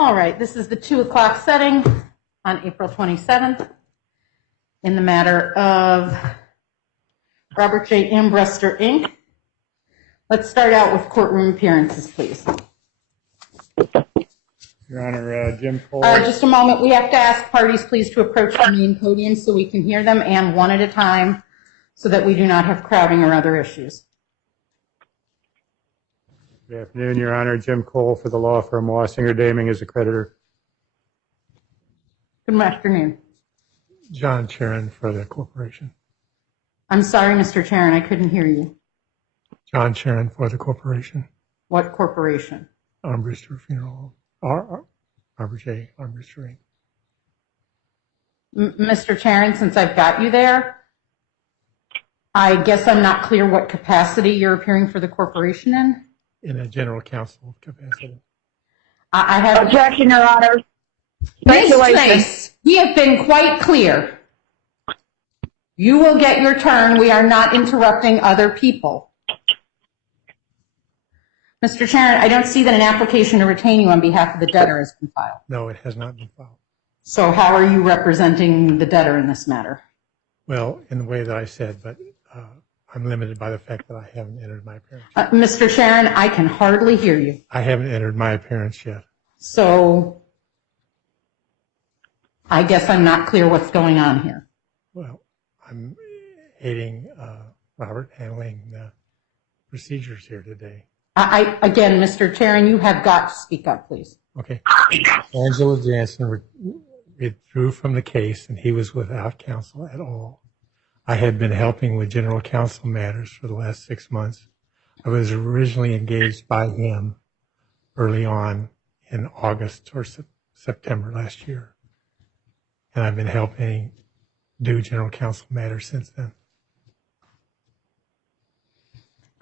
All right, this is the 2 o'clock setting on April 27th in the matter of Robert J. Ambrester, Inc. Let's start out with courtroom appearances, please. Your Honor, Jim Cole. Just a moment. We have to ask parties, please, to approach the main podium so we can hear them, and one at a time, so that we do not have crowding or other issues. Good afternoon, Your Honor. Jim Cole for the law firm Wassinger Daming as a creditor. Good afternoon. John Charon for the corporation. I'm sorry, Mr. Chairman, I couldn't hear you. John Charon for the corporation. What corporation? Armbruster Funeral. Robert J. Armbruster, Inc. Mr. Chairman, since I've got you there, I guess I'm not clear what capacity you're appearing for the corporation in. In a general counsel capacity. I have objection, Your Honor. Ms. Trace, we have been quite clear. You will get your turn. We are not interrupting other people. Mr. Chairman, I don't see that an application to retain you on behalf of the debtor has been filed. No, it has not been filed. So how are you representing the debtor in this matter? Well, in the way that I said, but I'm limited by the fact that I haven't entered my appearance. Mr. Chairman, I can hardly hear you. I haven't entered my appearance yet. So I guess I'm not clear what's going on here. Well, I'm aiding Robert handling the procedures here today. Again, Mr. Chairman, you have got to speak up, please. Okay. Angela Jansen withdrew from the case, and he was without counsel at all. I had been helping with general counsel matters for the last 6 months. I was originally engaged by him early on in August or September last year. And I've been helping do general counsel matters since then.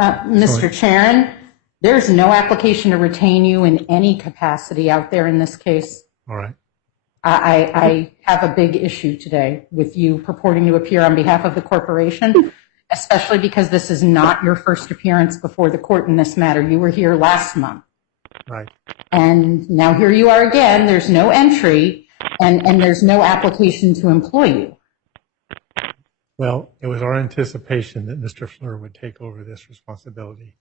Mr. Chairman, there's no application to retain you in any capacity out there in this case. All right. I have a big issue today with you purporting to appear on behalf of the corporation, especially because this is not your first appearance before the court in this matter. You were here last month. Right. And now here you are again. There's no entry, and there's no application to employ you. Well, it was our anticipation that Mr. Fleur would take over this responsibility,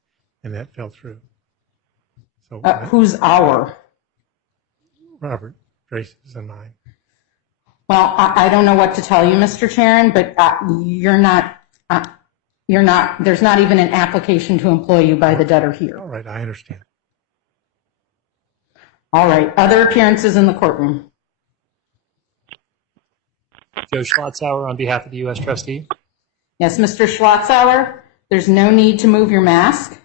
and that fell through. So who's our? Robert Grace's and mine. Well, I don't know what to tell you, Mr. Chairman, but you're not, there's not even an application to employ you by the debtor here. All right, I understand. All right, other appearances in the courtroom. Joe Schlotzauer on behalf of the U.S. trustee. Yes, Mr. Schlotzauer, there's no need to move your mask.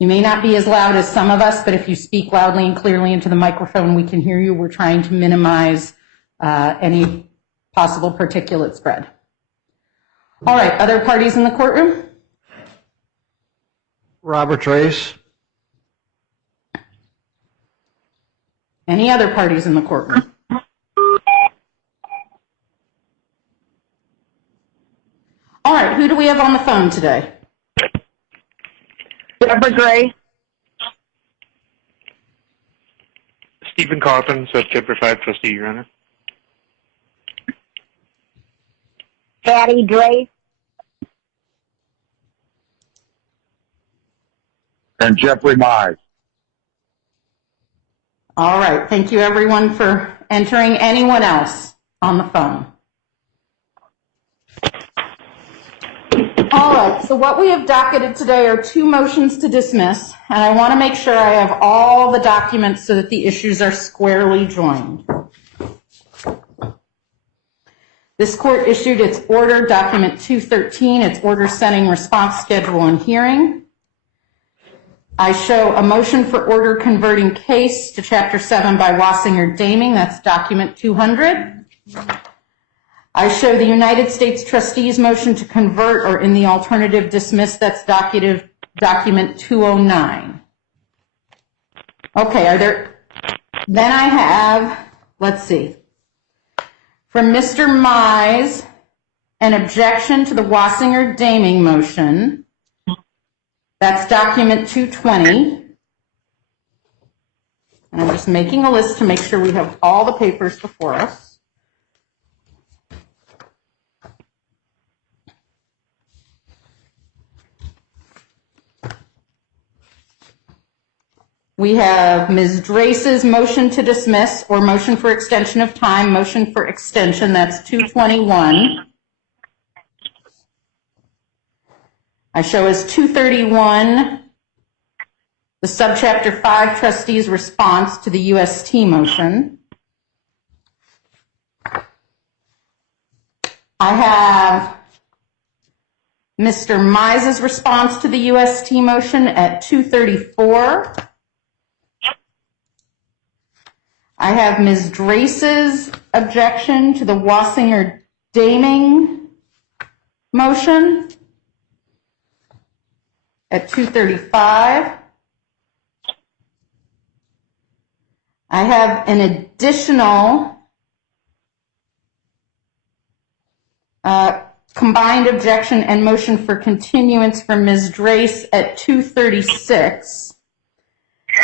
You may not be as loud as some of us, but if you speak loudly and clearly into the microphone, we can hear you. We're trying to minimize any possible particulate spread. All right, other parties in the courtroom? Robert Trace. Any other parties in the courtroom? All right, who do we have on the phone today? Deborah Gray. Stephen Carpenter, Chapter 5 trustee, Your Honor. Patty Dre. And Jeffrey Mize. All right, thank you everyone for entering. Anyone else on the phone? All right, so what we have docketed today are 2 motions to dismiss, and I want to make sure I have all the documents so that the issues are squarely joined. This court issued its order, document 213, its order setting response schedule and hearing. I show a motion for order converting case to Chapter 7 by Wassinger Daming, that's document 200. I show the United States trustees motion to convert or in the alternative dismiss, that's document 209. Okay, then I have, let's see, from Mr. Mize, an objection to the Wassinger Daming motion. That's document 220. And I'm just making a list to make sure we have all the papers before us. We have Ms. Drace's motion to dismiss or motion for extension of time, motion for extension, that's 221. I show as 231 the subchapter 5 trustees' response to the UST motion. I have Mr. Mize's response to the UST motion at 234. I have Ms. Drace's objection to the Wassinger-Daming motion at 235. I have an additional combined objection and motion for continuance from Ms. Drace at 236.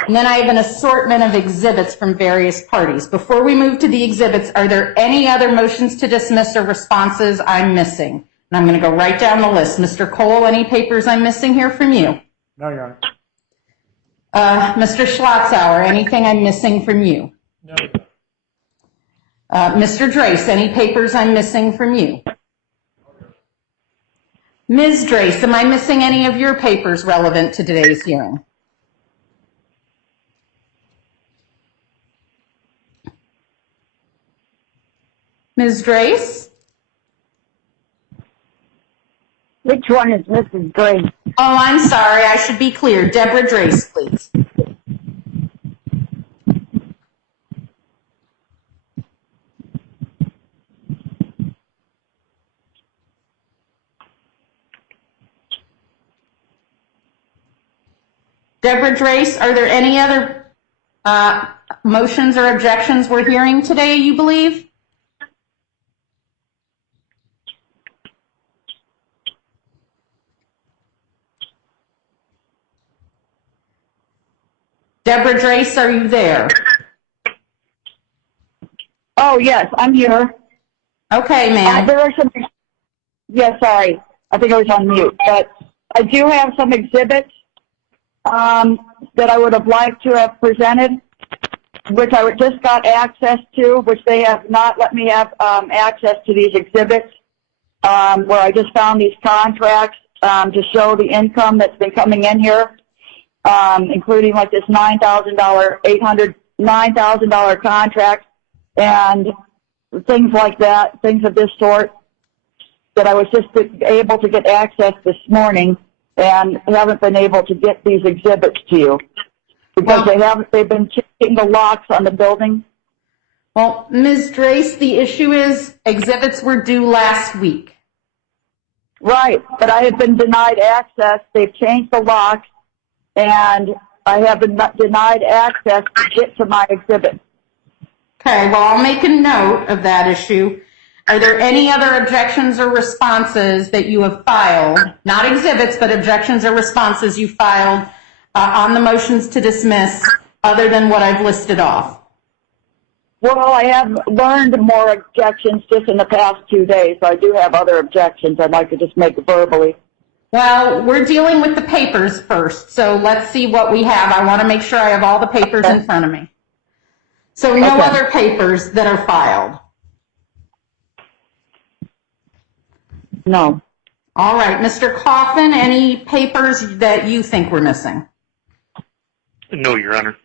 And then I have an assortment of exhibits from various parties. Before we move to the exhibits, are there any other motions to dismiss or responses I'm missing? And I'm going to go right down the list. Mr. Cole, any papers I'm missing here from you? No, Your Honor. Mr. Schlotzauer, anything I'm missing from you? No. Mr. Drace, any papers I'm missing from you? Ms. Drace, am I missing any of your papers relevant to today's hearing? Ms. Drace? Which one is Mrs. Grace? Oh, I'm sorry. I should be clear. Deborah Drace, please. Deborah Drace, are there any other motions or objections we're hearing today, you believe? Deborah Drace, are you there? Oh, yes, I'm here. Okay, ma'am. There are some, yes, sorry. I think I was on mute. But I do have some exhibits that I would have liked to have presented, which I just got access to, which they have not let me have access to these exhibits, where I just found these contracts to show the income that's been coming in here, including like this $9,000 contract and things like that, things of this sort, that I was just able to get access this morning and haven't been able to get these exhibits to you because they've been checking the locks on the building. Well, Ms. Drace, the issue is exhibits were due last week. Right, but I have been denied access. They've changed the locks, and I have been denied access to get to my exhibit. Okay, well, I'll make a note of that issue. Are there any other objections or responses that you have filed, not exhibits, but objections or responses you filed on the motions to dismiss other than what I've listed off? Well, I have learned more objections just in the past 2 days, so I do have other objections I'd like to just make verbally. Well, we're dealing with the papers first, so let's see what we have. I want to make sure I have all the papers in front of me. So no Okay. other papers that are filed. No. All right, Mr. Coffin, any papers that you think we're missing? No, Your Honor.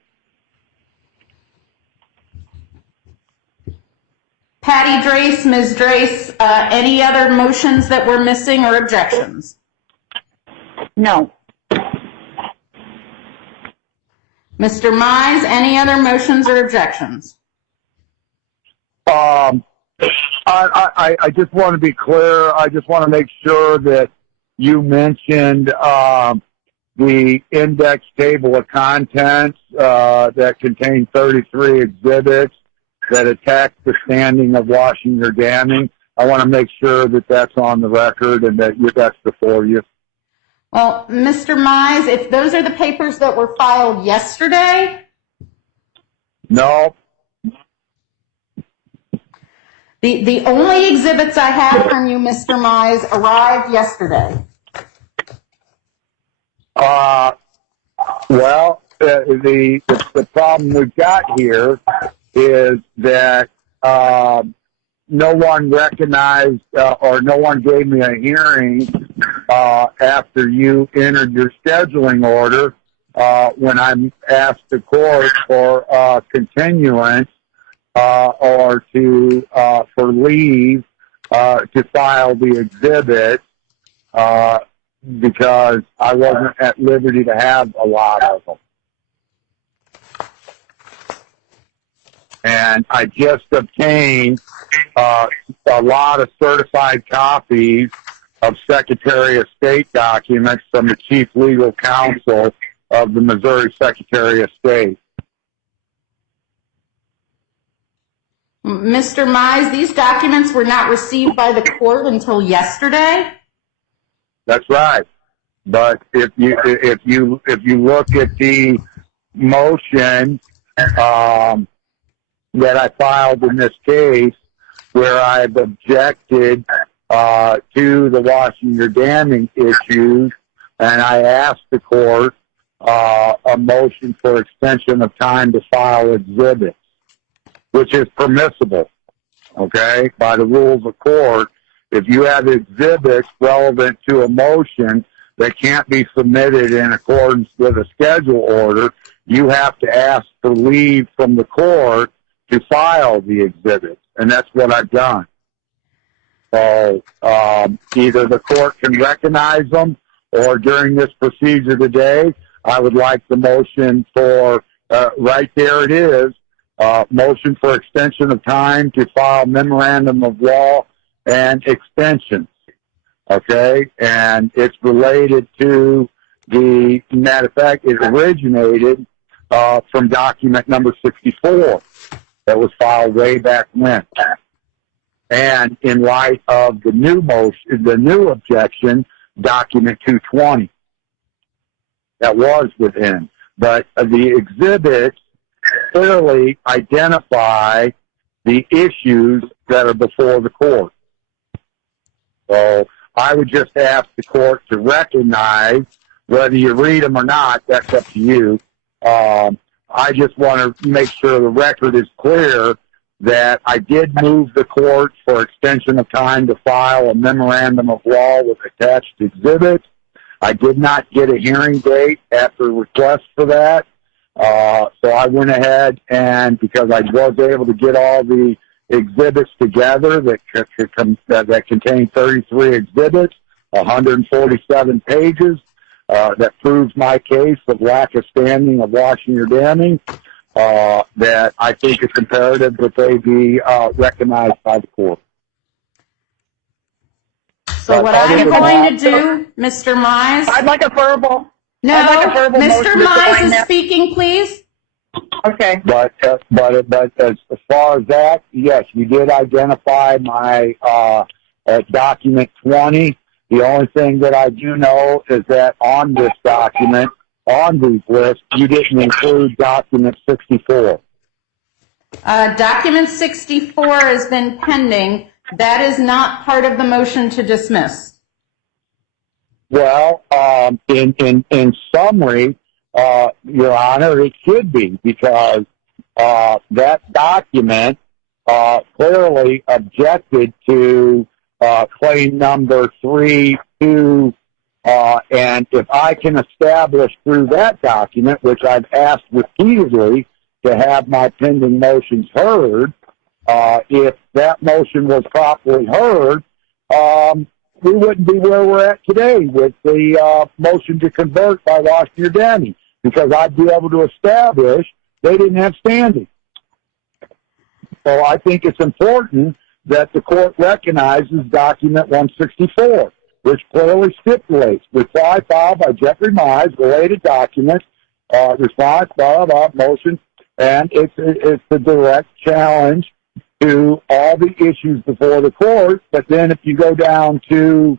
Patty Drace, Ms. Drace, any other motions that we're missing or objections? No. Mr. Mize, any other motions or objections? I just want to be clear. I just want to make sure that you mentioned the index table of contents that contain 33 exhibits that attack the standing of washing or damming. I want to make sure that that's on the record and that that's before you. Well, Mr. Mize, if those are the papers that were filed yesterday, No. The only exhibits I have from you, Mr. Mize, arrived yesterday. Well, the problem we've got here is that no one recognized or no one gave me a hearing after you entered your scheduling order when I asked the court for continuance or to for leave to file the exhibit because I wasn't at liberty to have a lot of them. And I just obtained a lot of certified copies of Secretary of State documents from the Chief Legal Counsel of the Missouri Secretary of State. Mr. Mize, these documents were not received by the court until yesterday? That's right. But if you look at the motion that I filed in this case, where I've objected to the washing your damming issues, and I asked the court a motion for extension of time to file exhibits, which is permissible, okay, by the rules of court. If you have exhibits relevant to a motion that can't be submitted in accordance with a schedule order, you have to ask for leave from the court to file the exhibits, and that's what I've done. So either the court can recognize them, or during this procedure today, I would like the motion for, right there it is, motion for extension of time to file memorandum of law and extensions, okay? And it's related to the, matter of fact, it originated from document number 64 that was filed way back when. And in light of the new motion, the new objection, document 220, that was within. But the exhibits clearly identify the issues that are before the court. So I would just ask the court to recognize, whether you read them or not, that's up to you. I just want to make sure the record is clear that I did move the court for extension of time to file a memorandum of law with attached exhibits. I did not get a hearing date after request for that. So I went ahead and, because I was able to get all the exhibits together that contain 33 exhibits, 147 pages, that proves my case of lack of standing of washing or damming, that I think it's imperative that they be recognized by the court. So what I'm going to do, Mr. Mize... I'd like a verbal. No, I'd like a verbal Mr. motion Mize is to speaking, please. Okay. But as far as that, yes, you did identify my document 20. The only thing that I do know is that on this document, on these lists, you didn't include document 64. Document 64 has been pending. That is not part of the motion to dismiss. Well, in summary, Your Honor, it should be, because that document clearly objected to claim number 3, 2, and if I can establish through that document, which I've asked repeatedly to have my pending motions heard, if that motion was properly heard, we wouldn't be where we're at today with the motion to convert by Washington Danny, because I'd be able to establish they didn't have standing. So I think it's important that the court recognizes document 164, which clearly stipulates reply filed by Jeffrey Mize, related documents, response, blah, blah, blah, motion, and it's a direct challenge to all the issues before the court. But then if you go down to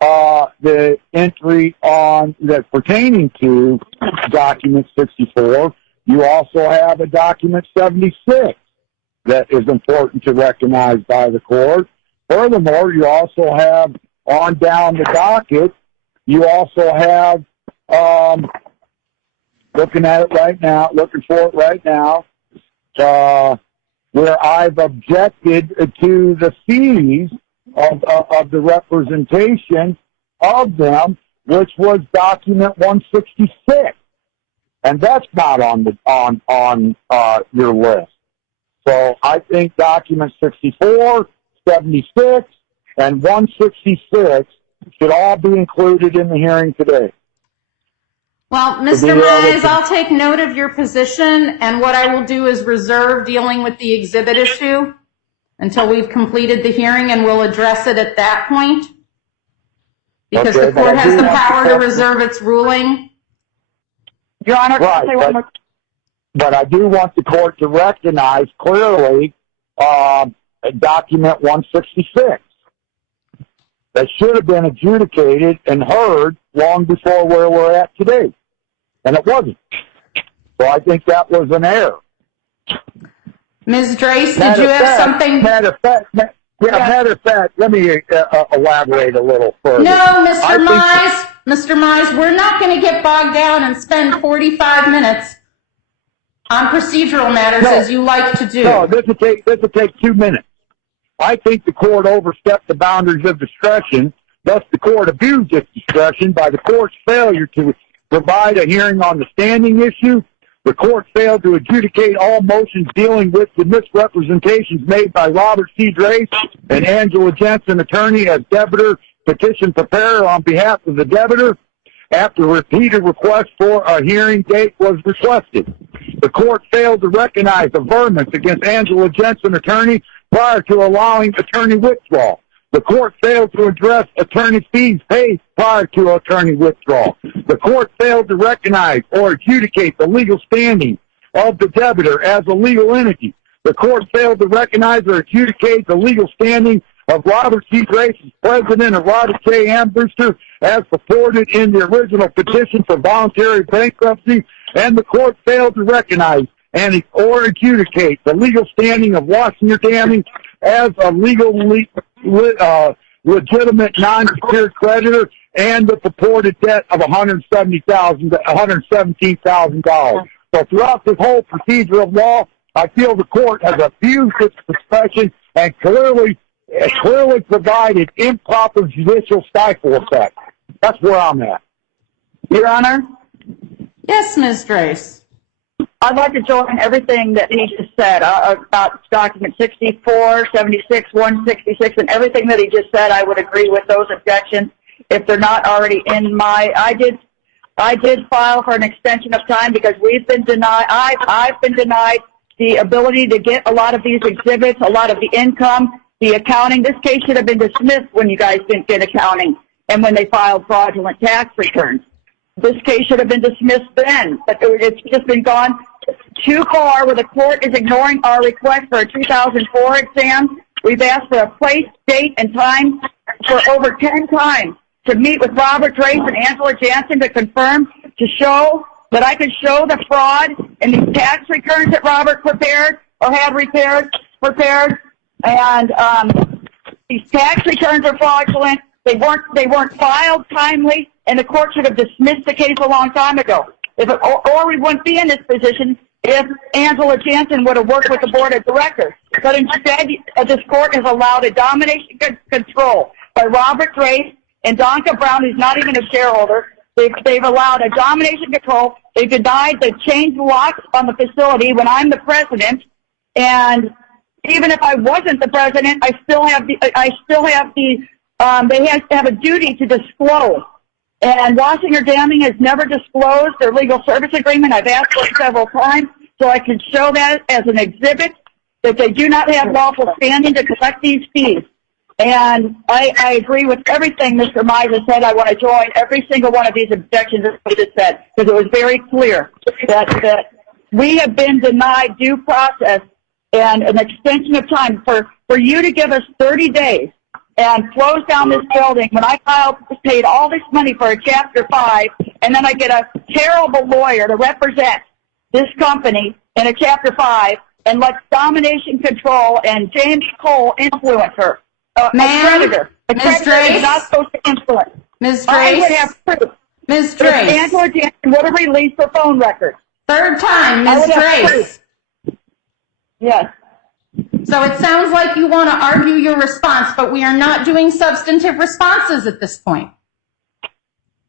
the entry on that pertaining to document 64, you also have a document 76 that is important to recognize by the court. Furthermore, you also have on down the docket, you also have, looking for it right now, where I've objected to the fees of the representation of them, which was document 166, and that's not on your list. So I think document 64, 76, and 166 should all be included in the hearing today. Well, Mr. Mize, I'll take note of your position, and what I will do is reserve dealing with the exhibit issue until we've completed the hearing, and we'll address it at that point. Because the court has the power to reserve its ruling. Your Honor, right, say one more. But I do want the court to recognize clearly document 166. That should have been adjudicated and heard long before where we're at today. And it wasn't. So I think that was an error. Ms. Drace, did you have something? Matter of fact, let me elaborate a little further. No, Mr. Mize, we're not going to get bogged down and spend 45 minutes on procedural matters as you like to do. No, this will take 2 minutes. I think the court overstepped the boundaries of discretion. Thus, the court abused its discretion by the court's failure to provide a hearing on the standing issue. The court failed to adjudicate all motions dealing with the misrepresentations made by Robert C. Drace and Angela Jensen, attorney, as debtor petition preparer on behalf of the debtor. After repeated requests for a hearing date was requested, the court failed to recognize averments against Angela Jensen, attorney, prior to allowing attorney withdrawal. The court failed to address attorney fees paid prior to attorney withdrawal. The court failed to recognize or adjudicate the legal standing of the debtor as a legal entity. The court failed to recognize or adjudicate the legal standing of Robert C. Drace as president of Robert K. Ambooster as purported in the original petition for voluntary bankruptcy, and the court failed to recognize and or adjudicate the legal standing of Washington Damming as a legitimate non-secured creditor and the purported debt of $117,000. So throughout this whole procedure of law, I feel the court has abused its discretion and clearly provided improper judicial stifle effect. That's where I'm at. Your Honor? Yes, Ms. Drace. I'd like to join everything that he just said about document 64, 76, 166, and everything that he just said. I would agree with those objections if they're not already in my. I did file for an extension of time because we've been denied. I've been denied the ability to get a lot of these exhibits, a lot of the income, the accounting. This case should have been dismissed when you guys didn't get accounting and when they filed fraudulent tax returns. This case should have been dismissed then, but it's just been gone too far where the court is ignoring our request for a 2004 exam. We've asked for a place, date, and time for over 10 times to meet with Robert Drace and Angela Jansen to confirm, to show that I could show the fraud in these tax returns that Robert prepared or had prepared. And these tax returns are fraudulent. They weren't filed timely, and the court should have dismissed the case a long time ago. Or we wouldn't be in this position if Angela Jansen would have worked with the board of directors. But instead, this court has allowed a domination control by Robert Drace and Donka Brown, who's not even a shareholder. They've allowed a domination control. They've denied the change locks on the facility when I'm the president. And even if I wasn't the president, they have a duty to disclose. And Washington Damming has never disclosed their legal service agreement. I've asked for it several times, so I can show that as an exhibit, that they do not have lawful standing to collect these fees. And I agree with everything Mr. Mize said. I want to join every single one of these objections that he just said, because it was very clear that we have been denied due process and an extension of time for you to give us 30 days and close down this building when I paid all this money for a Chapter 5, and then I get a terrible lawyer to represent this company in a Chapter 5 and lets domination control and James Cole influence her. A creditor. A Ms. creditor Drace? is not supposed to influence. Ms. I would Drace? have proof. Ms. If Drace? Angela Jansen would have released her phone records. Third time, I Ms. would have Drace. proof. Yes. So it sounds like you want to argue your response, but we are not doing substantive responses at this point.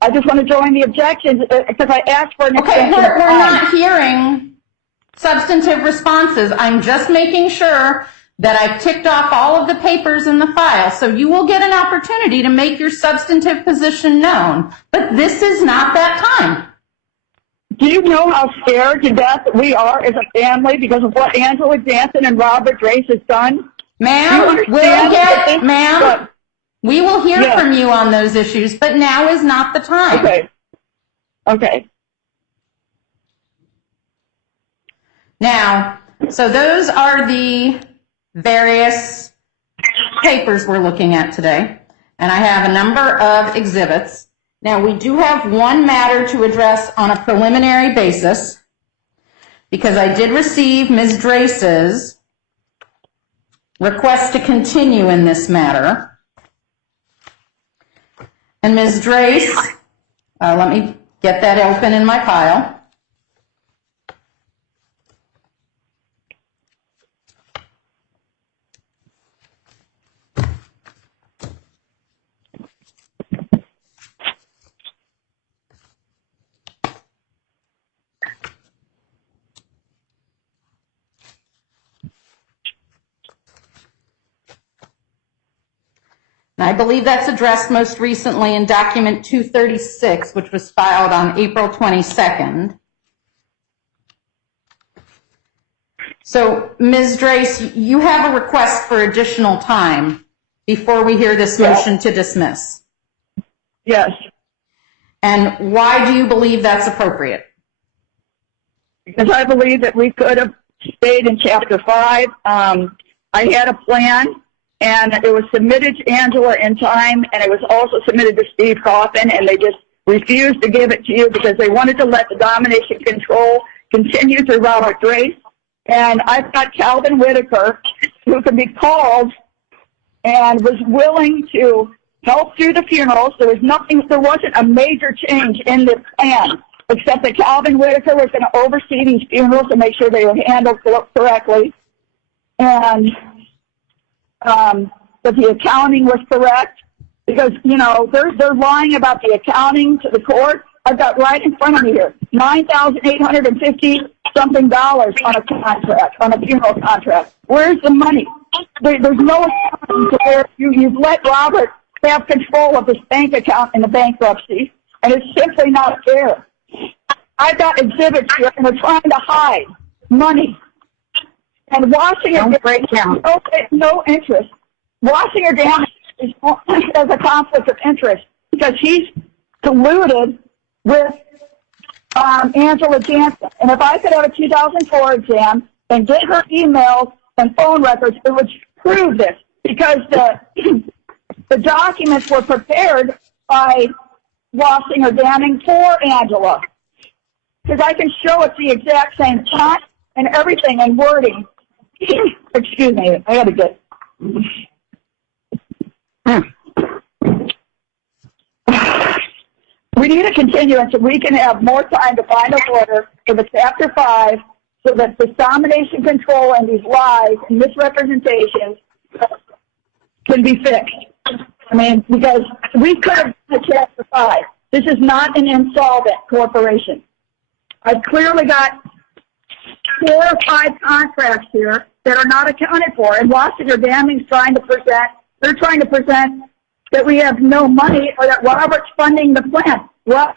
I just want to join the objections because I asked for an Okay, extension we're of time. not hearing substantive responses. I'm just making sure that I've ticked off all of the papers in the file, so you will get an opportunity to make your substantive position known. But this is not that time. Do you know how scared to death we are as a family because of what Angela Jansen and Robert Drace has done? Ma'am, we will hear Yes. from you on those issues, but now is not the time. Okay. Okay. Now, so those are the various papers we're looking at today, and I have a number of exhibits. Now, we do have one matter to address on a preliminary basis because I did receive Ms. Drace's request to continue in this matter. And Ms. Drace, let me get that open in my pile. And I believe that's addressed most recently in document 236, which was filed on April 22nd. So, Ms. Drace, you have a request for additional time before we hear this motion to dismiss. Yes. And why do you believe that's appropriate? Because I believe that we could have stayed in Chapter 5. I had a plan, and it was submitted to Angela in time, and it was also submitted to Steve Coffin, and they just refused to give it to you because they wanted to let the domination control continue through Robert Drace. And I've got Calvin Whitaker, who could be called and was willing to help through the funerals. There wasn't a major change in this plan, except that Calvin Whitaker was going to oversee these funerals and make sure they were handled correctly. And that the accounting was correct, because, you know, they're lying about the accounting to the court. I've got right in front of me here, $9,850-something on a contract, on a funeral contract. Where's the money? There's no accounting to where you've let Robert have control of this bank account in the bankruptcy, and it's simply not fair. I've got exhibits here, and they're trying to hide money. And washing it down, no interest. Washing her down has a conflict of interest because he's colluded with Angela Jansen. And if I could have a 2004 exam and get her emails and phone records, it would prove this, because the documents were prepared by Washing or Damning for Angela. Because I can show it's the exact same time and everything and wording. Excuse me, I gotta get. We need a continuance so we can have more time to find a order for the Chapter 5 so that this domination control and these lies and misrepresentations can be fixed. I mean, because we could have done a Chapter 5. This is not an insolvent corporation. I've clearly got 4 or 5 contracts here that are not accounted for, and Washing or Damning's trying to present that we have no money or that Robert's funding the plan. Well,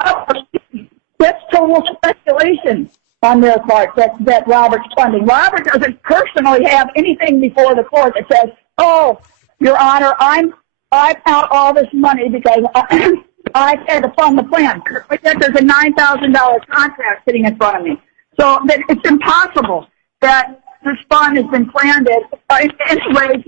that's total speculation on their part that Robert's funding. Robert doesn't personally have anything before the court that says, "Oh, Your Honor, I've out all this money because I had to fund the plan." But yet there's a $9,000 contract sitting in front of me. So that it's impossible that this fund has been planned. Anyway,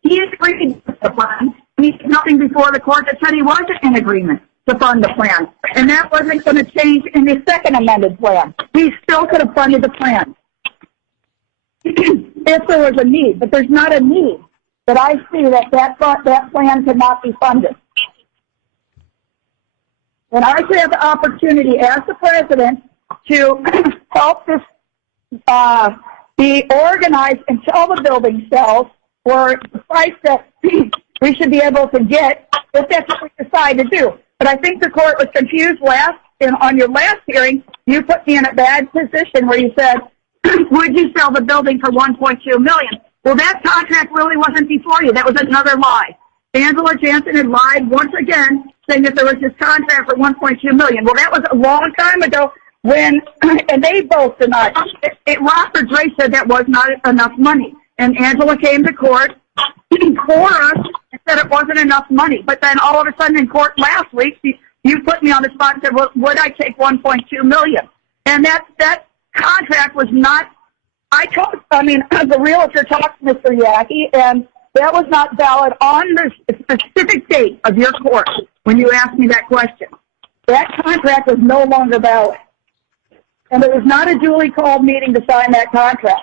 he agreed with the plan. He had nothing before the court that said he wasn't in agreement to fund the plan. And that wasn't going to change in the second amended plan. He still could have funded the plan if there was a need, but there's not a need that I see that plan could not be funded. And I should have the opportunity as the president to help this be organized until the building sells for the price that we should be able to get if that's what we decide to do. But I think the court was confused on your last hearing. You put me in a bad position where you said, would you sell the building for $1.2 million? Well, that contract really wasn't before you. That was another lie. Angela Jansen had lied once again, saying that there was this contract for $1.2 million. Well, that was a long time ago when, and they both denied it. Robert Gray said that was not enough money. And Angela came to court for us and said it wasn't enough money. But then all of a sudden in court last week, you put me on the spot and said, well, would I take $1.2 million? And that contract was not, the realtor talked to Mr. Yaki, and that was not valid on the specific date of your court when you asked me that question. That contract was no longer valid. And it was not a duly called meeting to sign that contract.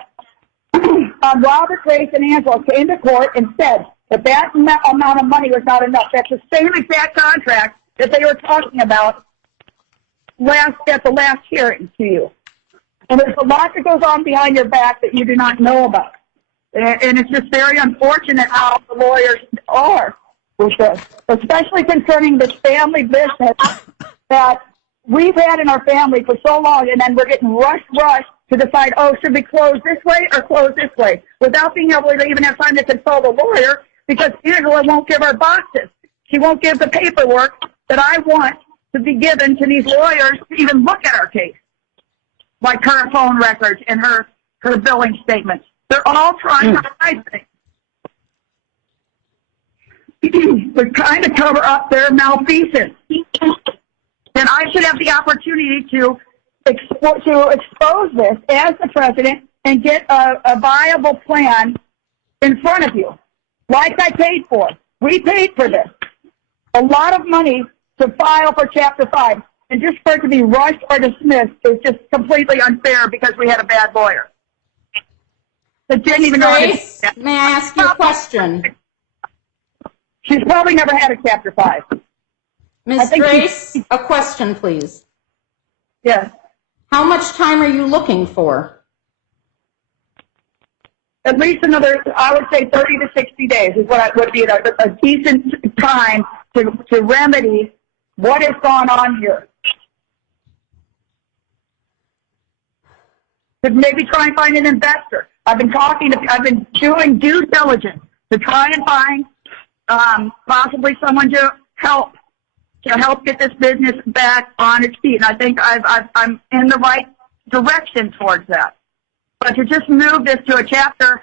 Robert, Grace, and Angela came to court and said that amount of money was not enough. That's the same exact contract that they were talking about at the last hearing to you. And there's a lot that goes on behind your back that you do not know about. And it's just very unfortunate how the lawyers are with this, especially concerning this family business that we've had in our family for so long, and then we're getting rushed to decide, should we close this way or close this way, without being able to even have time to consult a lawyer, because Angela won't give our boxes. She won't give the paperwork that I want to be given to these lawyers to even look at our case, like her phone records and her billing statements. They're all trying to hide things. They're trying to cover up their malfeasance. And I should have the opportunity to expose this as the president and get a viable plan in front of you, like I paid for. We paid for this. A lot of money to file for Chapter 5. And just for it to be rushed or dismissed is just completely unfair because we had a bad lawyer. That didn't even know. Grace, may I ask you a question? She's probably never had a Chapter 5. Ms. Grace, a question, please. Yes. How much time are you looking for? At least another, I would say 30 to 60 days is what would be a decent time to remedy what has gone on here. To maybe try and find an investor. I've been doing due diligence to try and find possibly someone to help get this business back on its feet. And I think I'm in the right direction towards that. But to just move this to a chapter,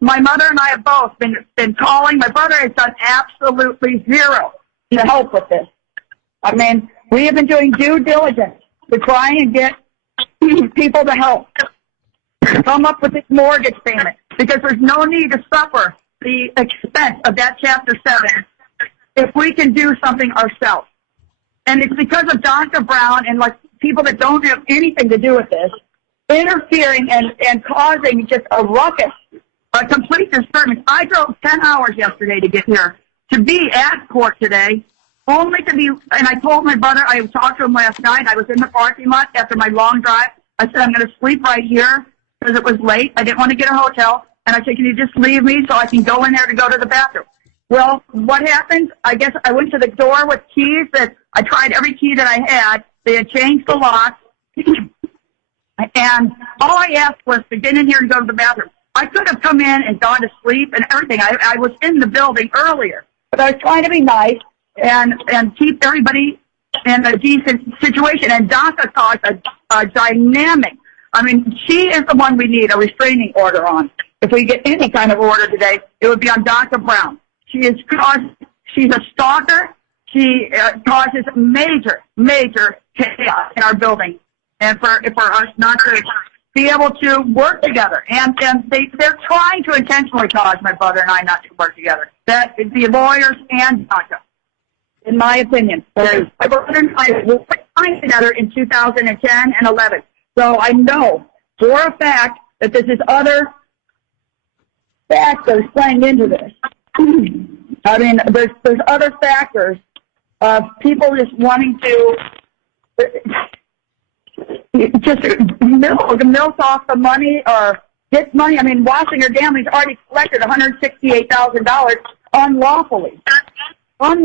my mother and I have both been calling. My brother has done absolutely zero to help with this. I mean, we have been doing due diligence to try and get people to help come up with this mortgage payment, because there's no need to suffer the expense of that Chapter 7 if we can do something ourselves. And it's because of Dr. Brown and like people that don't have anything to do with this interfering and causing just a ruckus, a complete disturbance. I drove 10 hours yesterday to get here, to be at court today, only to be, and I told my brother, I talked to him last night, I was in the parking lot after my long drive. I said, I'm going to sleep right here because it was late. I didn't want to get a hotel. And I said, can you just leave me so I can go in there to go to the bathroom? Well, what happened? I guess I went to the door with keys that I tried every key that I had. They had changed the lock. And all I asked was to get in here and go to the bathroom. I could have come in and gone to sleep and everything. I was in the building earlier. But I was trying to be nice and keep everybody in a decent situation. And DACA caused a dynamic. I mean, she is the one we need a restraining order on. If we get any kind of order today, it would be on Dr. Brown. She's a stalker. She causes major chaos in our building. And for us not to be able to work together. And they're trying to intentionally cause my brother and I not to work together. That is the lawyers and DACA. in my opinion. I worked together in 2010 and 11. So I know for a fact that this is other factors playing into this. I mean, there's other factors of people just wanting to just milk off the money or get money. I mean, Wassinger Gambling's already collected $168,000 unlawfully. Totally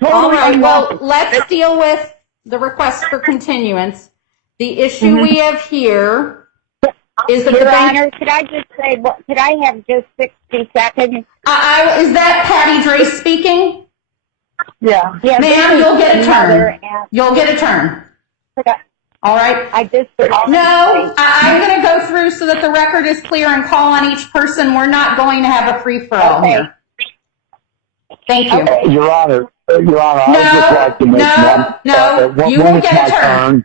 All right, unlawfully. well, let's deal with the request for continuance. The issue we have here is that the Your bank... Honor, could I just say, could I have just 60 seconds? Is that Patty Drace speaking? Yeah. Yeah, Ma'am, you'll get a turn. and- You'll get a turn. All right? I just... No, I'm going to go through so that the record is clear and call on each person. We're not going to have a free-for-all Okay. here. Thank you. Your Honor, I would just like to make you will get a turn.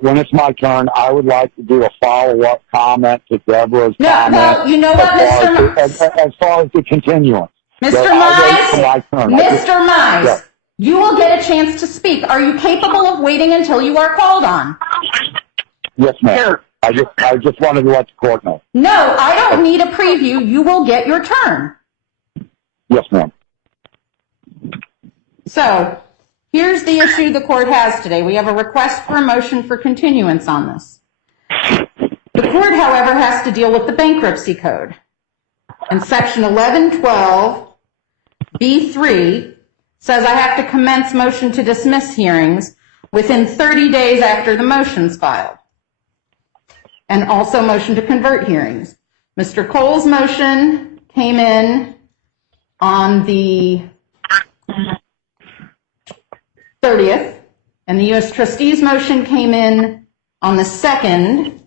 When it's my turn, I would like to do a follow-up comment to Deborah's No, comment. well, you know what, Mr. As far as the continuance. Mr. Mize, you will get a chance to speak. Are you capable of waiting until you are called on? Yes, ma'am. I just wanted to let the court know. No, I don't need a preview. You will get your turn. Yes, ma'am. So, here's the issue the court has today. We have a request for a motion for continuance on this. The court, however, has to deal with the bankruptcy code. And section 1112B3 says I have to commence motion to dismiss hearings within 30 days after the motion's filed. And also motion to convert hearings. Mr. Cole's motion came in on the 30th, and the U.S. trustee's motion came in on the 2nd,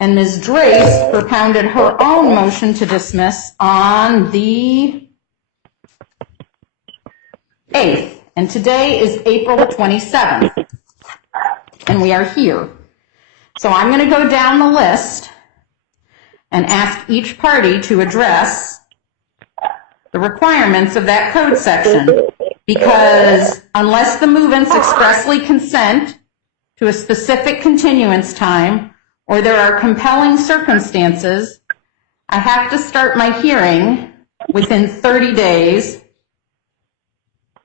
and Ms. Drace propounded her own motion to dismiss on the 8th, and today is April the 27th, and we are here. So I'm going to go down the list and ask each party to address the requirements of that code section, because unless the movants expressly consent to a specific continuance time or there are compelling circumstances, I have to start my hearing within 30 days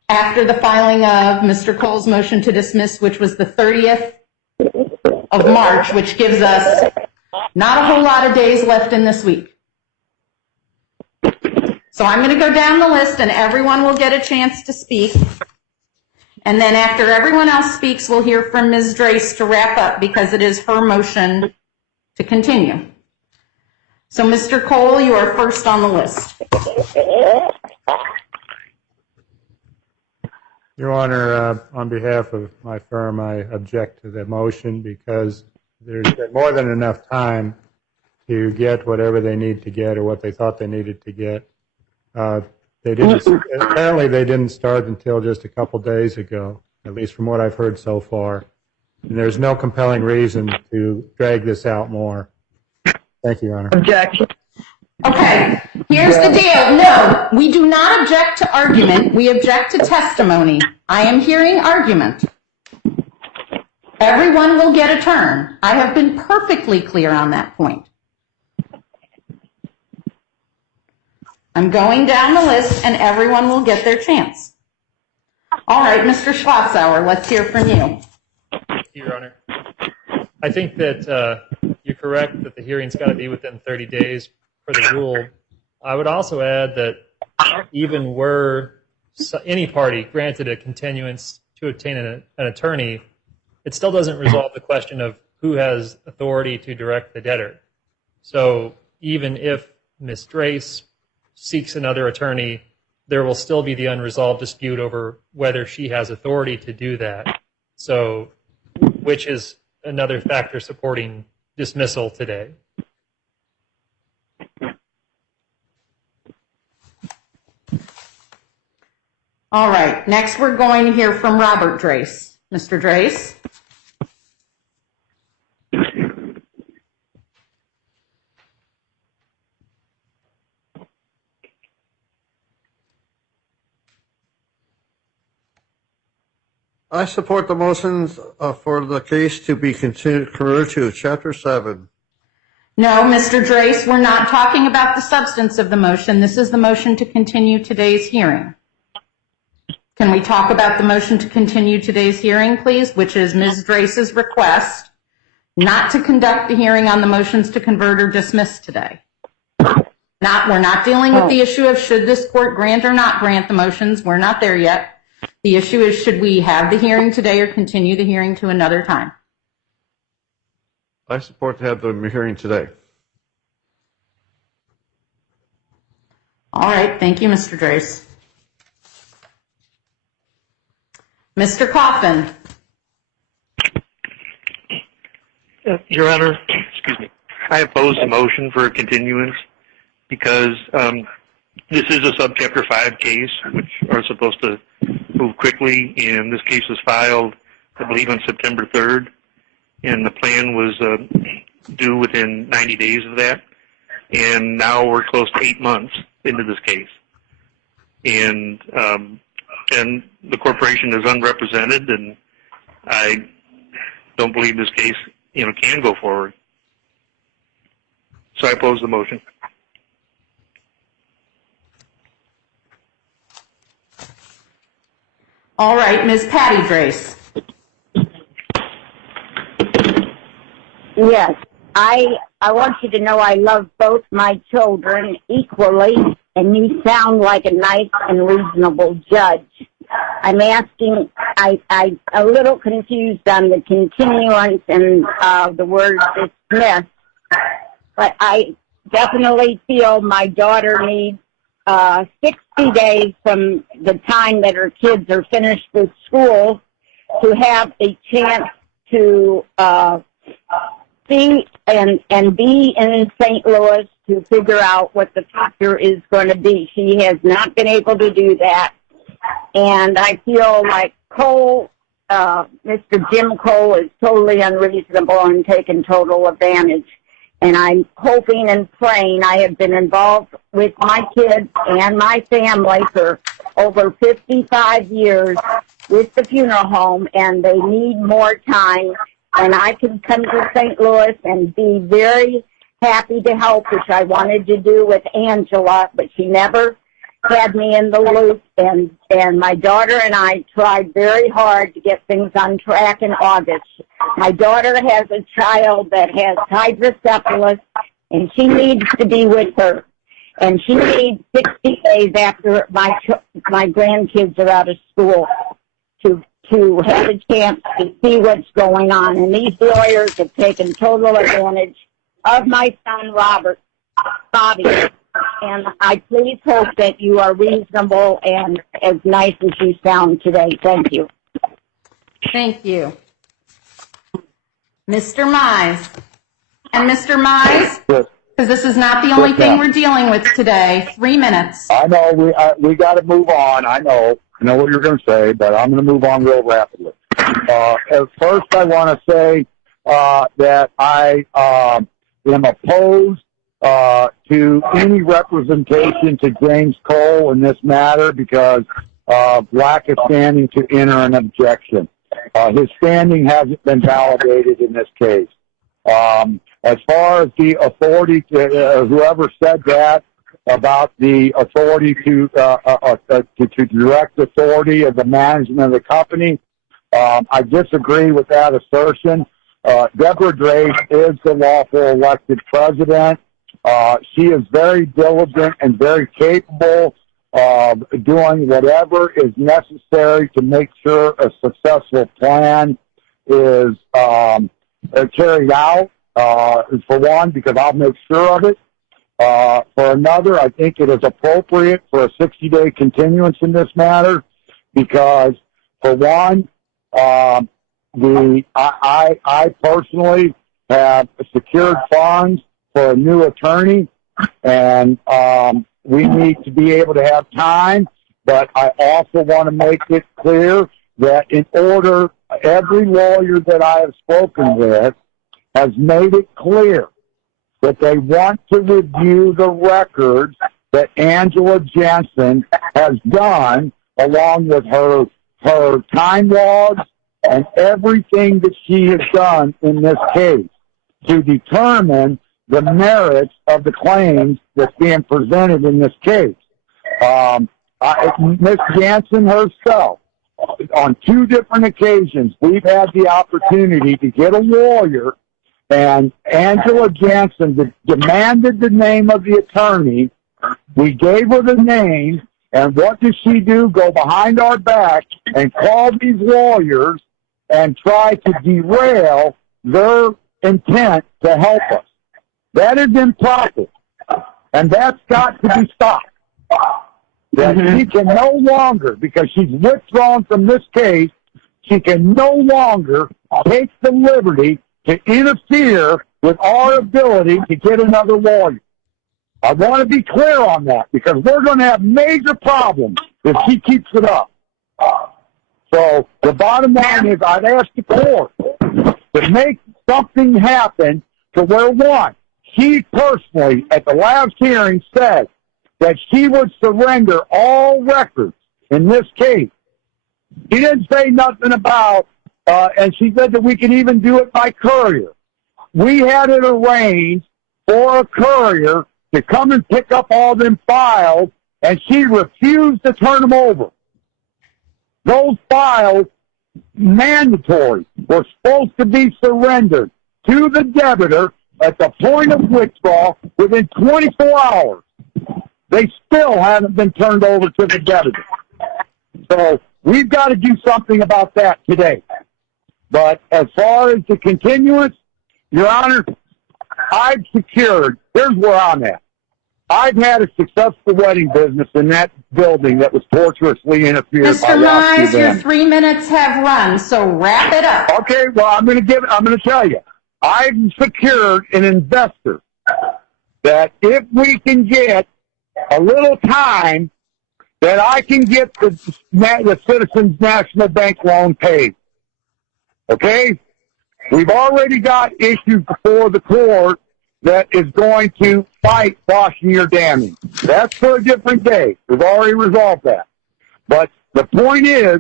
after the filing of Mr. Cole's motion to dismiss, which was the 30th of March, which gives us not a whole lot of days left in this week. So I'm going to go down the list and everyone will get a chance to speak. And then after everyone else speaks, we'll hear from Ms. Drace to wrap up because it is her motion to continue. So Mr. Cole, you are first on the list. Your Honor, on behalf of my firm, I object to the motion because there's been more than enough time to get whatever they need to get or what they thought they needed to get. Apparently they didn't start until just a couple days ago, at least from what I've heard so far. And there's no compelling reason to drag this out more. Thank you, Your Honor. Objection. Okay, here's the deal. No, we do not object to argument. We object to testimony. I am hearing argument. Everyone will get a turn. I have been perfectly clear on that point. I'm going down the list and everyone will get their chance. All right, Mr. Schlotzauer, let's hear from you. Thank you, Your Honor. I think that you're correct that the hearing's got to be within 30 days for the rule. I would also add that even were any party granted a continuance to obtain an attorney, it still doesn't resolve the question of who has authority to direct the debtor. So even if Ms. Drace seeks another attorney, there will still be the unresolved dispute over whether she has authority to do that. So, which is another factor supporting dismissal today. All right, next we're going to hear from Robert Drace. Mr. Drace. I support the motions for the case to be converted to Chapter 7. No, Mr. Drace, we're not talking about the substance of the motion. This is the motion to continue today's hearing. Can we talk about the motion to continue today's hearing, please, which is Ms. Drace's request not to conduct the hearing on the motions to convert or dismiss today. We're not dealing with the issue of should this court grant or not grant the motions. We're not there yet. The issue is should we have the hearing today or continue the hearing to another time? I support to have the hearing today. All right. Thank you, Mr. Drace. Mr. Coffin. Your Honor, excuse me. I oppose the motion for continuance because this is a Subchapter 5 case, which are supposed to move quickly, and this case was filed, I believe, on September 3rd, and the plan was due within 90 days of that, and now we're close to 8 months into this case. And the corporation is unrepresented, and I don't believe this case, can go forward. So I oppose the motion. All right, Ms. Patty Drace. Yes, I want you to know I love both my children equally, and you sound like a nice and reasonable judge. I'm asking, I'm a little confused on the continuance and the word dismiss, but I definitely feel my daughter needs 60 days from the time that her kids are finished with school to have a chance to see and be in St. Louis to figure out what the future is going to be. She has not been able to do that. And I feel like Cole, Mr. Jim Cole, is totally unreasonable and taking total advantage. And I'm hoping and praying. I have been involved with my kids and my family for over 55 years with the funeral home, and they need more time. And I can come to St. Louis and be very happy to help, which I wanted to do with Angela, but she never had me in the loop, and my daughter and I tried very hard to get things on track in August. My daughter has a child that has hydrocephalus, and she needs to be with her. And she needs 60 days after my grandkids are out of school to have a chance to see what's going on. And these lawyers have taken total advantage of my son, Bobby. And I please hope that you are reasonable and as nice as you sound today. Thank you. Thank you. Mr. Mize. And Mr. Mize, because this is not the only thing we're dealing with today, 3 minutes. I know we got to move on. I know what you're going to say, but I'm going to move on real rapidly. First, I want to say that I am opposed to any representation to James Cole in this matter because of lack of standing to enter an objection. His standing hasn't been validated in this case. As far as the authority to whoever said that about the authority to direct authority of the management of the company, I disagree with that assertion. Deborah Drace is the lawful elected president. She is very diligent and very capable of doing whatever is necessary to make sure a successful plan is carried out, for one, because I'll make sure of it. For another, I think it is appropriate for a 60-day continuance in this matter because, for one, I personally have secured funds for a new attorney, and we need to be able to have time, but I also want to make it clear that every lawyer that I have spoken with has made it clear that they want to review the records that Angela Jensen has done along with her her time logs and everything that she has done in this case to determine the merits of the claims that's being presented in this case. Ms. Jansen herself, on 2 different occasions, we've had the opportunity to get a lawyer, and Angela Jansen demanded the name of the attorney. We gave her the name, and what does she do? Go behind our back and call these lawyers and try to derail their intent to help us. That is improper, and that's got to be stopped. That she can no longer, because she's withdrawn from this case, she can no longer take the liberty to interfere with our ability to get another lawyer. I want to be clear on that, because we're going to have major problems if she keeps it up. So the bottom line is, I'd ask the court to make something happen to where, one, she personally, at the last hearing, said that she would surrender all records in this case. She didn't say nothing about, and she said that we could even do it by courier. We had it arranged for a courier to come and pick up all them files, and she refused to turn them over. Those files, mandatory, were supposed to be surrendered to the debtor at the point of withdrawal within 24 hours. They still haven't been turned over to the debtor. So we've got to do something about that today. But as far as the continuance, Your Honor, I've secured, here's where I'm at. I've had a successful wedding business in that building that was tortuously interfered by. Mr. Mize, your 3 minutes have run, so wrap it up. Okay, well, I'm going to tell you. I've secured an investor that if we can get a little time, that I can get the Citizens National Bank loan paid. Okay? We've already got issues before the court that is going to fight washing your damming. That's for a different day. We've already resolved that. But the point is,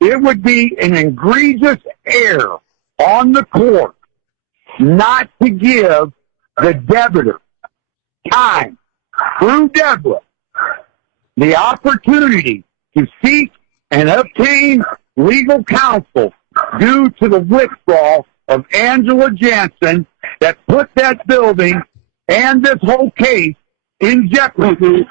it would be an egregious error on the court not to give the debtor time through Deborah the opportunity to seek and obtain legal counsel due to the withdrawal of Angela Jansen that put that building and this whole case in jeopardy.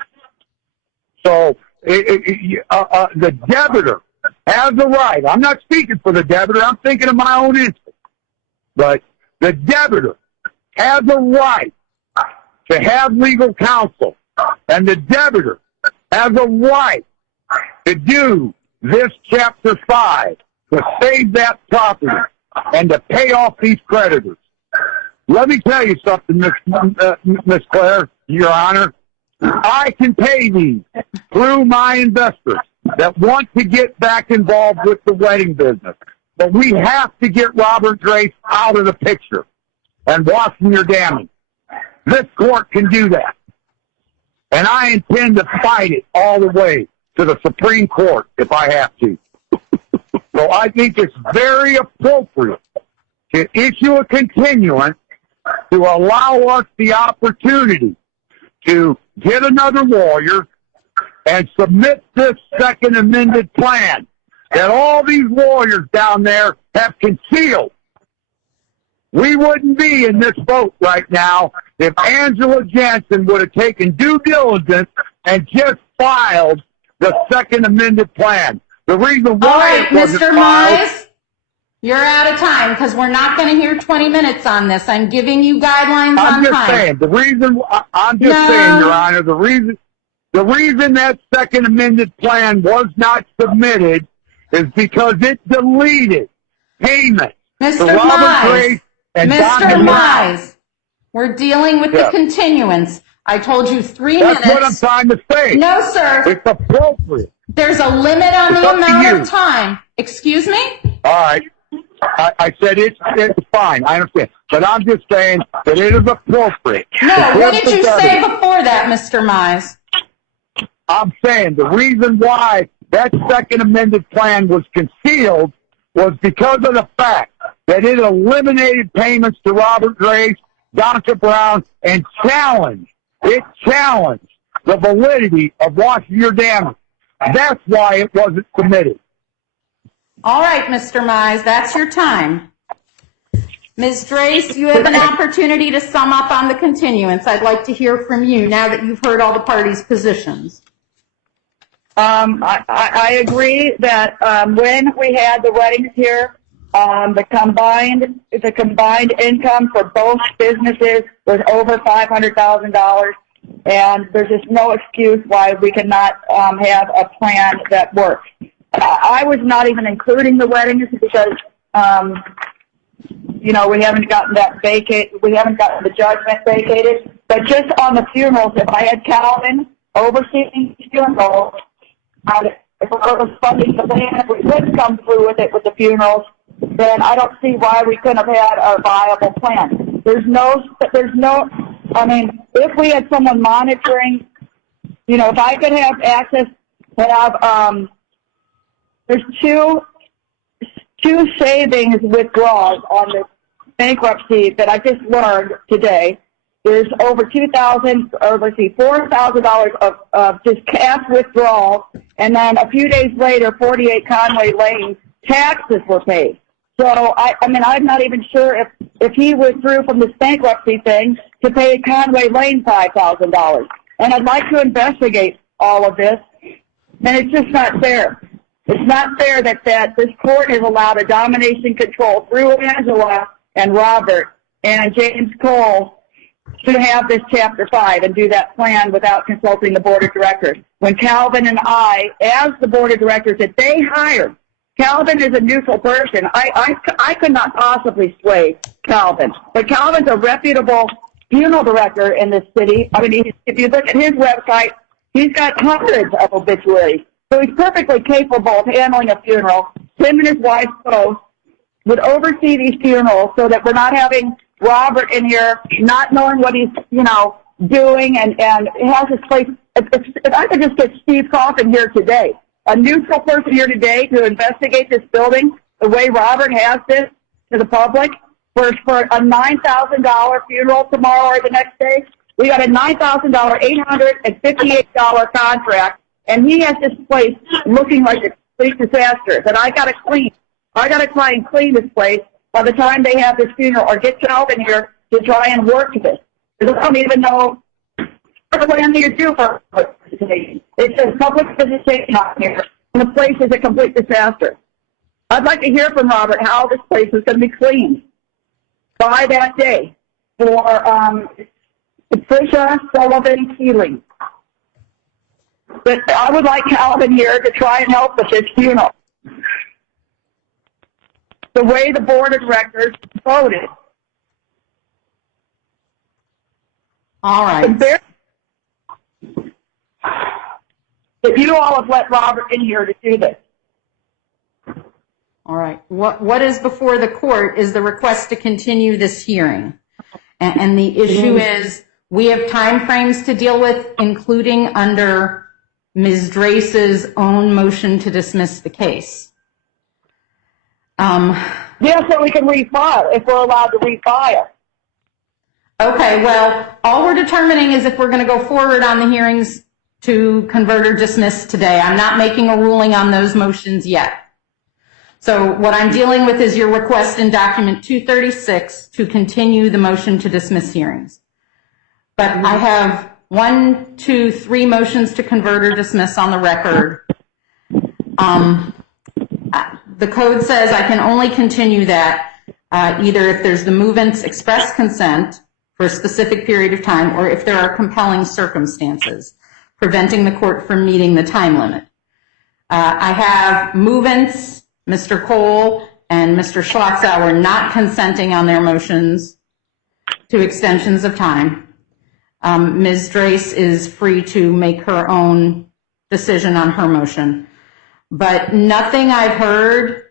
So the debtor has the right. I'm not speaking for the debtor. I'm thinking of my own interest. But the debtor has a right to have legal counsel, and the debtor has a right to do this Chapter 5 to save that property and to pay off these creditors. Let me tell you something, Miss Claire, Your Honor. I can pay these through my investors that want to get back involved with the wedding business. But we have to get Robert Grace out of the picture and washing your damming. This court can do that. And I intend to fight it all the way to the Supreme Court if I have to. So I think it's very appropriate to issue a continuance to allow us the opportunity to get another lawyer and submit this second amended plan that all these lawyers down there have concealed. We wouldn't be in this boat right now if Angela Jansen would have taken due diligence and just filed the second amended plan. The reason why All right, it wasn't Mr. filed... Mize, you're out of time because we're not going to hear 20 minutes on this. I'm giving you guidelines on time. I'm just saying, Your Honor, the reason that second amended plan was not submitted is because it deleted payments to Mr. Robert Grace and Dr. Mize, we're dealing with the continuance. I told you 3 minutes. That's what I'm trying to say. No, sir. It's appropriate. There's a limit on the amount of time. Excuse me? All right. I said it's fine. I understand. But I'm just saying that it is appropriate. No, what did you say before that, Mr. Mize? I'm saying the reason why that second amended plan was concealed was because of the fact that it eliminated payments to Robert Grace, Dr. Brown, and challenged the validity of washing your damage. That's why it wasn't submitted. All right, Mr. Mize, that's your time. Ms. Drace, you have an opportunity to sum up on the continuance. I'd like to hear from you now that you've heard all the parties' positions. I agree that when we had the weddings here, the combined income for both businesses was over $500,000, and there's just no excuse why we cannot have a plan that works. I was not even including the weddings because we haven't gotten we haven't gotten the judgment vacated. But just on the funerals, if I had Calvin overseeing funerals, if it was funding the plan, if we could come through with it with the funerals, then I don't see why we couldn't have had a viable plan. If we had someone monitoring, if I could have access to have, there's two savings withdrawals on the bankruptcy that I just learned today. There's over $4,000 of just cash withdrawal, and then a few days later, 48 Conway Lane taxes were paid. So, I'm not even sure if he withdrew from this bankruptcy thing to pay Conway Lane $5,000. And I'd like to investigate all of this, and it's just not fair. It's not fair that this court has allowed a domination control through Angela and Robert and James Cole to have this Chapter 5 and do that plan without consulting the Board of Directors. When Calvin and I, as the Board of Directors that they hired, Calvin is a neutral person. I could not possibly sway Calvin. But Calvin's a reputable funeral director in this city. If you look at his website, he's got hundreds of obituaries. So he's perfectly capable of handling a funeral. Him and his wife both would oversee these funerals so that we're not having Robert in here not knowing what he's, doing and has his place. If I could just get Steve Coffin here today, a neutral person here today to investigate this building the way Robert has this to the public for a $9,000 funeral tomorrow or the next day. We got a $9,000, $858 contract, and he has this place looking like a complete disaster that I got to clean. I got to try and clean this place by the time they have this funeral, or get Calvin here to try and work this. Because I don't even know what I'm here to do for public visitation. It says public visitation on here, and the place is a complete disaster. I'd like to hear from Robert how this place is going to be cleaned by that day for Patricia Sullivan Keeling. But I would like Calvin here to try and help with this funeral. The way the Board of Directors voted. All right. If you all have let Robert in here to do this. All right. What is before the court is the request to continue this hearing. And the issue is we have time frames to deal with, including under Ms. Drace's own motion to dismiss the case. Yeah, so we can refile if we're allowed to refile. Okay, well, all we're determining is if we're going to go forward on the hearings to convert or dismiss today. I'm not making a ruling on those motions yet. So what I'm dealing with is your request in document 236 to continue the motion to dismiss hearings. But I have 1, 2, 3 motions to convert or dismiss on the record. The code says I can only continue that either if there's the movement's express consent for a specific period of time or if there are compelling circumstances preventing the court from meeting the time limit. I have movements, Mr. Cole and Mr. Schlotzauer not consenting on their motions to extensions of time. Ms. Drace is free to make her own decision on her motion. But nothing I've heard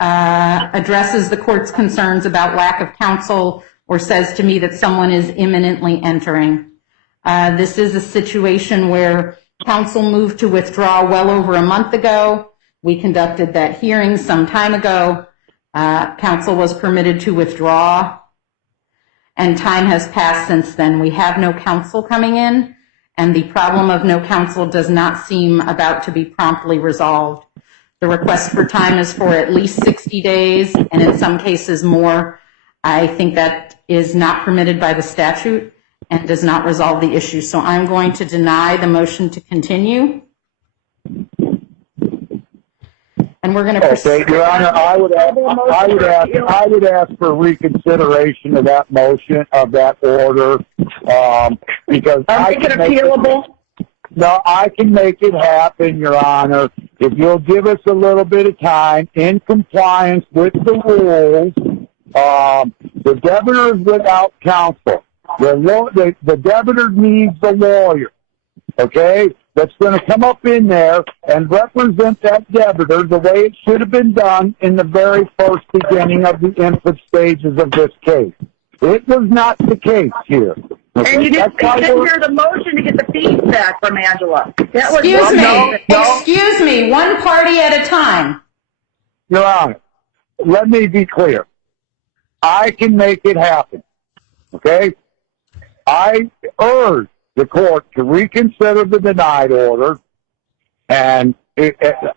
addresses the court's concerns about lack of counsel or says to me that someone is imminently entering. This is a situation where Council moved to withdraw well over a month ago. We conducted that hearing some time ago. Council was permitted to withdraw, and time has passed since then. We have no counsel coming in, and the problem of no counsel does not seem about to be promptly resolved. The request for time is for at least 60 days, and in some cases more. I think that is not permitted by the statute and does not resolve the issue. So I'm going to deny the motion to continue. And we're going to proceed. Okay, Your Honor, I would ask for reconsideration of that motion, of that order, because I can make it, I can make it happen, Your Honor, if you'll give us a little bit of time in compliance with the rules. The debtor is without counsel. The debtor needs a lawyer, okay, that's going to come up in there and represent that debtor the way it should have been done in the very first beginning of the infant stages of this case. It was not the case here. Okay? And you didn't hear the motion to get the feedback from Angela. Excuse me, one party at a time. Your Honor, let me be clear. I can make it happen, okay? I urge the court to reconsider the denied order, and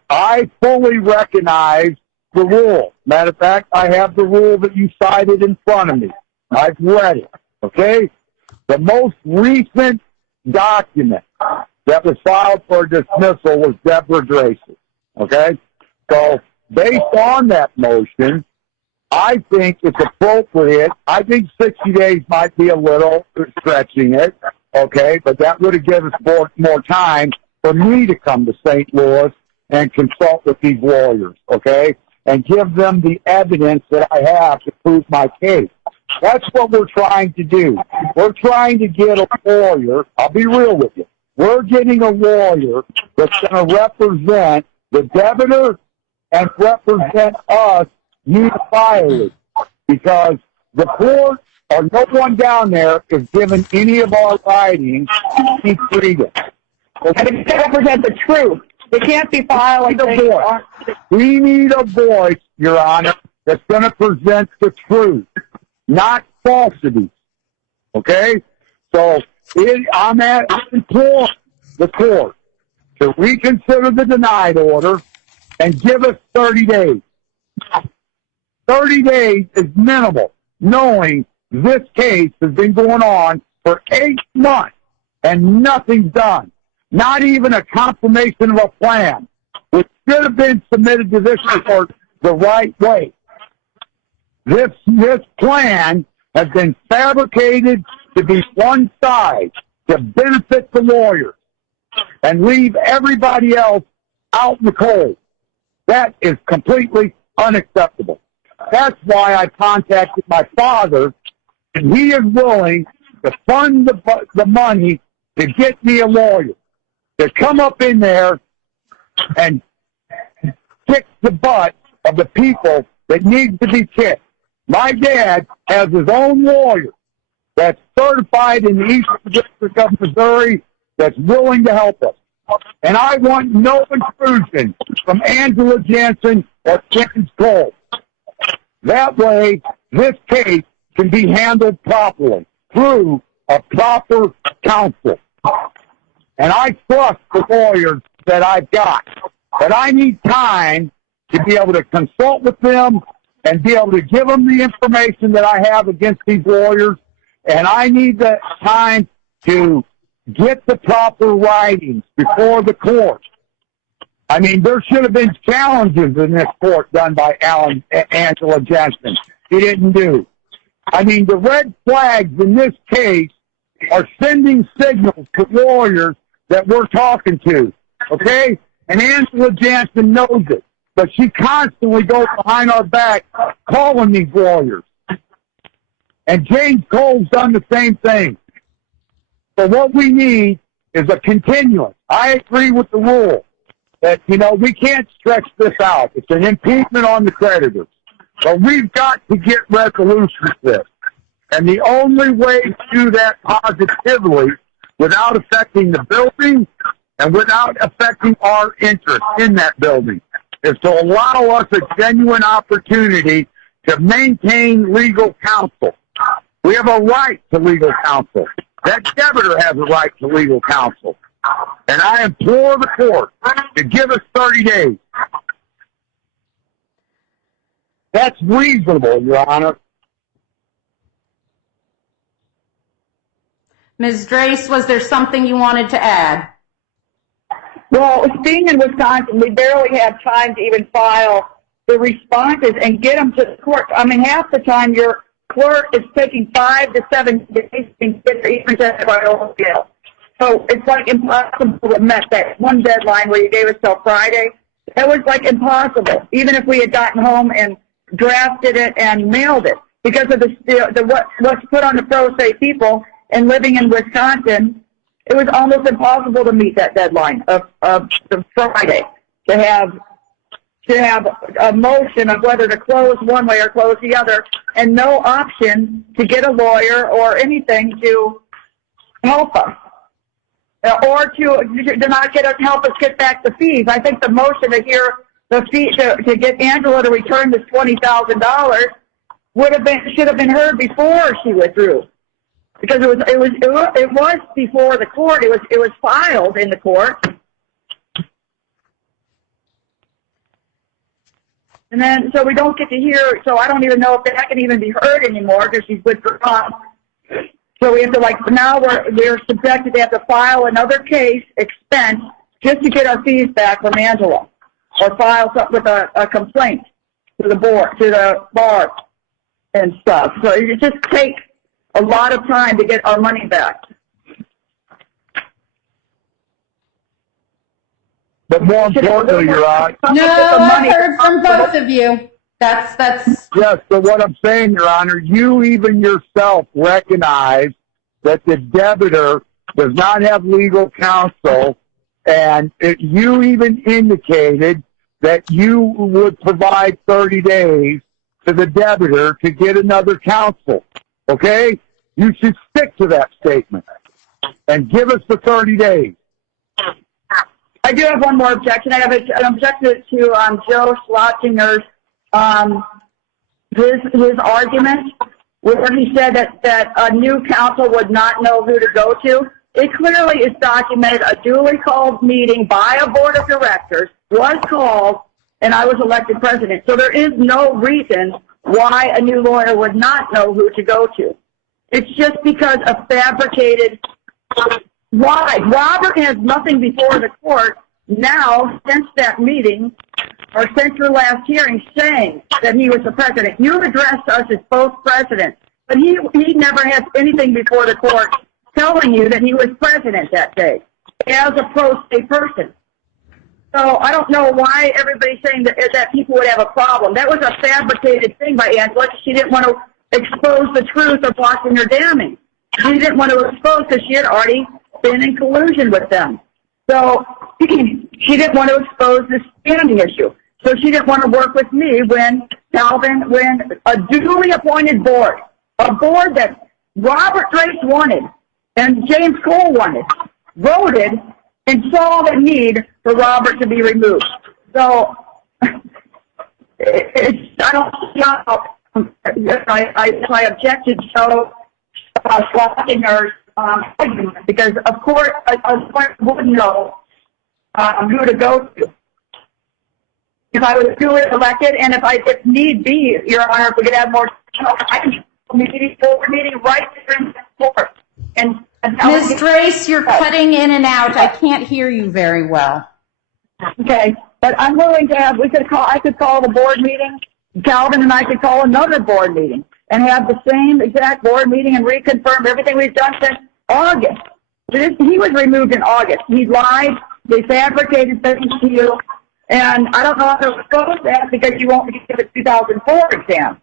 I fully recognize the rule. Matter of fact, I have the rule that you cited in front of me. I've read it, okay? The most recent document that was filed for dismissal was Deborah Grace's, okay? So, based on that motion, I think it's appropriate. I think 60 days might be a little stretching it, okay, but that would have given us more time for me to come to St. Louis and consult with these lawyers, okay, and give them the evidence that I have to prove my case. That's what we're trying to do. We're trying to get a lawyer. I'll be real with you. We're getting a lawyer that's going to represent the debtor and represent us unifiedly, because the court or no one down there is given any of our writings any freedom. And it's to represent the truth. They can't be filing things. We need a voice, Your Honor, that's going to present the truth, not falsities. Okay? So I'm imploring the court to reconsider the denied order and give us 30 days. 30 days is minimal, knowing this case has been going on for 8 months and nothing's done. Not even a confirmation of a plan, which should have been submitted to this court the right way. This plan has been fabricated to be one side, to benefit the lawyers, and leave everybody else out in the cold. That is completely unacceptable. That's why I contacted my father, and he is willing to fund the money to get me a lawyer, to come up in there and kick the butt of the people that need to be kicked. My dad has his own lawyer that's certified in the Eastern District of Missouri that's willing to help us. And I want no intrusion from Angela Jansen or James Cole. That way, this case can be handled properly through a proper counsel. And I trust the lawyers that I've got. But I need time to be able to consult with them and be able to give them the information that I have against these lawyers. And I need the time to get the proper writings before the court. I mean, there should have been challenges in this court done by Angela Jensen. He didn't do. I mean, the red flags in this case are sending signals to lawyers that we're talking to, okay? And Angela Jansen knows it, but she constantly goes behind our back calling these lawyers. And James Cole's done the same thing. So what we need is a continuance. I agree with the rule that, we can't stretch this out. It's an impingement on the creditors. But we've got to get resolution to this. And the only way to do that positively without affecting the building and without affecting our interest in that building, is to allow us a genuine opportunity to maintain legal counsel. We have a right to legal counsel. That debtor has a right to legal counsel. And I implore the court to give us 30 days. That's reasonable, Your Honor. Ms. Drace, was there something you wanted to add? Well, being in Wisconsin, we barely have time to even file the responses and get them to the court. I mean, half the time your clerk is taking 5 to 7 days to get their even to jail. So it's like impossible to met that one deadline where you gave us till Friday. That was like impossible, even if we had gotten home and drafted it and mailed it, because of what's put on the pro se people and living in Wisconsin. It was almost impossible to meet that deadline of the Friday to have a motion of whether to close one way or close the other, and no option to get a lawyer or anything to help us, or to not help us get back the fees. I think the motion to hear the fee to get Angela to return this $20,000 should have been heard before she withdrew. Because it was before the court. It was filed in the court, and then so we don't get to hear. So I don't even know if that can even be heard anymore because she's withdrawn. So we have to now we're subjected to have to file another case expense just to get our fees back from Angela, or file something with a complaint to the bar and stuff. So it just takes a lot of time to get our money back. But more importantly, Your Honor. No, I've heard from both of you. That's. Yes, but what I'm saying, Your Honor, you even yourself recognize that the debtor does not have legal counsel, and you even indicated that you would provide 30 days to the debtor to get another counsel. Okay? You should stick to that statement and give us the 30 days. I do have one more objection. I have an objection to Joe Schlottinger's his argument where he said that a new counsel would not know who to go to. It clearly is documented. A duly called meeting by a board of directors was called, and I was elected president. So there is no reason why a new lawyer would not know who to go to. It's just because of fabricated. Why? Robert has nothing before the court now since that meeting, or since your last hearing, saying that he was the president. You addressed us as both presidents, but he never has anything before the court telling you that he was president that day as a pro se person. So I don't know why everybody's saying that people would have a problem. That was a fabricated thing by Angela. She didn't want to expose the truth of washing her damning. She didn't want to expose because she had already been in collusion with them. So she didn't want to expose the standing issue. So she didn't want to work with me when a duly appointed board, a board that Robert Drace wanted and James Cole wanted, voted and saw the need for Robert to be removed. So I don't see how I objected to Schlottinger's argument, because of course I wouldn't know who to go to if I was duly elected, and if need be, Your Honor, if we could have more, I can meeting right there in the court. And Ms. Drace, you're cutting in and out. I can't hear you very well. Okay, but I'm willing to have. I could call the board meeting. Calvin and I could call another board meeting and have the same exact board meeting and reconfirm everything we've done since August. He was removed in August. He lied. They fabricated things to you. And I don't know how to expose that because you won't give a 2004 exam.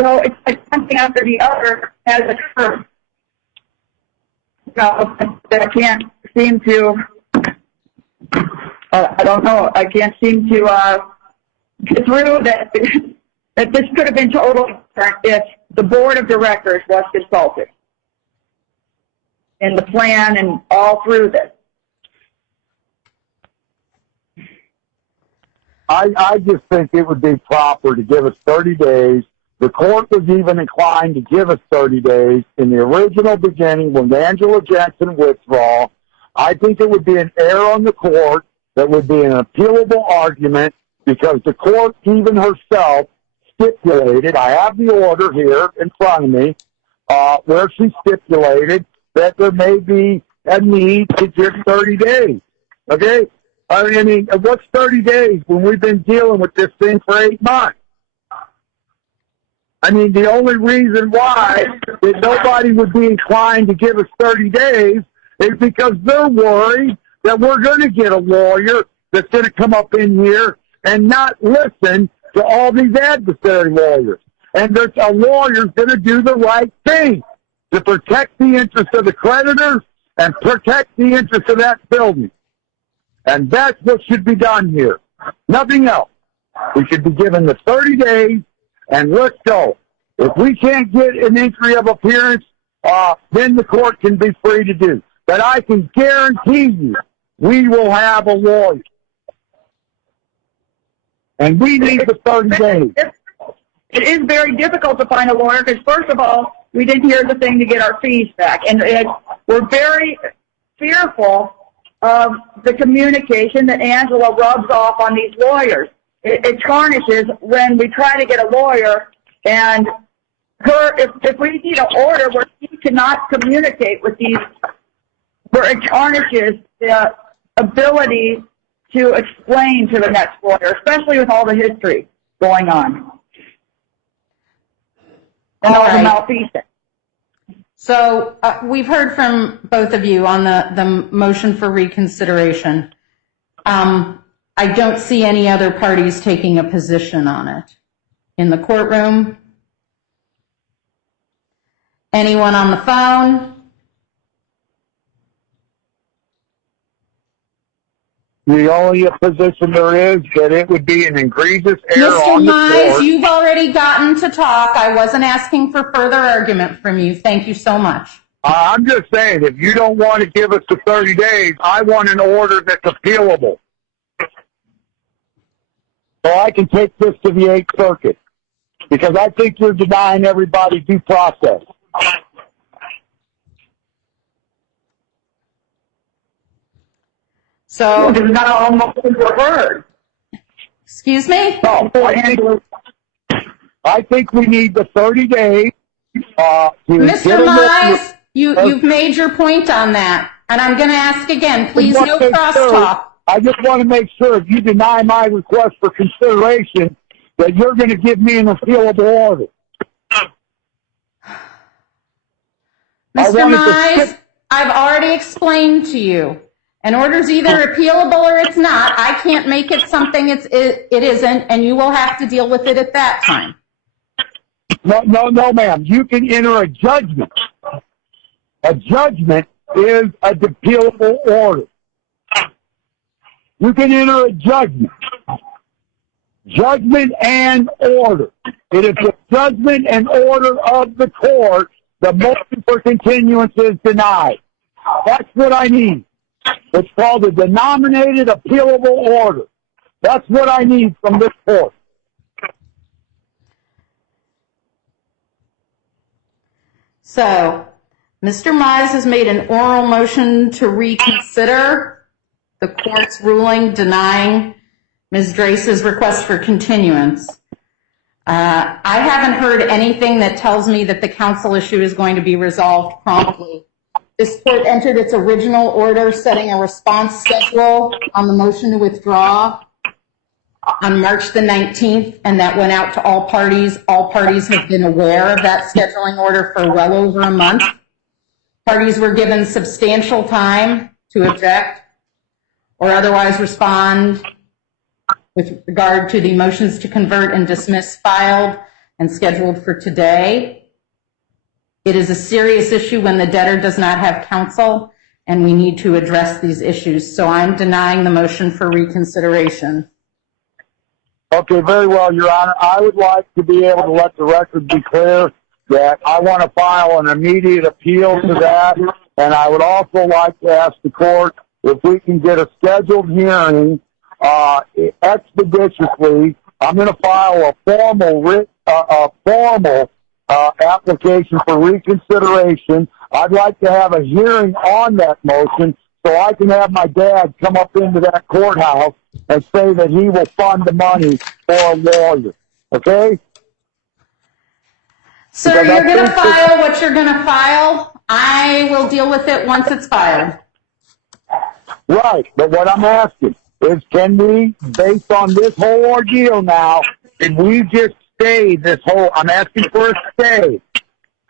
So it's like something after the other has occurred. So that I can't seem to, I don't know, I can't seem to get through that. That this could have been totally different if the board of directors was consulted in the plan and all through this. I just think it would be proper to give us 30 days. The court was even inclined to give us 30 days in the original beginning when Angela Jensen withdrew. I think it would be an error on the court that would be an appealable argument because the court even herself stipulated, I have the order here in front of me, where she stipulated that there may be a need to give 30 days. Okay? I mean, what's 30 days when we've been dealing with this thing for 8 months? I mean, the only reason why that nobody would be inclined to give us 30 days is because they're worried that we're going to get a lawyer that's going to come up in here and not listen to all these adversary lawyers. And there's a lawyer's going to do the right thing to protect the interests of the creditors and protect the interests of that building. And that's what should be done here. Nothing else. We should be given the 30 days, and let's go. If we can't get an entry of appearance, then the court can be free to do. But I can guarantee you, we will have a lawyer. And we need the 30 days. It is very difficult to find a lawyer because, first of all, we didn't hear the thing to get our fees back. And we're very fearful of the communication that Angela rubs off on these lawyers. It tarnishes when we try to get a lawyer and if we need an order where she cannot communicate with these, where it tarnishes the ability to explain to the next lawyer, especially with all the history going on. And all the malfeasance. So we've heard from both of you on the motion for reconsideration. I don't see any other parties taking a position on it. In the courtroom? Anyone on the phone? The only position there is that it would be an egregious error Mr. on the Mize, court. you've already gotten to talk. I wasn't asking for further argument from you. Thank you so much. I'm just saying, if you don't want to give us the 30 days, I want an order that's appealable. So I can take this to the 8th Circuit. Because I think you're denying everybody due process. So, Because not all motions were heard. excuse me? No, I think we need the 30 days to Mr. get a Mize, you've made your point on that. And I'm going to ask again, please no crosstalk. I just want to make sure if you deny my request for consideration that you're going to give me an appealable order. Mr. Mize, I've already explained to you. An order's either appealable or it's not. I can't make it something it isn't, and you will have to deal with it at that time. No, ma'am. You can enter a judgment. A judgment is a appealable order. You can enter a judgment. Judgment and order. It is the judgment and order of the court. The motion for continuance is denied. That's what I need. It's called a denominated appealable order. That's what I need from this court. So, Mr. Mize has made an oral motion to reconsider the court's ruling denying Ms. Drace's request for continuance. I haven't heard anything that tells me that the counsel issue is going to be resolved promptly. This court entered its original order setting a response schedule on the motion to withdraw on March the 19th, and that went out to all parties. All parties have been aware of that scheduling order for well over a month. Parties were given substantial time to object or otherwise respond with regard to the motions to convert and dismiss filed and scheduled for today. It is a serious issue when the debtor does not have counsel, and we need to address these issues. So I'm denying the motion for reconsideration. Okay, very well, Your Honor. I would like to be able to let the record be clear that I want to file an immediate appeal to that, and I would also like to ask the court if we can get a scheduled hearing expeditiously. I'm going to file a formal application for reconsideration. I'd like to have a hearing on that motion so I can have my dad come up into that courthouse and say that he will fund the money for a lawyer. Okay? Sir, Because I you're going to think that- file what you're going to file. I will deal with it once it's filed. Right, but what I'm asking is, can we, based on this whole ordeal now, can we just stay this whole, I'm asking for a stay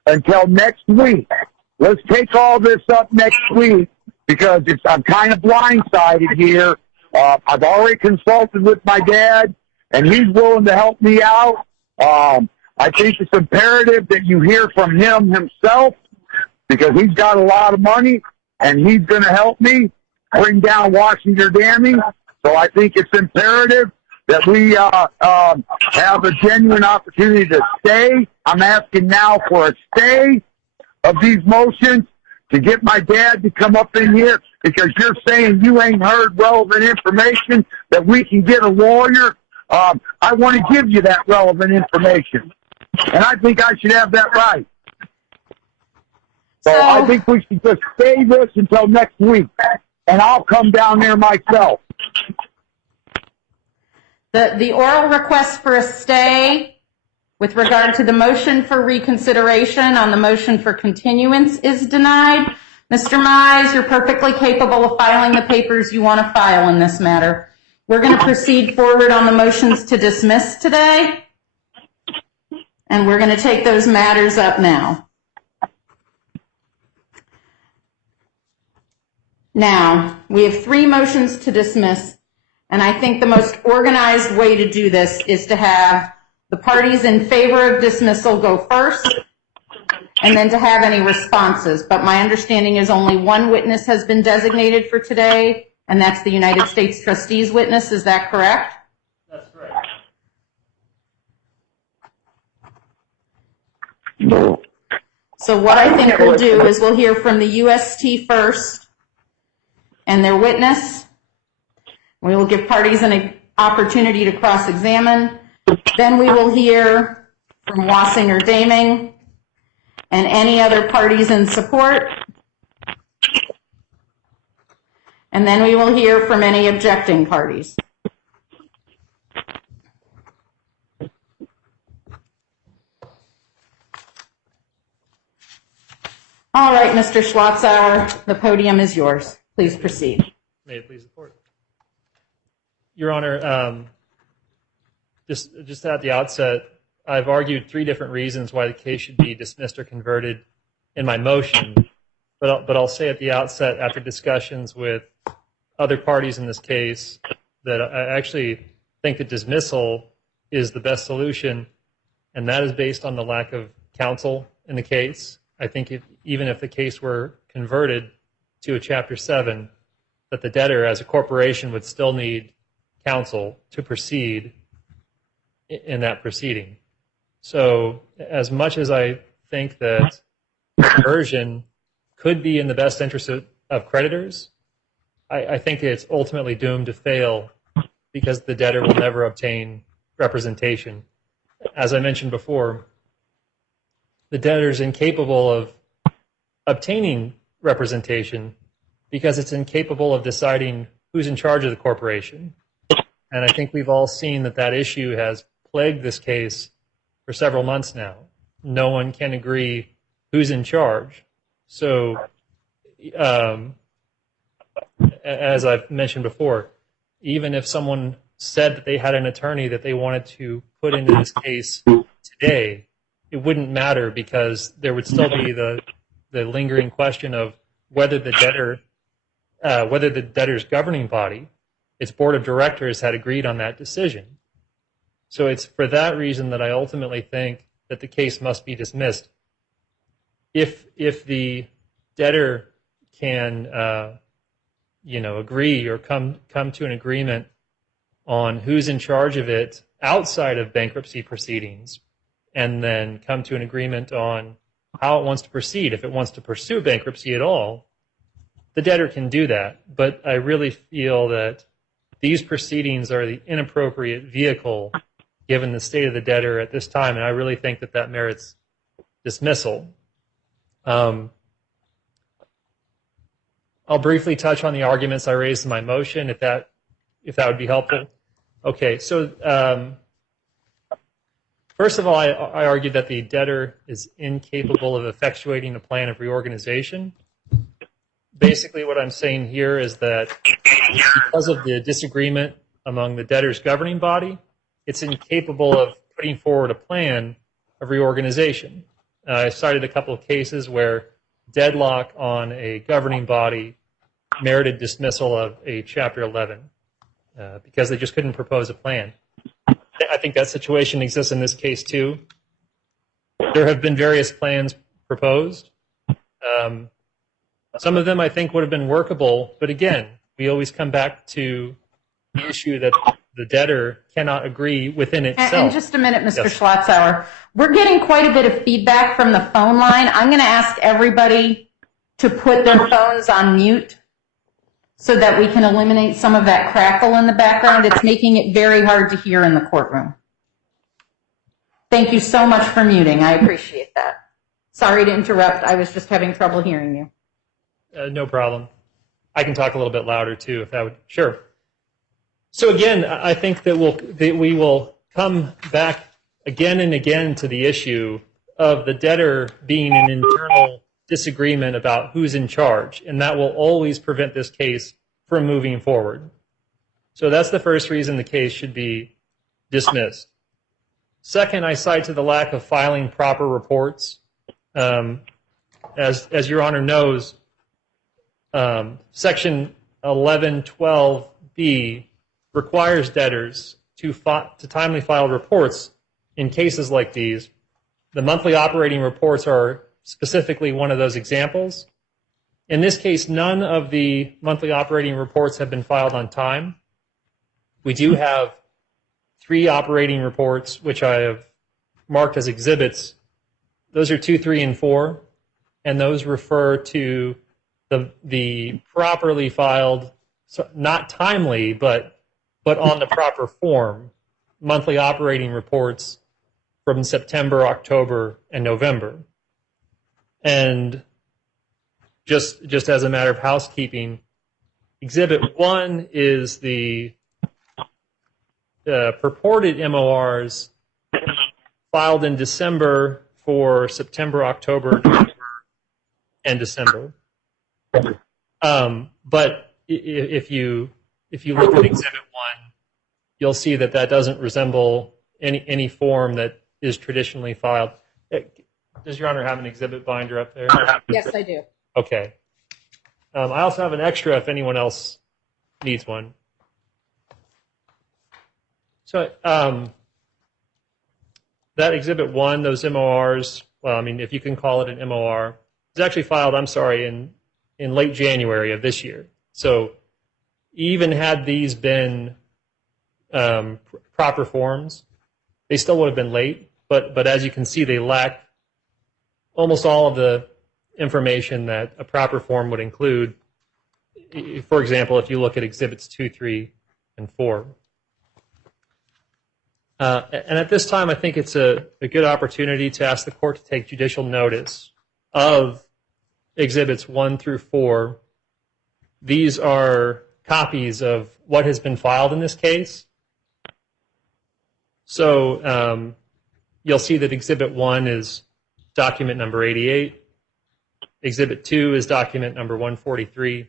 until next week. Let's take all this up next week because I'm kind of blindsided here. I've already consulted with my dad, and he's willing to help me out. I think it's imperative that you hear from him himself because he's got a lot of money, and he's going to help me bring down Washington Damming. So I think it's imperative that we have a genuine opportunity to stay. I'm asking now for a stay of these motions to get my dad to come up in here because you're saying you ain't heard relevant information that we can get a lawyer. I want to give you that relevant information, and I think I should have that right. So I think we should just stay this until next week, and I'll come down there myself. The oral request for a stay with regard to the motion for reconsideration on the motion for continuance is denied. Mr. Mize, you're perfectly capable of filing the papers you want to file in this matter. We're going to proceed forward on the motions to dismiss today, and we're going to take those matters up now. Now, we have 3 motions to dismiss, and I think the most organized way to do this is to have the parties in favor of dismissal go first, and then to have any responses. But my understanding is only one witness has been designated for today, and that's the United States Trustees witness. Is that correct? That's correct. So what I think we'll do is we'll hear from the UST first and their witness. We will give parties an opportunity to cross-examine. Then we will hear from Wassinger Daming and any other parties in support. And then we will hear from any objecting parties. All right, Mr. Schlotzauer, the podium is yours. Please proceed. May it please the court. Your Honor, just at the outset, I've argued 3 different reasons why the case should be dismissed or converted in my motion, but I'll say at the outset, after discussions with other parties in this case, that I actually think that dismissal is the best solution, and that is based on the lack of counsel in the case. I think even if the case were converted to a Chapter 7, that the debtor as a corporation would still need counsel to proceed in that proceeding. So as much as I think that conversion could be in the best interest of creditors, I think it's ultimately doomed to fail because the debtor will never obtain representation. As I mentioned before, the debtor is incapable of obtaining representation because it's incapable of deciding who's in charge of the corporation. And I think we've all seen that issue has plagued this case for several months now. No one can agree who's in charge. So, as I've mentioned before, even if someone said that they had an attorney that they wanted to put into this case today, it wouldn't matter because there would still be the lingering question of whether the debtor's governing body, its board of directors, had agreed on that decision. So it's for that reason that I ultimately think that the case must be dismissed. If the debtor can, agree or come to an agreement on who's in charge of it outside of bankruptcy proceedings, and then come to an agreement on how it wants to proceed, if it wants to pursue bankruptcy at all, the debtor can do that. But I really feel that these proceedings are the inappropriate vehicle given the state of the debtor at this time, and I really think that that merits dismissal. I'll briefly touch on the arguments I raised in my motion, if that would be helpful. Okay, so first of all, I argued that the debtor is incapable of effectuating a plan of reorganization. Basically, what I'm saying here is that because of the disagreement among the debtor's governing body, it's incapable of putting forward a plan of reorganization. I cited a couple of cases where deadlock on a governing body merited dismissal of a Chapter 11 because they just couldn't propose a plan. I think that situation exists in this case too. There have been various plans proposed. Some of them I think would have been workable, but again, we always come back to the issue that the debtor cannot agree within itself. And just a minute, Mr. Schlotzauer. We're getting quite a bit of feedback from the phone line. I'm going to ask everybody to put their phones on mute so that we can eliminate some of that crackle in the background. It's making it very hard to hear in the courtroom. Thank you so much for muting. I appreciate that. Sorry to interrupt. I was just having trouble hearing you. No problem. I can talk a little bit louder too, if that would. Sure. So again, I think that we will come back again and again to the issue of the debtor being an internal disagreement about who's in charge, and that will always prevent this case from moving forward. So that's the first reason the case should be dismissed. Second, I cite to the lack of filing proper reports. As Your Honor knows, Section 1112B requires debtors to timely file reports in cases like these. The monthly operating reports are specifically one of those examples. In this case, none of the monthly operating reports have been filed on time. We do have 3 operating reports, which I have marked as exhibits. Those are 2, 3, and 4, and those refer to the properly filed, so not timely, but on the proper form, monthly operating reports from September, October, and November. And just as a matter of housekeeping, Exhibit 1 is the purported MORs filed in December for September, October, November, and December. But if you look at Exhibit 1, you'll see that doesn't resemble any form that is traditionally filed. Does Your Honor have an exhibit binder up there? Yes, I do. Okay. I also have an extra if anyone else needs one. So that Exhibit 1, those MORs, well, I mean, if you can call it an MOR, it's actually filed, in late January of this year. So even had these been proper forms, they still would have been late. But as you can see, they lack almost all of the information that a proper form would include. For example, if you look at Exhibits 2, 3, and 4. And at this time, I think it's a good opportunity to ask the court to take judicial notice of Exhibits 1 through 4. These are copies of what has been filed in this case. So you'll see that Exhibit 1 is document number 88. Exhibit 2 is document number 143.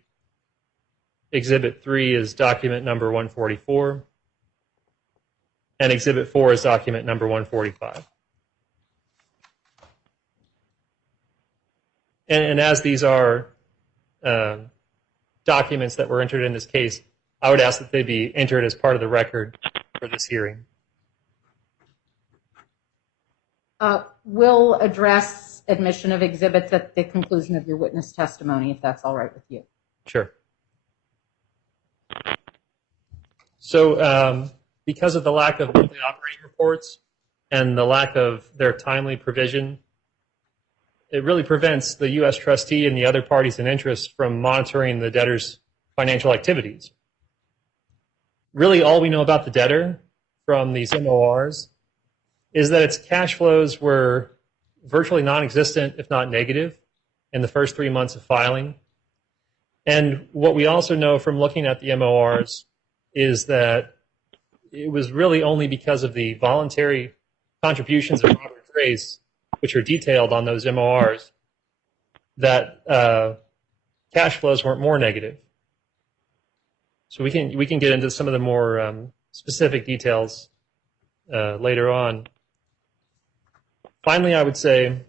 Exhibit 3 is document number 144. And Exhibit 4 is document number 145. And as these are documents that were entered in this case, I would ask that they be entered as part of the record for this hearing. We'll address admission of exhibits at the conclusion of your witness testimony, if that's all right with you. Sure. So because of the lack of monthly operating reports and the lack of their timely provision, it really prevents the U.S. trustee and the other parties in interest from monitoring the debtor's financial activities. really all we know about the debtor from these MORs is that its cash flows were virtually non-existent, if not negative, in the first 3 months of filing. And what we also know from looking at the MORs is that it was really only because of the voluntary contributions of Robert Grace, which are detailed on those MORs, that cash flows weren't more negative. So we can get into some of the more specific details later on. Finally, I would say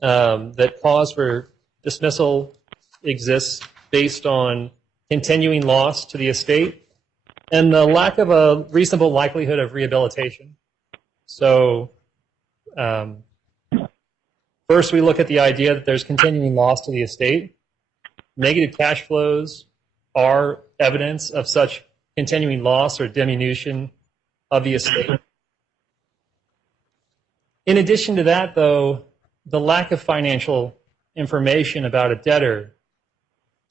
that cause for dismissal exists based on continuing loss to the estate and the lack of a reasonable likelihood of rehabilitation. So first we look at the idea that there's continuing loss to the estate. Negative cash flows are evidence of such continuing loss or diminution of the estate. In addition to that, though, the lack of financial information about a debtor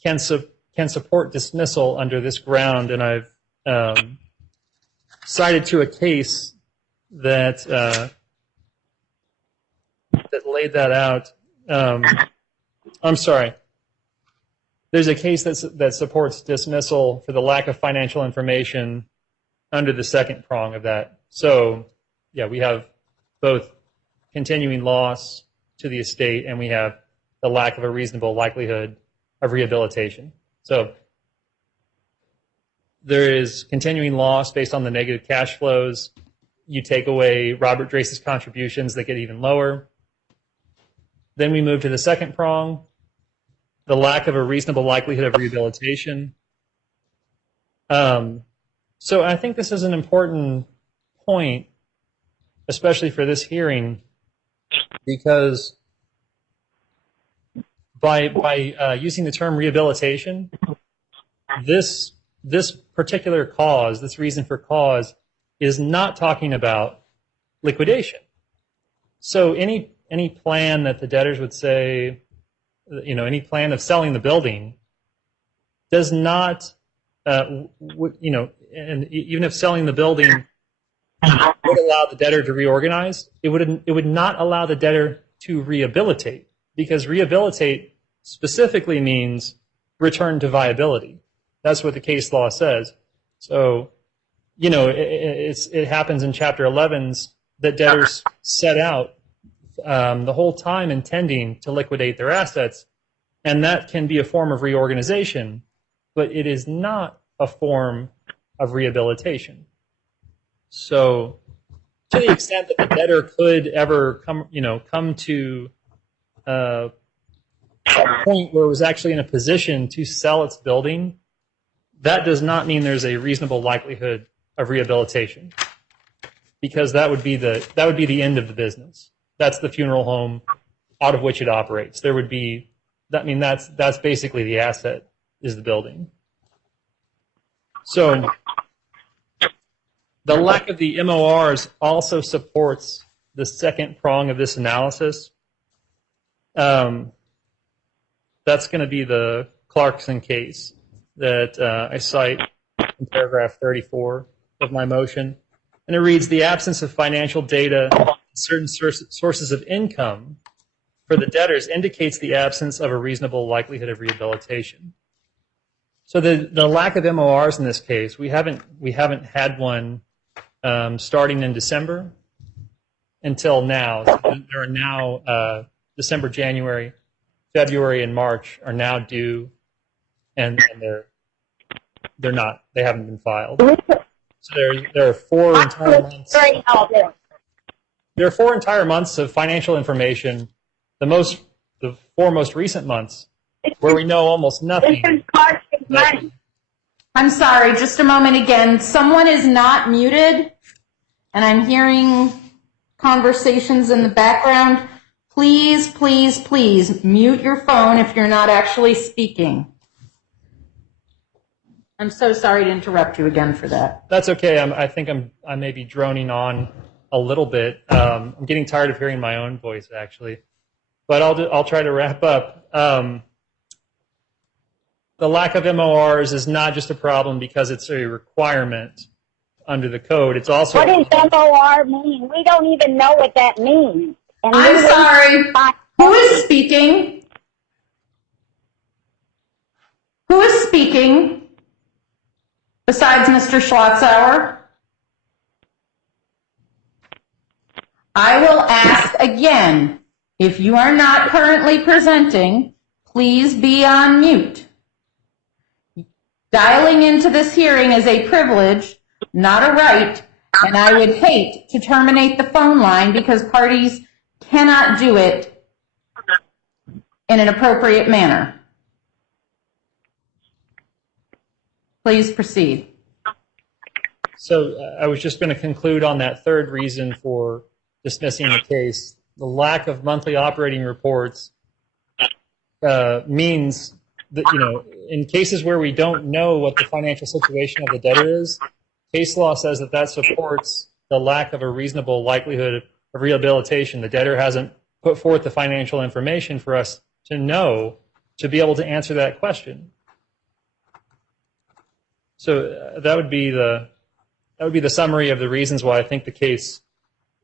can support dismissal under this ground, and I've cited to a case that that laid that out. I'm sorry. There's a case that supports dismissal for the lack of financial information under the second prong of that. So, yeah, we have both continuing loss to the estate and we have the lack of a reasonable likelihood of rehabilitation. So there is continuing loss based on the negative cash flows. You take away Robert Drace's contributions, they get even lower. Then we move to the second prong, the lack of a reasonable likelihood of rehabilitation. So I think this is an important point, especially for this hearing, because by using the term rehabilitation, this particular cause, this reason for cause, is not talking about liquidation. So any plan that the debtors would say, any plan of selling the building does not, and even if selling the building would allow the debtor to reorganize, it would not allow the debtor to rehabilitate, because rehabilitate specifically means return to viability. That's what the case law says. So, it happens in Chapter 11s that debtors set out the whole time intending to liquidate their assets, and that can be a form of reorganization, but it is not a form of rehabilitation. So, to the extent that the debtor could ever come to a point where it was actually in a position to sell its building, that does not mean there's a reasonable likelihood of rehabilitation, because that would be the end of the business. That's the funeral home out of which it operates. That's basically the asset, is the building. So the lack of the MORs also supports the second prong of this analysis. That's going to be the Clarkson case that I cite in paragraph 34 of my motion. And it reads, the absence of financial data, certain sources of income for the debtors indicates the absence of a reasonable likelihood of rehabilitation. So the lack of MORs in this case, we haven't had one starting in December until now. So there are now December, January, February, and March are now due, and they're not. They haven't been filed. So there are 4 entire months. There are 4 entire months of financial information. The 4 most recent months where we know almost nothing. I'm sorry, just a moment again. Someone is not muted, and I'm hearing conversations in the background. Please, please, please mute your phone if you're not actually speaking. I'm so sorry to interrupt you again for that. That's okay. I think I may be droning on a little bit. I'm getting tired of hearing my own voice, actually. But I'll try to wrap up. the lack of MORs is not just a problem because it's a requirement under the code. It's also What does MOR mean? We don't even know what that means. And I'm we sorry. find- Who is speaking? Who is speaking besides Mr. Schlotzauer? I will ask again, if you are not currently presenting, please be on mute. Dialing into this hearing is a privilege, not a right, and I would hate to terminate the phone line because parties cannot do it in an appropriate manner. Please proceed. So I was just going to conclude on that third reason for dismissing the case. The lack of monthly operating reports means that, in cases where we don't know what the financial situation of the debtor is, case law says that supports the lack of a reasonable likelihood of rehabilitation. The debtor hasn't put forth the financial information for us to know, to be able to answer that question. So that would be the summary of the reasons why I think the case,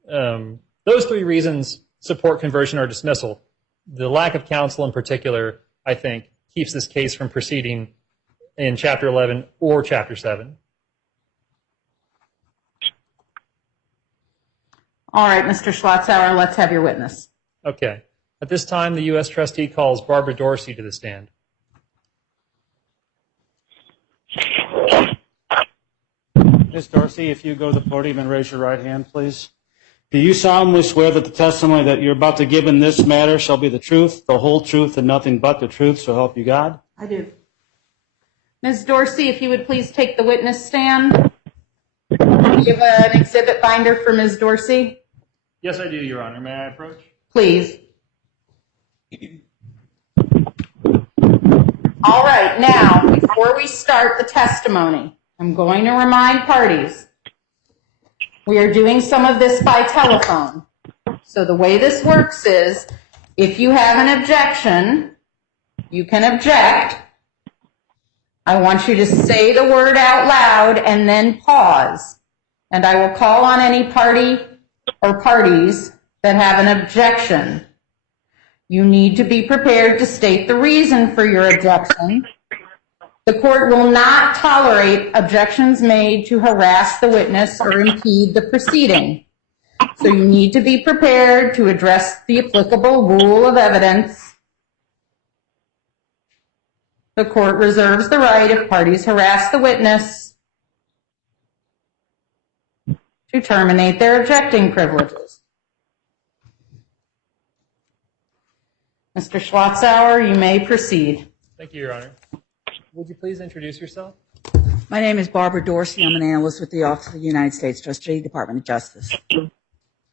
those three reasons support conversion or dismissal. The lack of counsel in particular, I think, keeps this case from proceeding in Chapter 11 or Chapter 7. All right, Mr. Schlotzauer, let's have your witness. Okay. At this time, the U.S. trustee calls Barbara Dorsey to the stand. Ms. Dorsey, if you go to the podium and raise your right hand, please. Do you solemnly swear that the testimony that you're about to give in this matter shall be the truth, the whole truth, and nothing but the truth, so help you God? I do. Ms. Dorsey, if you would please take the witness stand. Do you have an exhibit binder for Ms. Dorsey? Yes, I do, Your Honor. May I approach? Please. All right, now, before we start the testimony, I'm going to remind parties, we are doing some of this by telephone. So the way this works is, if you have an objection, you can object. I want you to say the word out loud and then pause. And I will call on any party or parties that have an objection. You need to be prepared to state the reason for your objection. The court will not tolerate objections made to harass the witness or impede the proceeding. So you need to be prepared to address the applicable rule of evidence. The court reserves the right, if parties harass the witness, to terminate their objecting privileges. Mr. Schlotzauer, you may proceed. Thank you, Your Honor. Would you please introduce yourself? My name is Barbara Dorsey. I'm an analyst with the Office of the United States Trustee, Department of Justice.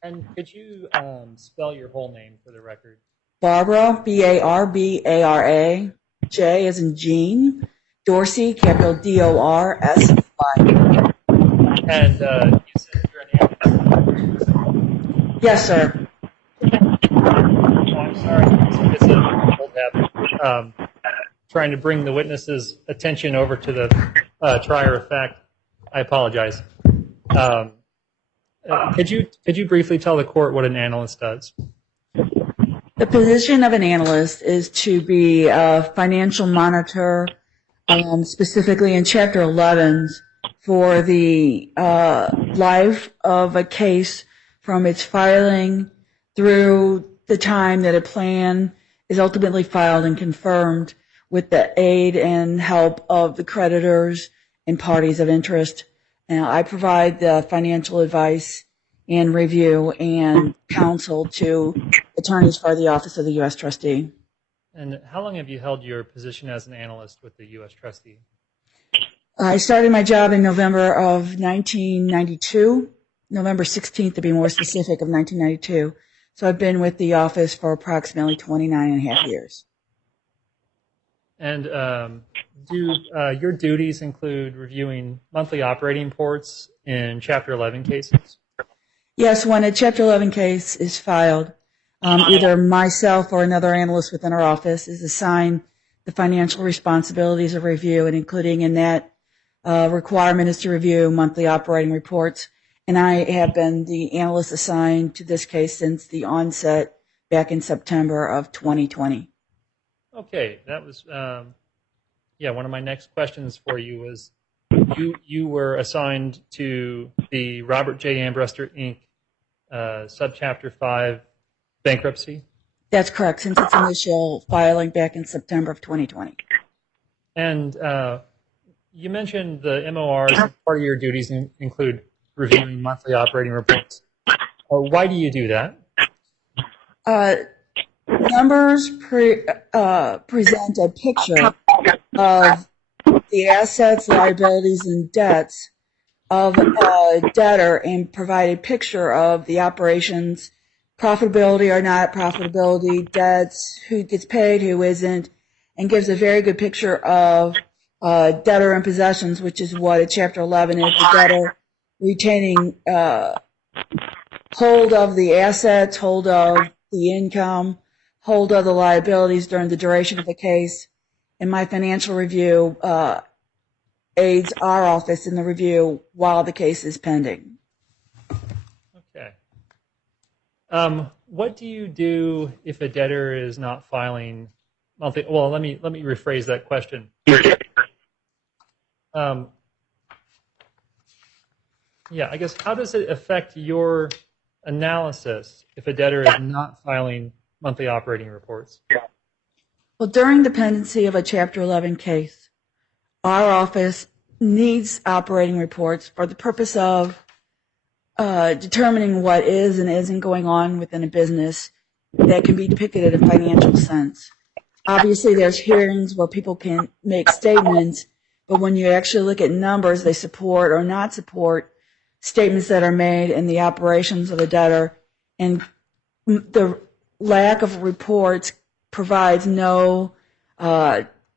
And could you spell your whole name for the record? Barbara, B-A-R-B-A-R-A, J as in Jean, Dorsey, capital D-O-R-S. And you said you're an analyst? Yes, sir. Oh, I'm sorry. It's an old habit. Trying to bring the witness's attention over to the trier of fact. I apologize. Could you briefly tell the court what an analyst does? The position of an analyst is to be a financial monitor, specifically in Chapter 11, for the life of a case from its filing through the time that a plan is ultimately filed and confirmed with the aid and help of the creditors and parties of interest. And I provide the financial advice and review and counsel to attorneys for the Office of the U.S. Trustee. And how long have you held your position as an analyst with the U.S. Trustee? I started my job in November of 1992, November 16th to be more specific, of 1992. So I've been with the office for approximately 29 and a half years. And do your duties include reviewing monthly operating reports in Chapter 11 cases? Yes, when a Chapter 11 case is filed, either myself or another analyst within our office is assigned the financial responsibilities of review, and including in that requirement is to review monthly operating reports. And I have been the analyst assigned to this case since the onset back in September of 2020. Okay, that was one of my next questions for you was you were assigned to the Robert J. Ambrester Inc. Subchapter 5 bankruptcy. That's correct, since its initial filing back in September of 2020. And you mentioned the MORs. Part of your duties include reviewing monthly operating reports. Why do you do that? Numbers present a picture of the assets, liabilities, and debts of a debtor and provide a picture of the operations, profitability or not profitability, debts, who gets paid, who isn't, and gives a very good picture of debtor and possessions, which is what a Chapter 11 is, the debtor retaining hold of the assets, hold of the income, hold of the liabilities during the duration of the case. And my financial review aids our office in the review while the case is pending. Okay. What do you do if a debtor is not filing monthly? Well, let me rephrase that question. I guess how does it affect your analysis if a debtor is not filing monthly operating reports? Well, during the pendency of a Chapter 11 case, our office needs operating reports for the purpose of determining what is and isn't going on within a business that can be depicted in a financial sense. Obviously, there's hearings where people can make statements, but when you actually look at numbers, they support or not support statements that are made in the operations of the debtor, and the lack of reports provides no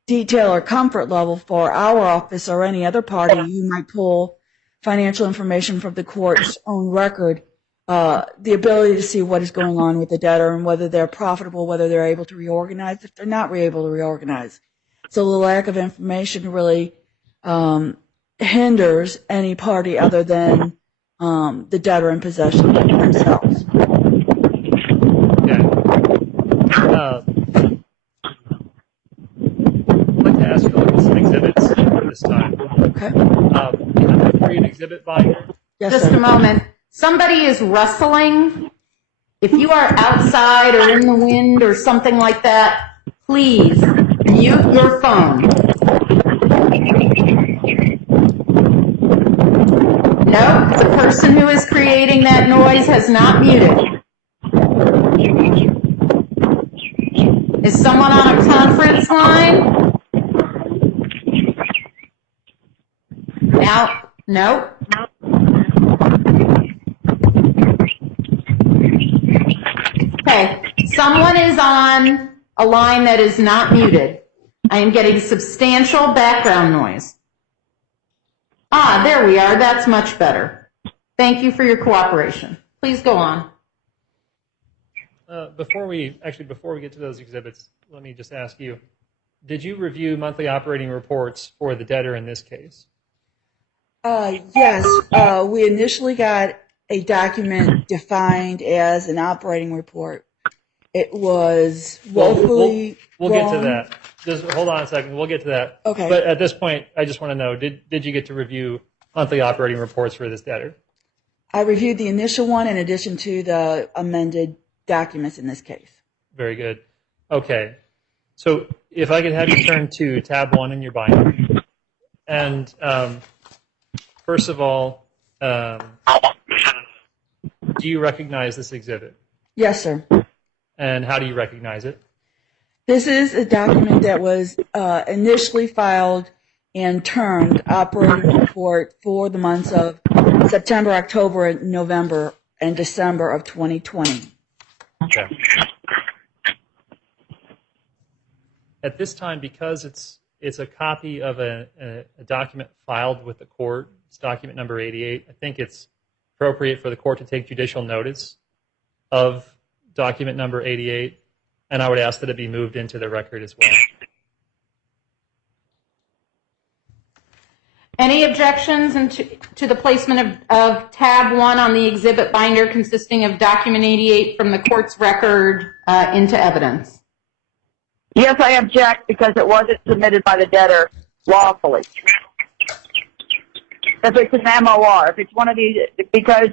detail or comfort level for our office or any other party who might pull financial information from the court's own record, the ability to see what is going on with the debtor and whether they're profitable, whether they're able to reorganize, if they're not able to reorganize. So the lack of information really hinders any party other than the debtor in possession themselves. I'd like to ask you to look at some exhibits this time. Okay. Can I bring an exhibit binder? Yes, Just sir. a moment. Somebody is rustling. If you are outside or in the wind or something like that, please mute your phone. Nope, the person who is creating that noise has not muted. Is someone on a conference line? Now, no. Okay, someone is on a line that is not muted. I am getting substantial background noise. Ah, there we are. That's much better. Thank you for your cooperation. Please go on. Before we get to those exhibits, let me just ask you, did you review monthly operating reports for the debtor in this case? Yes, we initially got a document defined as an operating report. It was woefully We'll get to wrong. that. Just hold on a second. We'll get to that. Okay. But at this point, I just want to know, did you get to review monthly operating reports for this debtor? I reviewed the initial one in addition to the amended documents in this case. Very good. Okay. So if I could have you turn to tab 1 in your binder. And first of all, do you recognize this exhibit? Yes, sir. And how do you recognize it? This is a document that was initially filed and termed operating report for the months of September, October, November, and December of 2020. Okay. At this time, because it's a copy of a document filed with the court, it's document number 88, I think it's appropriate for the court to take judicial notice of document number 88, and I would ask that it be moved into the record as well. Any objections to the placement of tab 1 on the exhibit binder consisting of document 88 from the court's record into evidence? Yes, I object because it wasn't submitted by the debtor lawfully. If it's an MOR, if it's one of these, because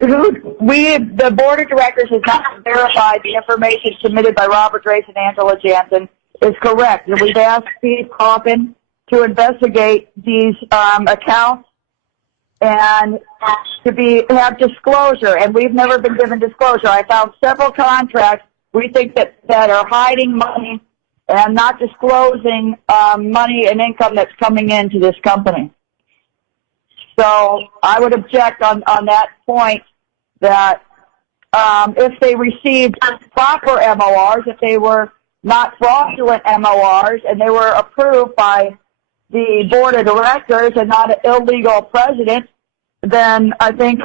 the board of directors has not verified the information submitted by Robert Grace and Angela Jansen is correct. And we've asked Steve Coffin to investigate these accounts and to have disclosure, and we've never been given disclosure. I found several contracts we think that are hiding money and not disclosing money and income that's coming into this company. So I would object on that point that if they received proper MORs, if they were not fraudulent MORs, and they were approved by the board of directors and not an illegal president, then I think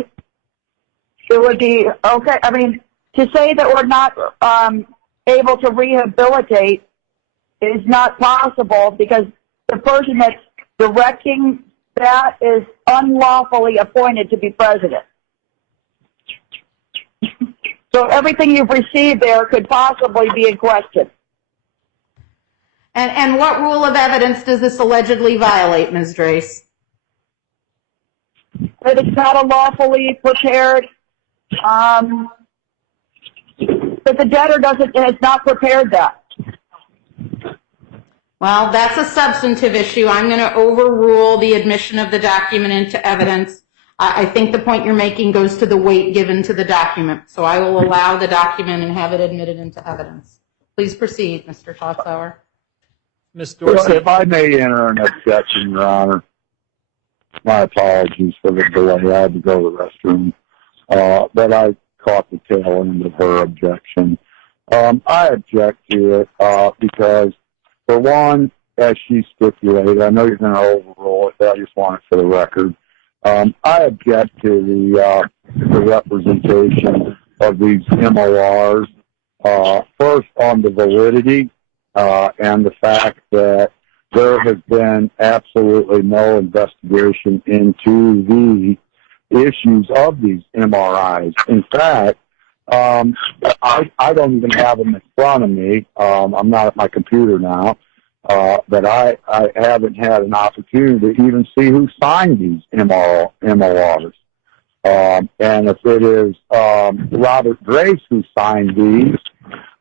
it would be okay. I mean, to say that we're not able to rehabilitate is not possible because the person that's directing that is unlawfully appointed to be president. So everything you've received there could possibly be in question. And what rule of evidence does this allegedly violate, Ms. Drace? That it's not a lawfully prepared, that the debtor has not prepared that. Well, that's a substantive issue. I'm going to overrule the admission of the document into evidence. I think the point you're making goes to the weight given to the document. So I will allow the document and have it admitted into evidence. Please proceed, Mr. Totzauer. Ms. Dorsey. If I may enter an objection, Your Honor, my apologies for the delay. I had to go to the restroom. But I caught the tail end of her objection. I object to it because, for one, as she stipulated, I know you're going to overrule it, but I just want it for the record. I object to the representation of these MORs, first on the validity and the fact that there has been absolutely no investigation into the issues of these MRIs. In fact, I don't even have them in front of me. I'm not at my computer now. But I haven't had an opportunity to even see who signed these MORs. And if it is Robert Grace who signed these,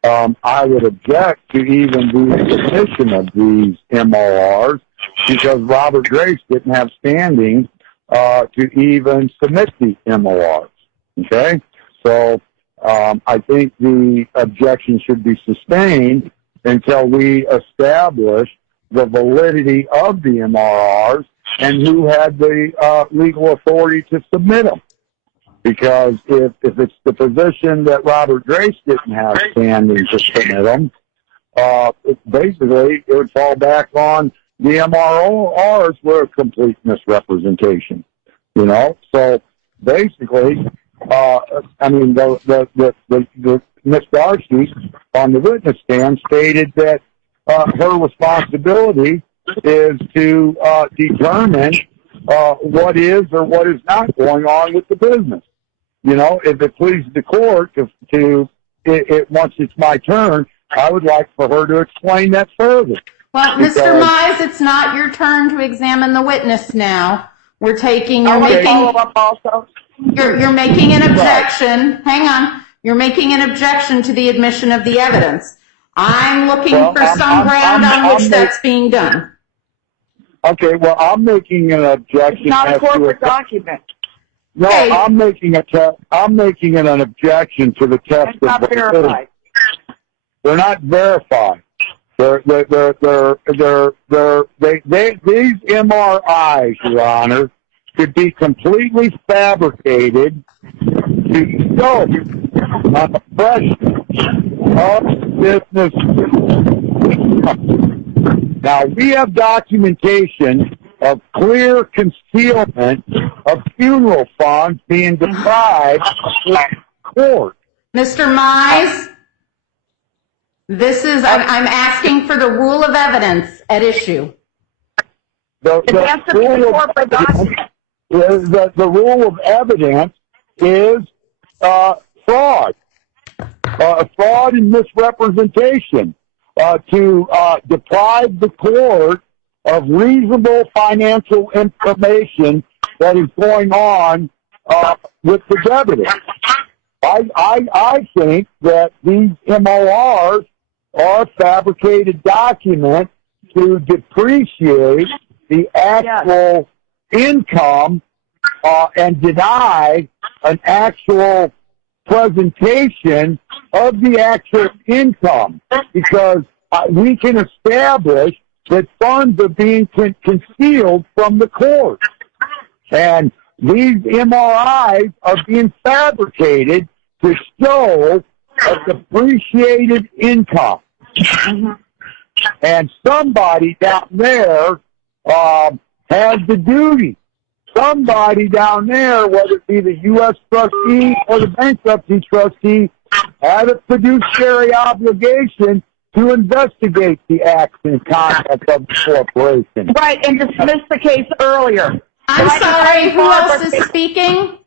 I would object to even the submission of these MORs because Robert Grace didn't have standing to even submit the MORs. Okay? So I think the objection should be sustained until we establish the validity of the MRRs and who had the legal authority to submit them. Because if it's the position that Robert Grace didn't have standing to submit them, basically it would fall back on the MRRs were a complete misrepresentation. You know, so basically, I mean, the Ms. Darcy on the witness stand stated that her responsibility is to determine what is or what is not going on with the business. You know, if it pleases the court once it's my turn, I would like for her to explain that further. Well, Mr. Mize, it's not your turn to examine the witness now. You're making an objection. Hang on. You're making an objection to the admission of the evidence. I'm looking for some ground on which that's being done. Okay, well, I'm making an objection. It's not a corporate document. No, Okay. I'm making an objection to the test. It's not verified. They're not verified. These MRIs, Your Honor, could be completely fabricated to show on the pressure of business. Now, we have documentation of clear concealment of funeral funds being deprived of court. Mr. Mize, I'm asking for the rule of evidence at issue. That's the corporate document. The rule of evidence is fraud. Fraud and misrepresentation to deprive the court of reasonable financial information that is going on with the debtor. I think that these MORs are fabricated documents to depreciate the actual income and deny an actual presentation of the actual income, because we can establish that funds are being concealed from the court. And these MRIs are being fabricated to show a depreciated income. And somebody down there has the duty. Somebody down there, whether it be the U.S. trustee or the bankruptcy trustee, had a fiduciary obligation to investigate the acts and conduct of the corporation. Right, and dismiss the case earlier. I'm sorry, who else is speaking?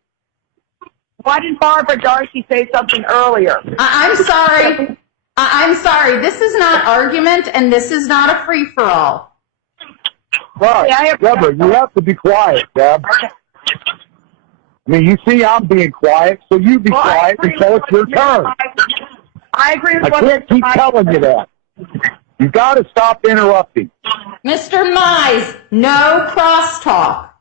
Why didn't Barbara Darcy say something earlier? I'm sorry. I'm sorry. This is not argument, and this is not a free-for-all. Right, Deborah, you have to be quiet, Deb. I mean, you see I'm being quiet, so you be quiet until it's your turn. I agree with I can't keep telling you that. You got to stop interrupting. Mr. Mize, no crosstalk.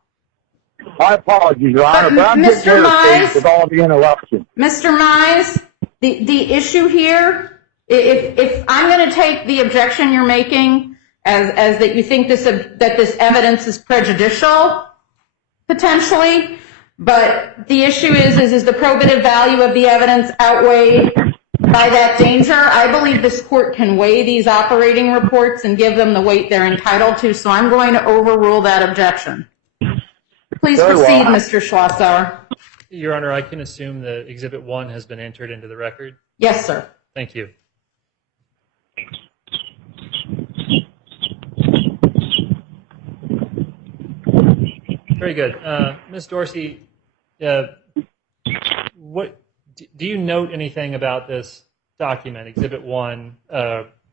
My apologies, Your Honor, but I'm getting irritated with all the interruptions. Mr. Mize, the issue here, if I'm going to take the objection you're making as that you think that this evidence is prejudicial, potentially, but the issue is the probative value of the evidence outweighed by that danger? I believe this court can weigh these operating reports and give them the weight they're entitled to, so I'm going to overrule that objection. Please proceed, Mr. Schlosser. Your Honor, I can assume that Exhibit 1 has been entered into the record? Yes, sir. Thank you. Very good. Ms. Dorsey, what do you note anything about this document, Exhibit 1,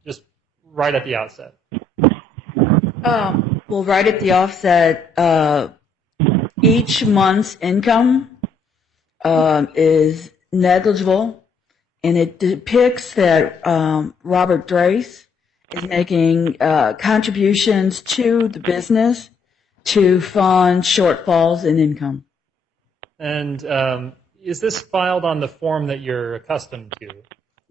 just right at the outset? Well, right at the offset, each month's income is negligible, and it depicts that Robert Drace is making contributions to the business to fund shortfalls in income. And is this filed on the form that you're accustomed to?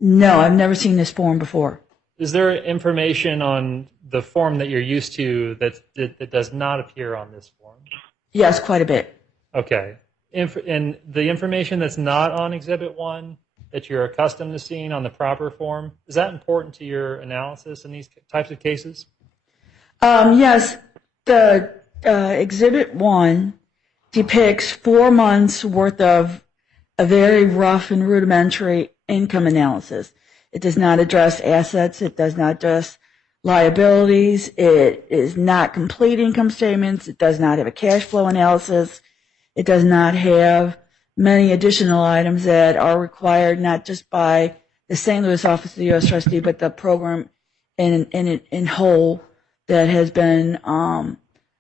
No, I've never seen this form before. Is there information on the form that you're used to that does not appear on this form? Yes, quite a bit. Okay. And the information that's not on Exhibit 1 that you're accustomed to seeing on the proper form, is that important to your analysis in these types of cases? Yes. The Exhibit 1 depicts 4 months' worth of a very rough and rudimentary income analysis. It does not address assets. It does not address liabilities. It is not complete income statements. It does not have a cash flow analysis. It does not have many additional items that are required not just by the St. Louis Office of the U.S. Trustee, but the program in whole that has been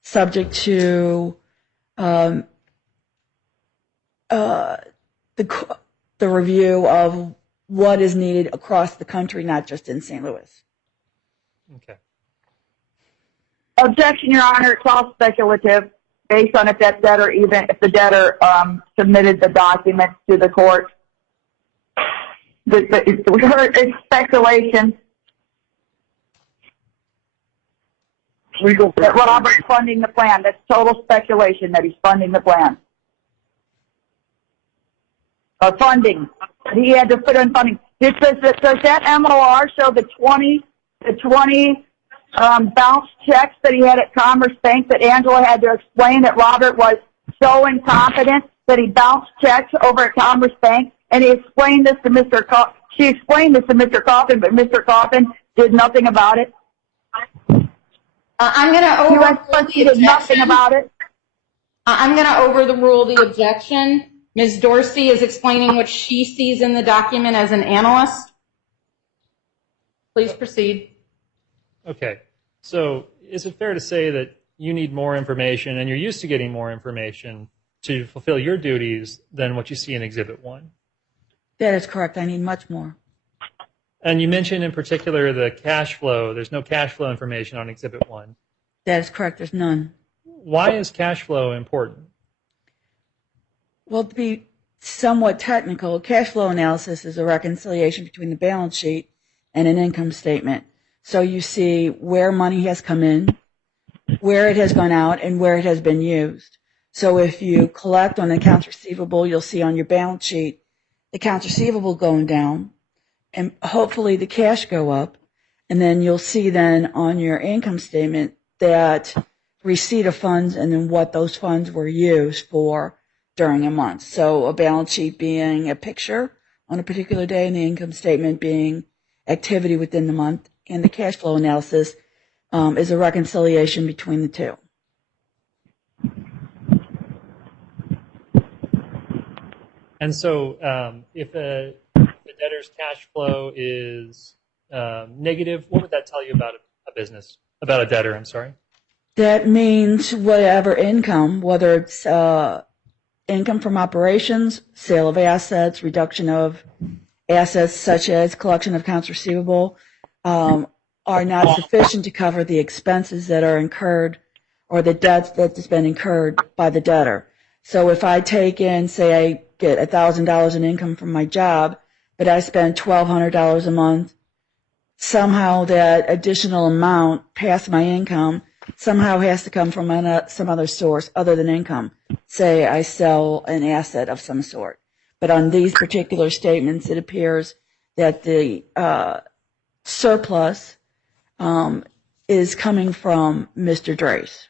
subject to the review of what is needed across the country, not just in St. Louis. Okay. Objection, Your Honor. It's all speculative, based on if that debtor, even if the debtor submitted the documents to the court. It's speculation. Legal. That Robert's funding the plan. That's total speculation that he's funding the plan. Funding. He had to put in funding. Does that MOR show the 20 bounce checks that he had at Commerce Bank that Angela had to explain that Robert was so incompetent that he bounced checks over at Commerce Bank, and he explained this to Mr. She explained this to Mr. Coffin, but Mr. Coffin did nothing about it. I'm going to U.S. overrule Trustee the did nothing objection. about it. I'm going to overrule the objection. Ms. Dorsey is explaining what she sees in the document as an analyst. Please proceed. Okay. So is it fair to say that you need more information and you're used to getting more information to fulfill your duties than what you see in Exhibit 1? That is correct. I need much more. And you mentioned in particular the cash flow. There's no cash flow information on Exhibit 1. That is correct. There's none. Why is cash flow important? Well, to be somewhat technical, cash flow analysis is a reconciliation between the balance sheet and an income statement. So you see where money has come in, where it has gone out, and where it has been used. So if you collect on accounts receivable, you'll see on your balance sheet the accounts receivable going down, and hopefully the cash go up. And then you'll see then on your income statement that receipt of funds and then what those funds were used for during a month. So a balance sheet being a picture on a particular day and the income statement being activity within the month. And the cash flow analysis is a reconciliation between the two. And so if a debtor's cash flow is negative, what would that tell you about a business, about a debtor, I'm sorry? That means whatever income, whether it's income from operations, sale of assets, reduction of assets such as collection of accounts receivable, are not sufficient to cover the expenses that are incurred or the debts that's been incurred by the debtor. So if I take in, say I get $1,000 in income from my job, but I spend $1,200 a month, somehow that additional amount past my income somehow has to come from some other source other than income. Say I sell an asset of some sort. But on these particular statements, it appears that the surplus is coming from Mr. Drace.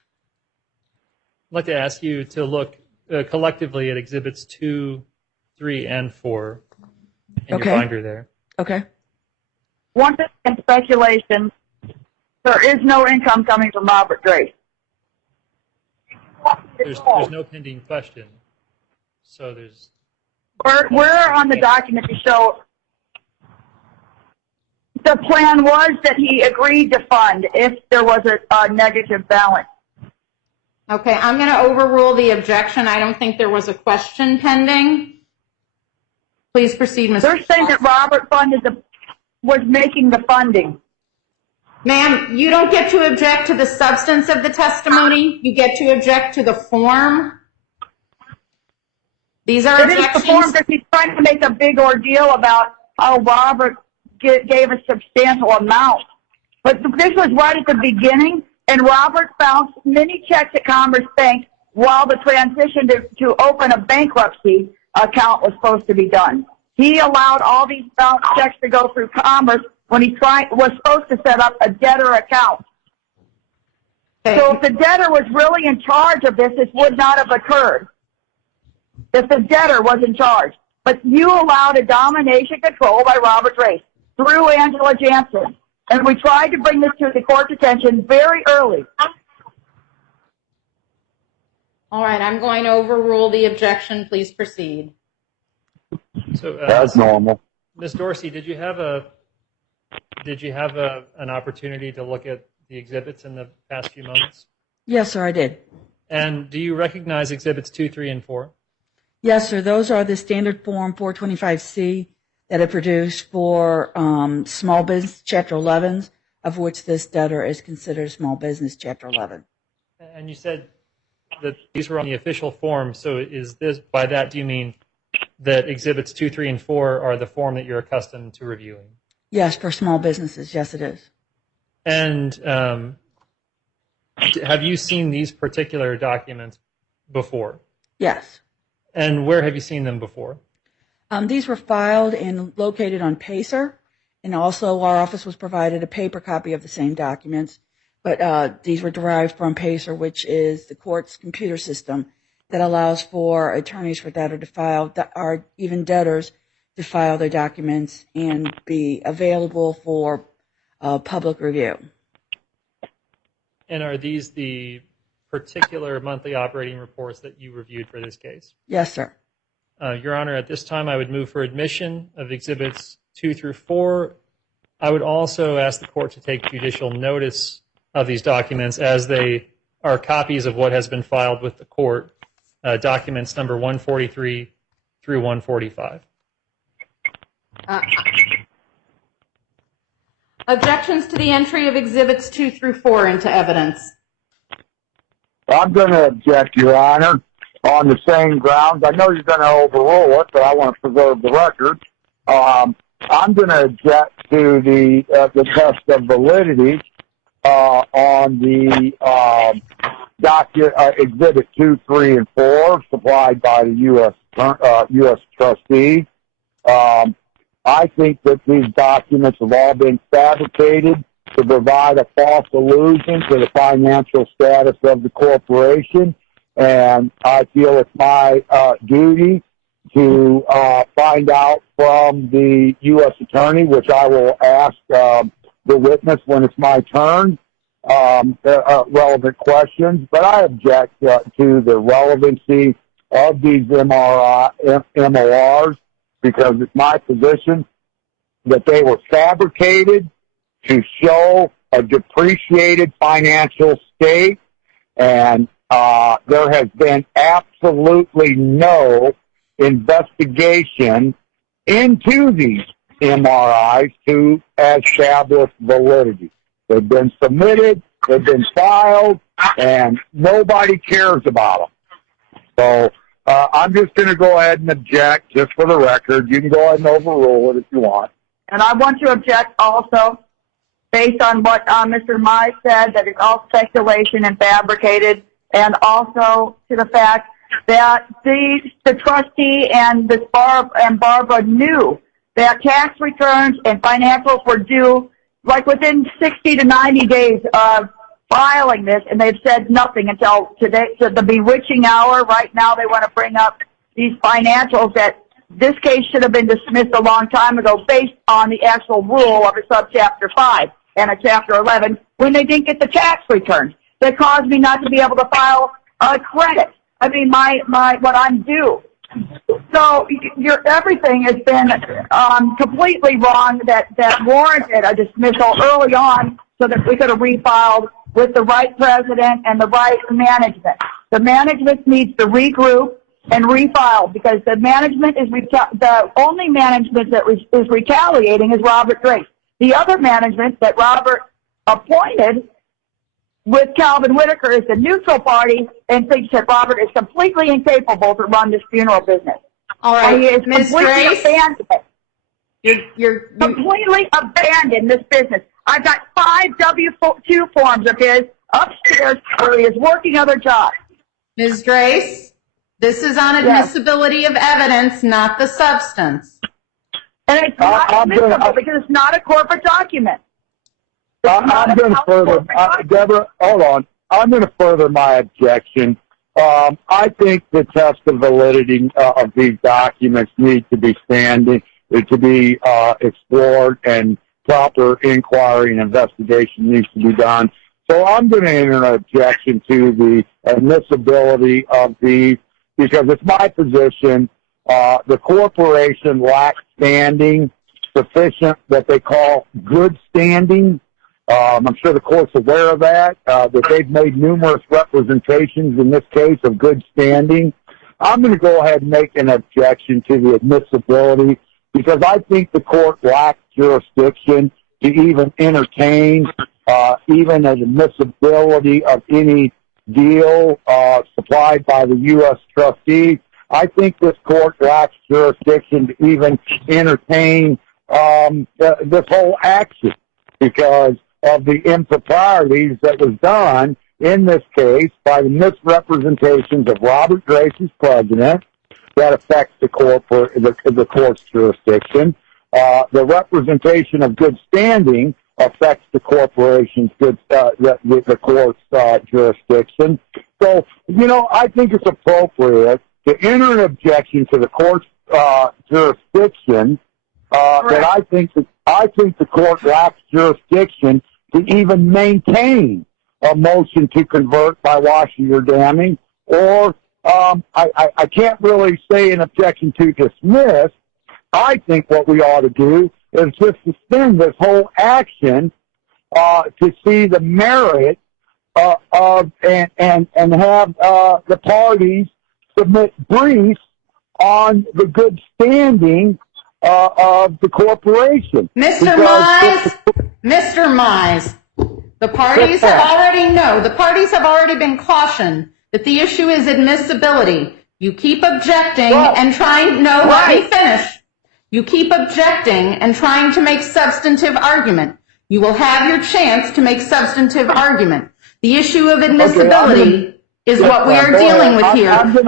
I'd like to ask you to look collectively at Exhibits 2, 3, and 4 in your binder there. Okay. Once again, speculation. There is no income coming from Robert Drace. There's no pending question. So there's... We're on the document to show the plan was that he agreed to fund if there was a negative balance. Okay, I'm going to overrule the objection. I don't think there was a question pending. Please proceed, Ms. They're saying that Robert was making the funding. Ma'am, you don't get to object to the substance of the testimony. You get to object to the form. These are It is the form that he's trying to make a big ordeal about how Robert gave a substantial amount. But this was right at the beginning, and Robert bounced many checks at Commerce Bank while the transition to open a bankruptcy account was supposed to be done. He allowed all these bounced checks to go through Commerce when he was supposed to set up a debtor account. So if the debtor was really in charge of this, this would not have occurred. If the debtor was in charge. But you allowed a domination control by Robert Drace through Angela Jansen. And we tried to bring this to the court's attention very early. All right, I'm going to overrule the objection. Please proceed. So, That's normal. Ms. Dorsey, did you have an opportunity to look at the exhibits in the past few moments? Yes, sir, I did. And do you recognize Exhibits 2, 3, and 4? Yes, sir. Those are the standard form 425C that are produced for small business Chapter 11s, of which this debtor is considered small business Chapter 11. And you said that these were on the official form. So is this, by that, do you mean that Exhibits 2, 3, and 4 are the form that you're accustomed to reviewing? Yes, for small businesses. Yes, it is. And have you seen these particular documents before? Yes. And where have you seen them before? These were filed and located on Pacer, and also our office was provided a paper copy of the same documents, but these were derived from Pacer, which is the court's computer system that allows for attorneys for debtor to file, or even debtors to file their documents and be available for public review. And are these the particular monthly operating reports that you reviewed for this case? Yes, sir. Your Honor, at this time, I would move for admission of Exhibits 2 through 4. I would also ask the court to take judicial notice of these documents as they are copies of what has been filed with the court, documents number 143 through 145. Objections to the entry of Exhibits 2 through 4 into evidence. I'm going to object, Your Honor, on the same grounds. I know you're going to overrule it, but I want to preserve the record. I'm going to object to the test of validity on the Exhibit 2, 3, and 4 supplied by the U.S. trustee. I think that these documents have all been fabricated to provide a false illusion to the financial status of the corporation, and I feel it's my duty to find out from the U.S. attorney, which I will ask the witness when it's my turn, relevant questions. But I object to the relevancy of these MORs because it's my position that they were fabricated to show a depreciated financial state, and there has been absolutely no investigation into these MRIs to establish validity. They've been submitted, they've been filed, and nobody cares about them. So I'm just going to go ahead and object, just for the record. You can go ahead and overrule it if you want. And I want to object also, based on what Mr. Mai said, that it's all speculation and fabricated, and also to the fact that the trustee and Barbara knew that tax returns and financials were due like within 60 to 90 days of filing this, and they've said nothing until today, to the bewitching hour. Right now they want to bring up these financials that this case should have been dismissed a long time ago based on the actual rule of a subchapter 5 and a chapter 11 when they didn't get the tax returns. That caused me not to be able to file a credit. I mean, what I'm due. So everything has been completely wrong that warranted a dismissal early on so that we could have refiled with the right president and the right management. The management needs to regroup and refile because the management is the only management that is retaliating is Robert Grace. The other management that Robert appointed with Calvin Whitaker is the neutral party and thinks that Robert is completely incapable to run this funeral business. All right, he is Ms. completely Grace, abandoned. you're Completely abandoned this business. I've got 5 W-2 forms of his upstairs where he is working other jobs. Ms. Grace, this is on admissibility of evidence, not the substance. And it's not admissible because it's not a corporate document. I'm going to further, Deborah, hold on. I'm going to further my objection. I think the test of validity of these documents need to be explored, and proper inquiry and investigation needs to be done. So I'm going to enter an objection to the admissibility of these because it's my position the corporation lacks standing sufficient that they call good standing. I'm sure the court's aware of that they've made numerous representations in this case of good standing. I'm going to go ahead and make an objection to the admissibility because I think the court lacks jurisdiction to even entertain even an admissibility of any deal supplied by the U.S. trustee. I think this court lacks jurisdiction to even entertain this whole action because of the improprieties that was done in this case by the misrepresentations of Robert Grace as president that affects the court's jurisdiction. The representation of good standing affects the corporation's the court's jurisdiction. So, I think it's appropriate to enter an objection to the court's jurisdiction. That I think the court lacks jurisdiction to even maintain a motion to convert by washing or damming, or I can't really say an objection to dismiss. I think what we ought to do is just suspend this whole action to see the merit of and have the parties submit briefs on the good standing of the corporation. Mr. Mize, the parties have already been cautioned that the issue is admissibility. You keep objecting and trying, let me finish. You keep objecting and trying to make substantive argument. You will have your chance to make substantive argument. The issue of admissibility is what we are dealing with here. I'm going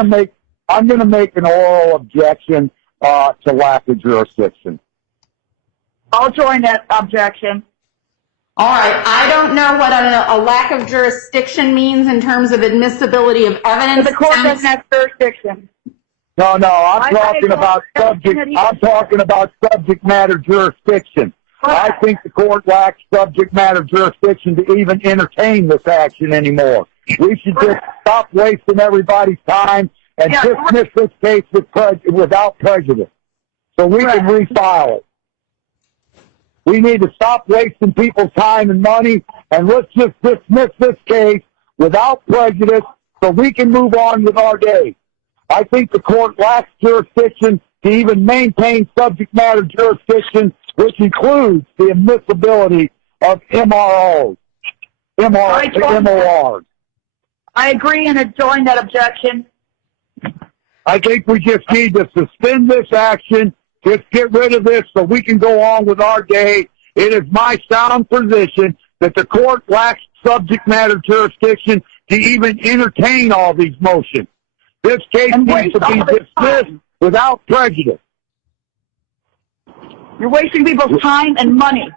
to make an oral objection to lack of jurisdiction. I'll join that objection. All right. I don't know what a lack of jurisdiction means in terms of admissibility of evidence. The court doesn't have jurisdiction. No, I'm talking about subject matter jurisdiction. I think the court lacks subject matter jurisdiction to even entertain this action anymore. We should just stop wasting everybody's time and dismiss this case without prejudice, so we can refile it. We need to stop wasting people's time and money, and let's just dismiss this case without prejudice so we can move on with our day. I think the court lacks jurisdiction to even maintain subject matter jurisdiction, which includes the admissibility of MORs. I agree and join that objection. I think we just need to suspend this action, just get rid of this so we can go on with our day. It is my sound position that the court lacks subject matter jurisdiction to even entertain all these motions. This case needs to be dismissed without prejudice. You're wasting people's time and money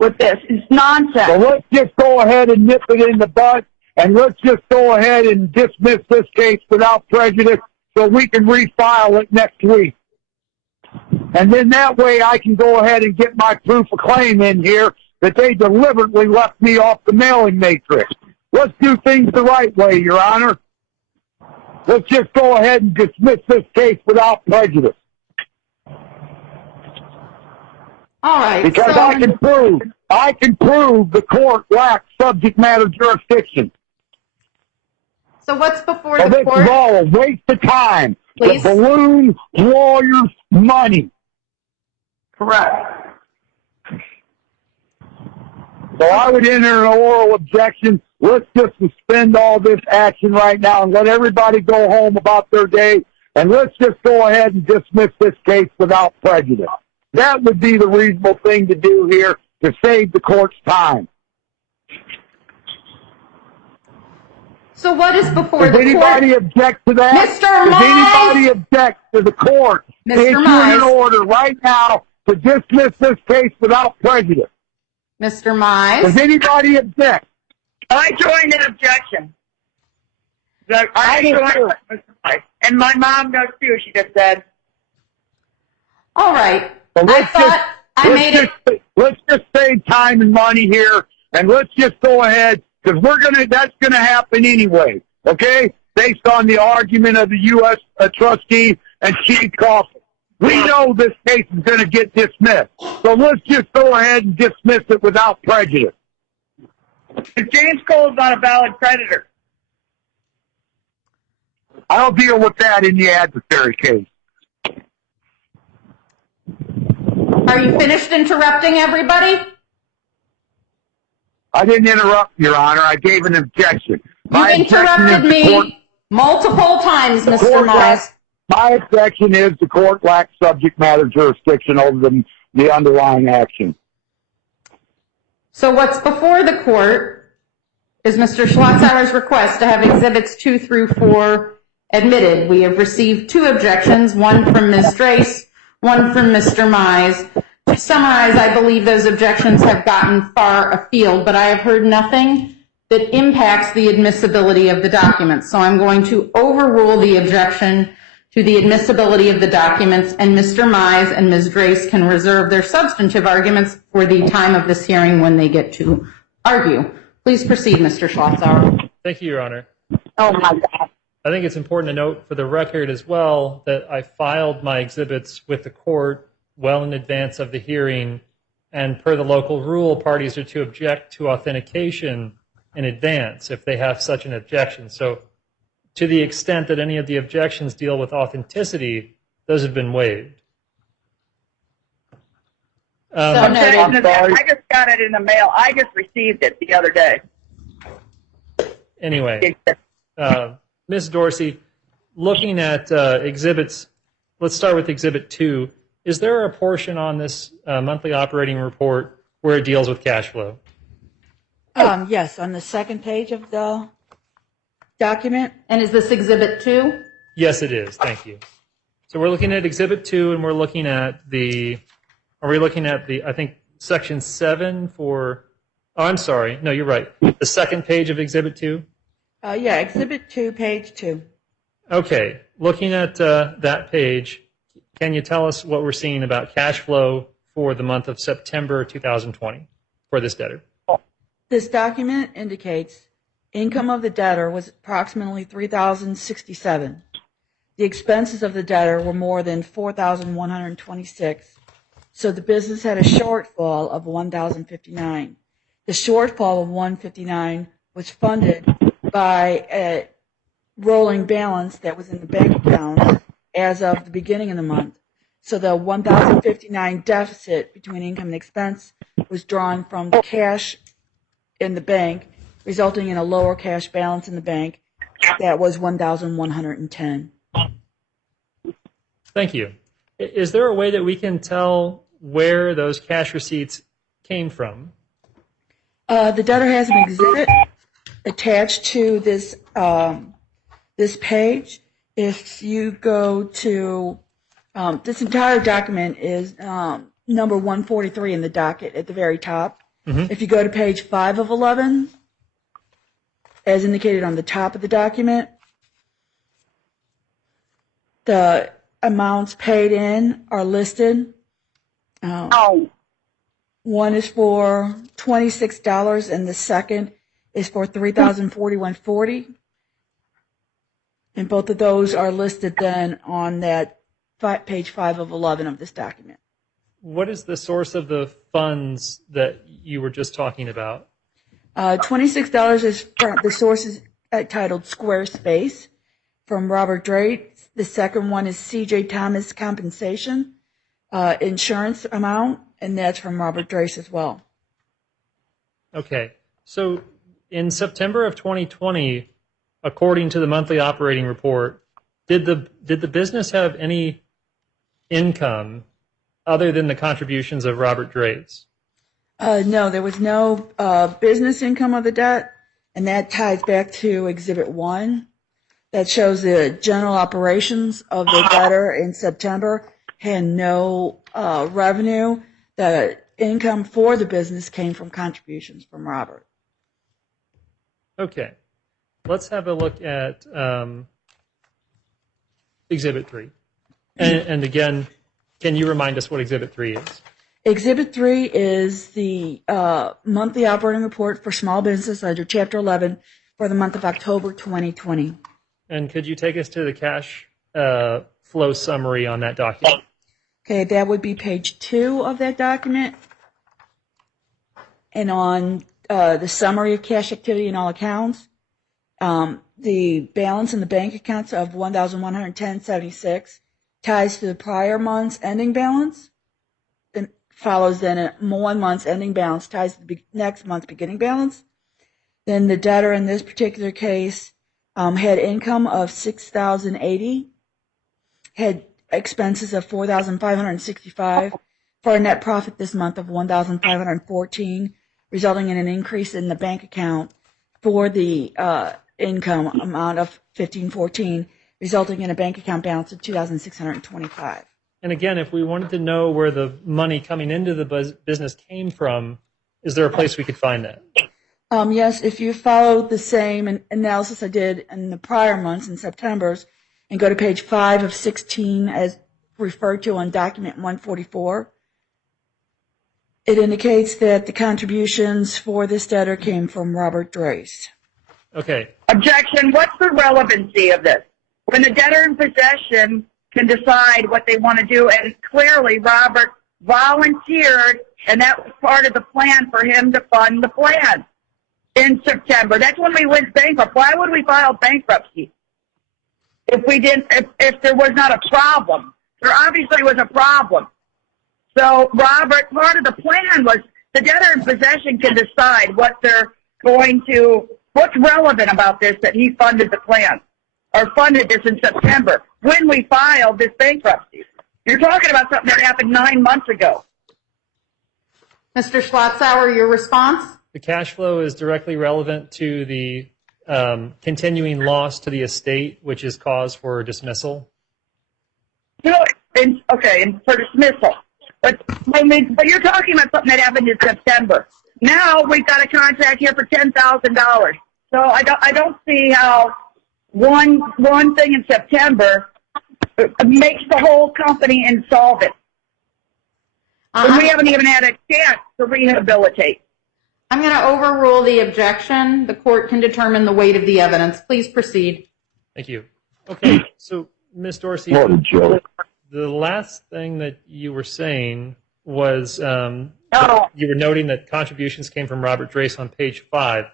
with this. It's nonsense. So let's just go ahead and nip it in the bud, and let's just go ahead and dismiss this case without prejudice so we can refile it next week. And then that way I can go ahead and get my proof of claim in here that they deliberately left me off the mailing matrix. Let's do things the right way, Your Honor. Let's just go ahead and dismiss this case without prejudice. All right. Because I can prove the court lacks subject matter jurisdiction. So what's before So the this court? is all a waste of time. Please. The balloon lawyers' money. Correct. So I would enter an oral objection. Let's just suspend all this action right now and let everybody go home about their day, and let's just go ahead and dismiss this case without prejudice. That would be the reasonable thing to do here to save the court's time. So what is before Does the anybody court? object to that? Mr. Does Mize? anybody object to the court Mr. issuing Mize? an order right now to dismiss this case without prejudice? Mr. Does Mize? anybody object? I join that objection. And my mom does too, she just said. All right. So let's just save time and money here, and let's just go ahead, because that's gonna happen anyway, okay? Based on the argument of the U.S. trustee and Chief Coffin. We know this case is gonna get dismissed. So let's just go ahead and dismiss it without prejudice. James Cole's not a valid creditor. I'll deal with that in the adversary case. Are you finished interrupting everybody? I didn't interrupt, Your Honor. I gave an objection. You interrupted me multiple times, Mr. Mize. My objection is the court lacks subject matter jurisdiction over the underlying action. So what's before the court is Mr. Schlotzauer's request to have Exhibits 2 through 4 admitted. We have received 2 objections, one from Ms. Drace, one from Mr. Mize. To summarize, I believe those objections have gotten far afield, but I have heard nothing that impacts the admissibility of the documents. So I'm going to overrule the objection to the admissibility of the documents, and Mr. Mize and Ms. Drace can reserve their substantive arguments for the time of this hearing when they get to argue. Please proceed, Mr. Schlotzauer. Thank you, Your Honor. Oh my God. I think it's important to note for the record as well that I filed my exhibits with the court well in advance of the hearing, and per the local rule, parties are to object to authentication in advance if they have such an objection. So to the extent that any of the objections deal with authenticity, those have been waived. Objection is that I just got it in the mail. I just received it the other day. Anyway, Ms. Dorsey, looking at exhibits, let's start with Exhibit 2. Is there a portion on this monthly operating report where it deals with cash flow? Yes, on the second page of the document. And is this Exhibit 2? Yes, it is. Thank you. So we're looking at Exhibit 2, and we're looking at I think, Section 7 for, oh, I'm sorry. No, you're right. The second page of Exhibit 2? Yeah, Exhibit 2, page 2. Okay. Looking at that page, can you tell us what we're seeing about cash flow for the month of September 2020 for this debtor? This document indicates income of the debtor was approximately $3,067. The expenses of the debtor were more than $4,126. So the business had a shortfall of $1,059. The shortfall of $159 was funded by a rolling balance that was in the bank account as of the beginning of the month. So the $1,059 deficit between income and expense was drawn from the cash in the bank, resulting in a lower cash balance in the bank that was $1,110. Thank you. Is there a way that we can tell where those cash receipts came from? The debtor has an exhibit attached to this this page. If you go to this entire document is number 143 in the docket at the very top. Mm-hmm. If you go to page 5 of 11, as indicated on the top of the document, the amounts paid in are listed. One is for $26, and the second is for $3,041.40. And both of those are listed then on that page 5 of 11 of this document. What is the source of the funds that you were just talking about? $26 is from the source is titled Squarespace from Robert Drake. The second one is C.J. Thomas compensation insurance amount, and that's from Robert Drake as well. Okay. So in September of 2020, according to the monthly operating report, did the business have any income other than the contributions of Robert Drake's? No, there was no business income of the debt, and that ties back to Exhibit 1. That shows the general operations of the debtor in September had no revenue. The income for the business came from contributions from Robert. Okay. Let's have a look at Exhibit 3. And again, can you remind us what Exhibit 3 is? Exhibit 3 is the monthly operating report for small business under Chapter 11 for the month of October 2020. And could you take us to the cash flow summary on that document? Okay, that would be page 2 of that document. And on the summary of cash activity in all accounts, the balance in the bank accounts of $1,110.76 ties to the prior month's ending balance. Then follows then a 1 month's ending balance ties to the next month's beginning balance. Then the debtor in this particular case had income of $6,080, had expenses of $4,565 for a net profit this month of $1,514, resulting in an increase in the bank account for the income amount of $1,514, resulting in a bank account balance of $2,625. And again, if we wanted to know where the money coming into the business came from, is there a place we could find that? Yes, if you follow the same analysis I did in the prior months in September's and go to page 5 of 16 as referred to on document 144, It indicates that the contributions for this debtor came from Robert Drace. Okay. Objection. What's the relevancy of this? When the debtor in possession can decide what they want to do, and clearly Robert volunteered, and that was part of the plan for him to fund the plan in September. That's when we went bankrupt. Why would we file bankruptcy if we didn't? If there was not a problem? There obviously was a problem. So, Robert, part of the plan was the debtor in possession can decide what they're going to, what's relevant about this, that he funded the plan, or funded this in September, when we filed this bankruptcy. You're talking about something that happened 9 months ago. Mr. Schlotzauer, your response? The cash flow is directly relevant to the continuing loss to the estate, which is cause for dismissal. No, and for dismissal. But you're talking about something that happened in September. Now we've got a contract here for $10,000. So I don't see how one thing in September makes the whole company insolvent. And we haven't even had a chance to rehabilitate. I'm going to overrule the objection. The court can determine the weight of the evidence. Please proceed. Thank you. Okay, so Ms. Dorsey, What a joke. the last thing that you were saying was that you were noting that contributions came from Robert Drace on page 5.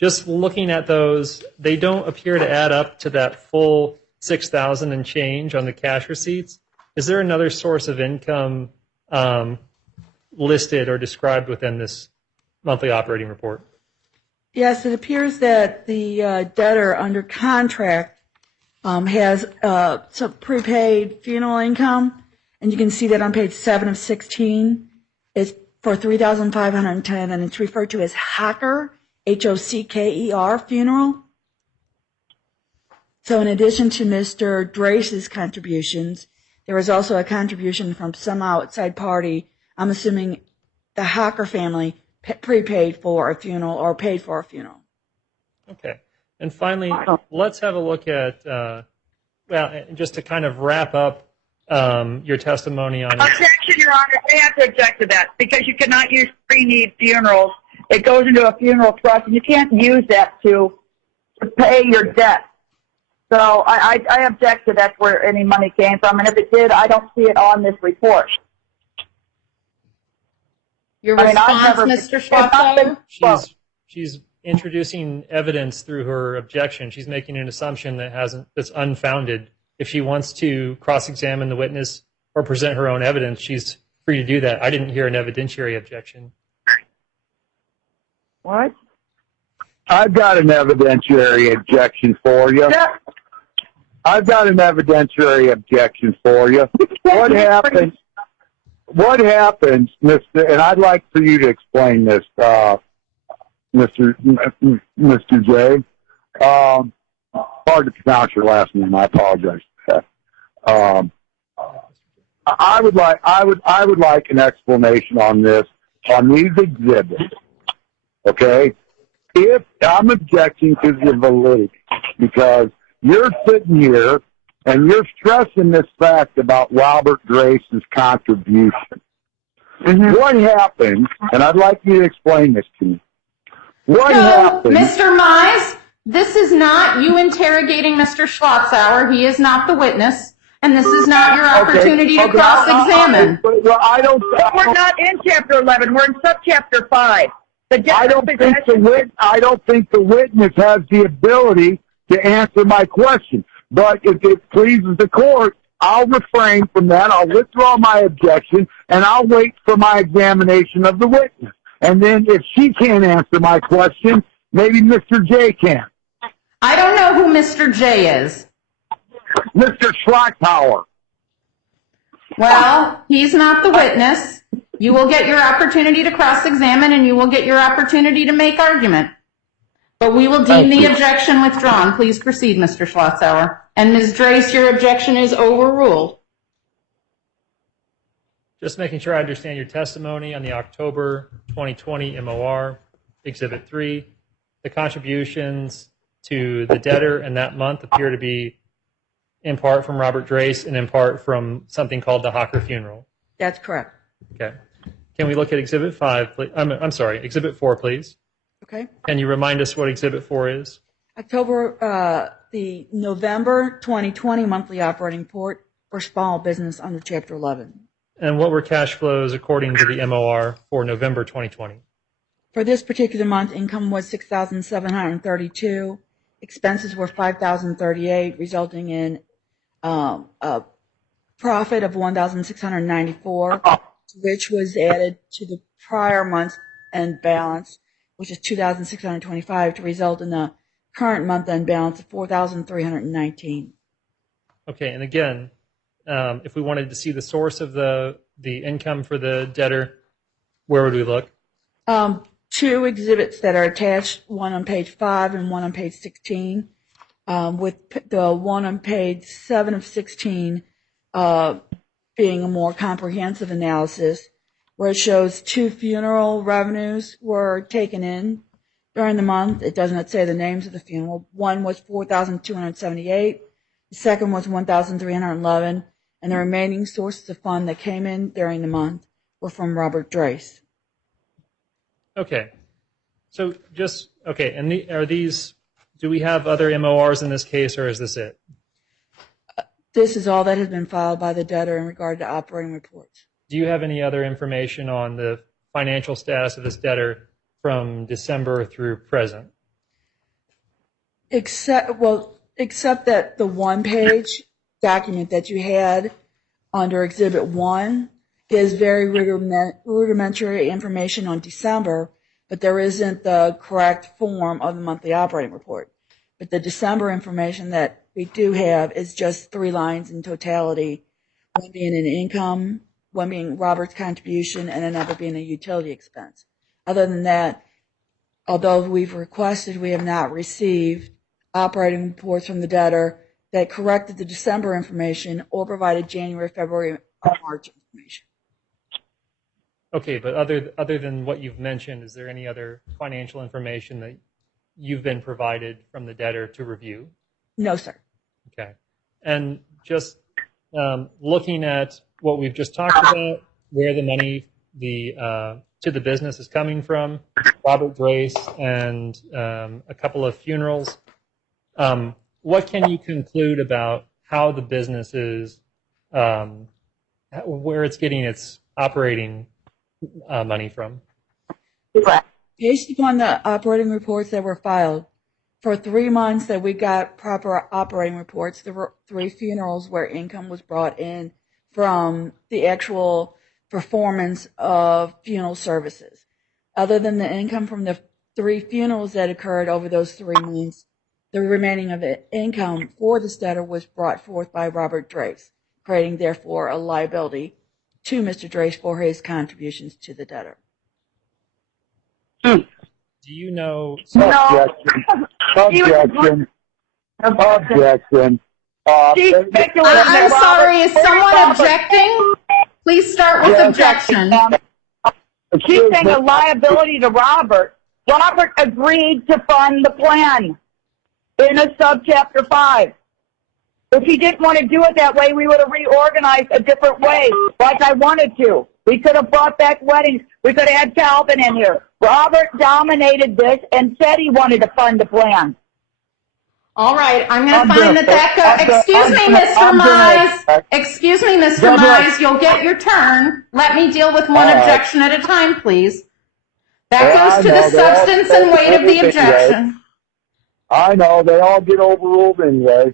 Just looking at those, they don't appear to add up to that full $6,000 and change on the cash receipts. Is there another source of income listed or described within this monthly operating report? Yes, it appears that the debtor under contract has some prepaid funeral income, and you can see that on page 7 of 16. It's for $3,510, and it's referred to as Hocker, Hocker funeral. So in addition to Mr. Drace's contributions, there was also a contribution from some outside party. I'm assuming the Hocker family prepaid for a funeral or paid for a funeral. Okay. And finally, let's have a look at, just to kind of wrap up your testimony on... Objection, Your Honor. They have to object to that because you cannot use pre-need funerals. It goes into a funeral trust, and you can't use that to pay your debt. So I object to that's where any money came from, and if it did, I don't see it on this report. Your response, Mr. Schlotzauer? She's introducing evidence through her objection. She's making an assumption that's unfounded. If she wants to cross-examine the witness or present her own evidence, she's free to do that. I didn't hear an evidentiary objection. What? I've got an evidentiary objection for you. Yeah. I've got an evidentiary objection for you. What happens, Mr. And I'd like for you to explain this, Mr. J. Hard to pronounce your last name. I apologize for that. I would like an explanation on this, on these exhibits. Okay? If I'm objecting to the validity, because you're sitting here and you're stressing this fact about Robert Drace's contribution. Mm-hmm. What happens, and I'd like you to explain this to me. What happens? Mr. Mize, this is not you interrogating Mr. Schlotzauer. He is not the witness, and this is not your opportunity to cross-examine. We're not in Chapter 11. We're in Subchapter 5. I don't think the witness has the ability to answer my question. But if it pleases the court, I'll refrain from that. I'll withdraw my objection, and I'll wait for my examination of the witness. And then if she can't answer my question, maybe Mr. J can. I don't know who Mr. J is. Mr. Schlotzauer. Well, he's not the witness. You will get your opportunity to cross-examine, and you will get your opportunity to make argument. But we will deem the objection withdrawn. Please proceed, Mr. Schlotzauer. And Ms. Drace, your objection is overruled. Just making sure I understand your testimony on the October 2020 MOR, Exhibit 3. The contributions to the debtor in that month appear to be in part from Robert Drace and in part from something called the Hocker funeral. That's correct. Okay. Can we look at Exhibit 5, please? I'm sorry, Exhibit 4, please. Okay. Can you remind us what Exhibit 4 is? The November 2020 monthly operating report for small business under Chapter 11. And what were cash flows according to the MOR for November 2020? For this particular month, income was $6,732. Expenses were $5,038, resulting in a profit of $1,694, which was added to the prior month's end balance, which is $2,625, to result in a current month-end balance of $4,319. Okay, and again, if we wanted to see the source of the income for the debtor, where would we look? Two exhibits that are attached, one on page 5 and one on page 16, with the one on page 7 of 16 being a more comprehensive analysis, where it shows 2 funeral revenues were taken in during the month. It does not say the names of the funeral. One was $4,278, the second was $1,311, and the remaining sources of fund that came in during the month were from Robert Drace. Okay, so and do we have other MORs in this case, or is this it? This is all that has been filed by the debtor in regard to operating reports. Do you have any other information on the financial status of this debtor from December through present? Except that the one-page document that you had under Exhibit 1 gives very rudimentary information on December, but there isn't the correct form of the monthly operating report. But the December information that we do have is just 3 lines in totality, one being an income, one being Robert's contribution, and another being a utility expense. Other than that, although we've requested, we have not received operating reports from the debtor that corrected the December information or provided January, February, or March information. Okay, but other than what you've mentioned, is there any other financial information that you've been provided from the debtor to review? No, sir. Okay. And just looking at what we've just talked about, where the money to the business is coming from, Robert Drace and a couple of funerals, what can you conclude about how the business is, where it's getting its operating money from? Based upon the operating reports that were filed, for 3 months that we got proper operating reports, there were 3 funerals where income was brought in from the actual performance of funeral services. Other than the income from the 3 funerals that occurred over those 3 months, the remaining of the income for this debtor was brought forth by Robert Drace, creating therefore a liability to Mr. Drace for his contributions to the debtor. Do you know? Objection. I'm sorry, is someone objecting? Please start with objection. She's saying a liability to Robert. Robert agreed to fund the plan in a subchapter 5. If he didn't want to do it that way, we would have reorganized a different way, like I wanted to. We could have brought back weddings. We could have had Calvin in here. Robert dominated this and said he wanted to fund the plan. All right, I'm going to find that goes. Excuse me, Mr. Mize. Excuse me, Mr. Mize. You'll get your turn. Let me deal with one objection at a time, please. That goes to the substance and weight of the objection. I know, they all get overruled anyway.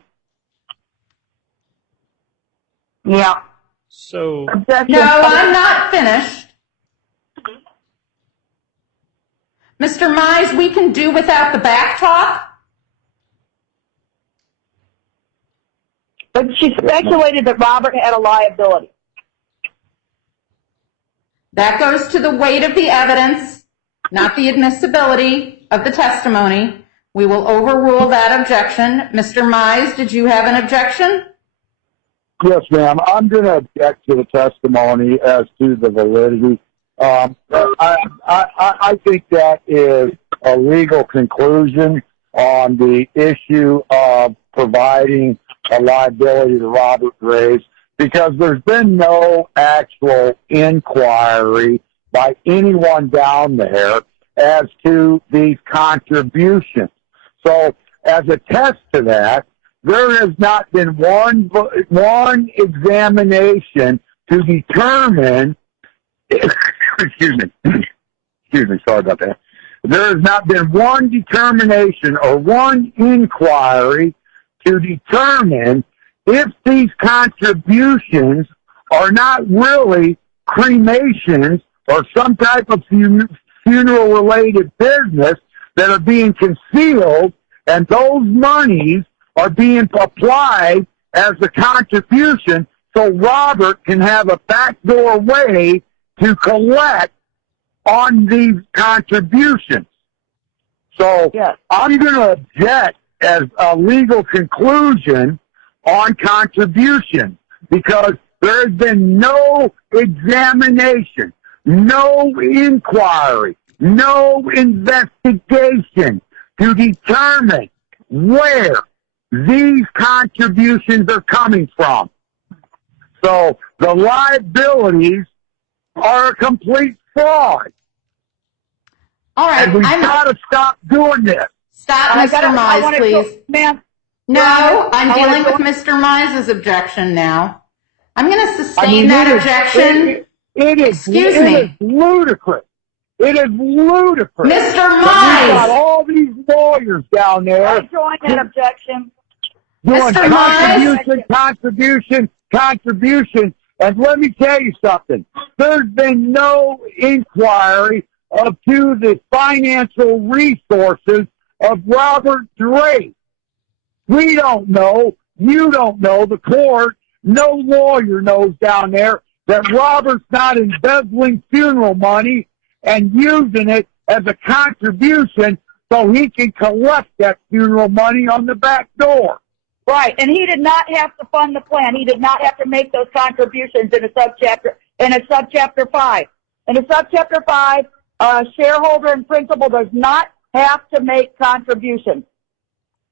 Yeah. So. No, I'm not finished. Mr. Mize, we can do without the back talk. But she speculated that Robert had a liability. That goes to the weight of the evidence, not the admissibility of the testimony. We will overrule that objection. Mr. Mize, did you have an objection? Yes, ma'am. I'm going to object to the testimony as to the validity. I think that is a legal conclusion on the issue of providing a liability to Robert Graves, because there's been no actual inquiry by anyone down there as to these contributions. So as a test to that, there has not been one examination to determine, excuse me, sorry about that. There has not been one determination or one inquiry to determine if these contributions are not really cremations or some type of funeral-related business that are being concealed, and those monies are being applied as a contribution so Robert can have a backdoor way to collect on these contributions. So I'm going to object as a legal conclusion on contribution because there has been no examination, no inquiry, no investigation to determine where these contributions are coming from. So the liabilities are a complete fraud. All right. And we've got to stop doing this. Stop, Mr. Mize, please. Ma'am. No, I'm dealing with Mr. Mize's objection now. I'm going to sustain that objection. Excuse me. It is ludicrous. It is ludicrous. Mr. We've Mize. got all these lawyers down there. I join that objection. Doing Mr. contribution. And let me tell you something. There's been no inquiry to the financial resources of Robert Drake. We don't know. You don't know. The court, no lawyer knows down there that Robert's not embezzling funeral money and using it as a contribution so he can collect that funeral money on the back door. Right, and he did not have to fund the plan. He did not have to make those contributions in a subchapter 5. In a subchapter 5, a shareholder and principal does not have to make contributions.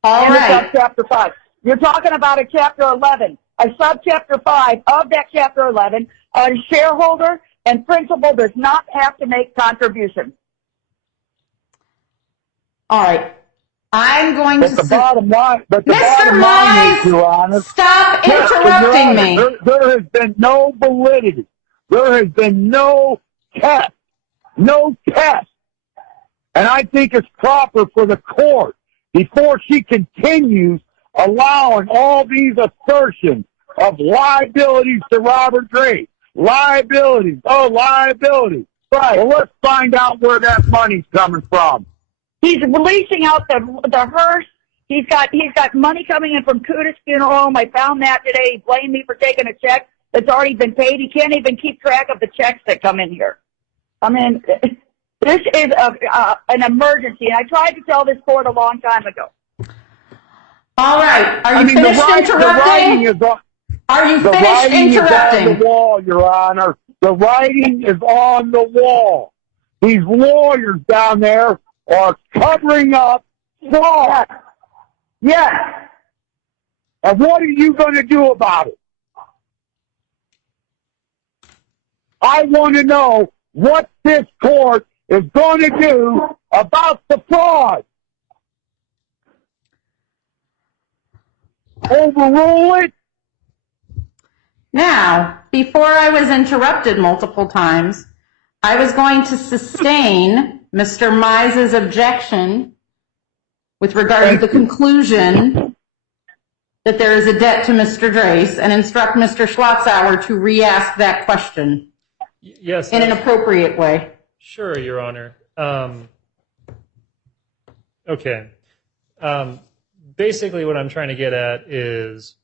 All right. A subchapter 5. You're talking about a chapter 11. A subchapter 5 of that chapter 11, a shareholder and principal does not have to make contributions. All right. I'm going to... But the bottom line Mr. is, Your Honor, stop interrupting me. There has been no validity. There has been no test. No test. And I think it's proper for the court, before she continues allowing all these assertions of liabilities to Robert Drake. Liabilities. Oh, liabilities. Right. Well, let's find out where that money's coming from. He's releasing out the hearse. He's got money coming in from Kuda's Funeral Home. I found that today. He blamed me for taking a check that's already been paid. He can't even keep track of the checks that come in here. I mean, this is an emergency, and I tried to tell this court a long time ago. All right. Are you finished interrupting? Are you finished interrupting? The writing is on the wall, Your Honor. The writing is on the wall. These lawyers down there are covering up fraud. Yes. And what are you going to do about it? I want to know what this court is going to do about the fraud. Overrule it? Now, before I was interrupted multiple times, I was going to sustain Mr. Mize's objection with regard to the conclusion that there is a debt to Mr. Drace and instruct Mr. Schlotzauer to re-ask that question Yes. in an appropriate way. Sure, Your Honor. Okay. Basically, what I'm trying to get at is,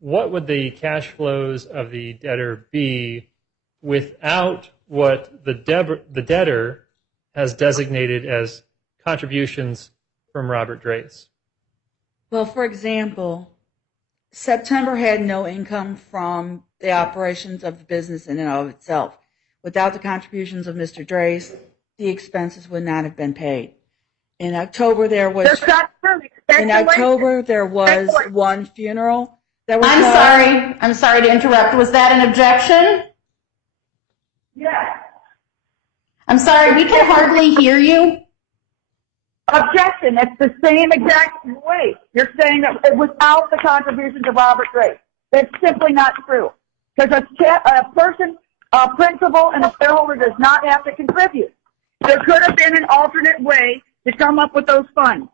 what would the cash flows of the debtor be without what the debtor has designated as contributions from Robert Drace? Well, for example, September had no income from the operations of the business in and of itself. Without the contributions of Mr. Drace, the expenses would not have been paid. In October, there was one funeral that was I'm sorry to interrupt. Was that an objection? Yes. I'm sorry, we can hardly hear you. Objection. It's the same exact way. You're saying that it without the contributions of Robert Drake. That's simply not true. Because a person, a principal, and a shareholder does not have to contribute. There could have been an alternate way to come up with those funds,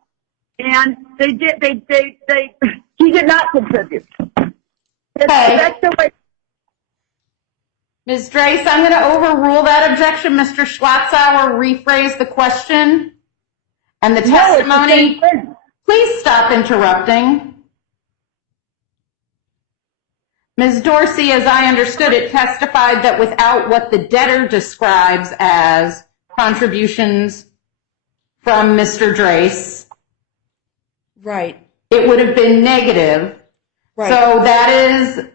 and they did. He did not contribute. That's the way. Ms. Drace, I'm going to overrule that objection. Mr. Schlotzauer, rephrase the question and the testimony. Please stop interrupting. Ms. Dorsey, as I understood it, testified that without what the debtor describes as contributions from Mr. Drace, Right. it would have been negative. Right. So that is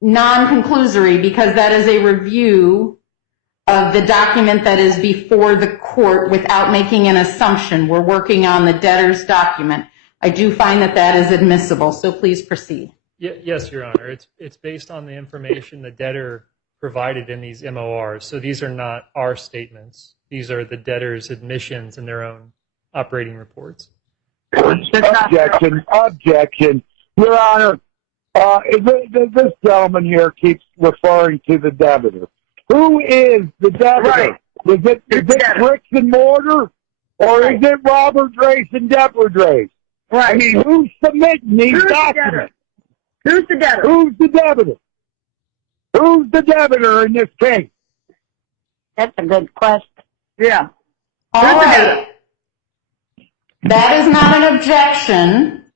non-conclusory because that is a review of the document that is before the court without making an assumption. We're working on the debtor's document. I do find that that is admissible, so please proceed. Yes, Your Honor. It's based on the information the debtor provided in these MORs. So these are not our statements. These are the debtor's admissions in their own operating reports. Objection. Your Honor, this gentleman here keeps referring to the debtor. Who is the debtor? Right. Is it bricks and mortar? Or is it Robert Drace and Deborah Drace? Right. I mean, who's submitting these documents? Who's the debtor? Who's the debtor? Who's the debtor in this case? That's a good question. Yeah. All right. That is not an objection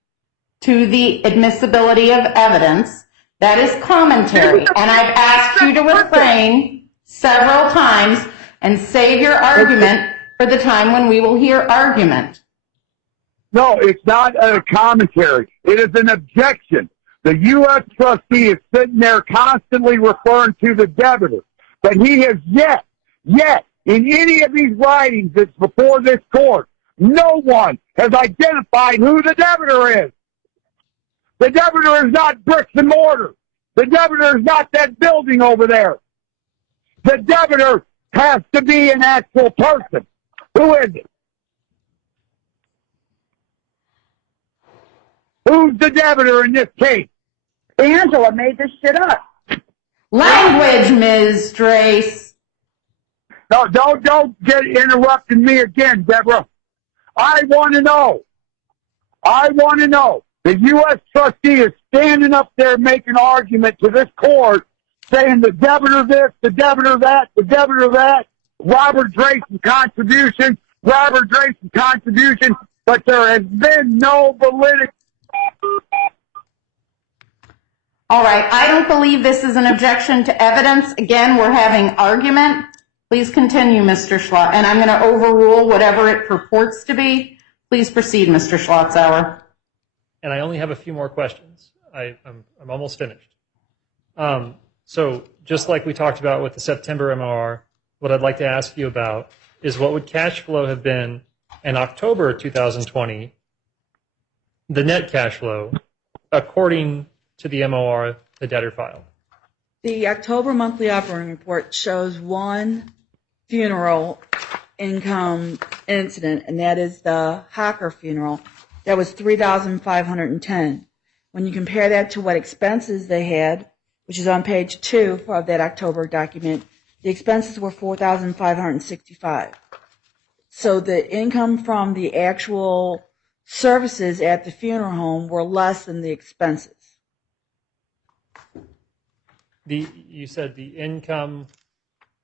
to the admissibility of evidence. That is commentary. And I've asked you to refrain several times and save your argument for the time when we will hear argument. No, it's not a commentary. It is an objection. The U.S. trustee is sitting there constantly referring to the debtor. But he has yet, in any of these writings that's before this court, no one has identified who the debtor is. The debtor is not bricks and mortar. The debtor is not that building over there. The debtor has to be an actual person. Who is it? Who's the debtor in this case? Angela made this shit up. Language, Ms. Drace. No, don't get interrupting me again, Deborah. I want to know. The U.S. trustee is standing up there making an argument to this court saying the debtor this, the debtor that, the debtor that, Robert Drace's contribution, but there has been no validity. All right. I don't believe this is an objection to evidence. Again, we're having argument. Please continue, Mr. Schlott. And I'm going to overrule whatever it purports to be. Please proceed, Mr. Schlotzauer. And I only have a few more questions. I'm almost finished. So just like we talked about with the September MOR, what I'd like to ask you about is what would cash flow have been in October 2020, the net cash flow, according to the MOR the debtor filed? The October monthly operating report shows one funeral income incident, and that is the Hocker funeral. That was $3,510. When you compare that to what expenses they had, which is on page 2 of that October document, the expenses were $4,565. So the income from the actual services at the funeral home were less than the expenses. You said the income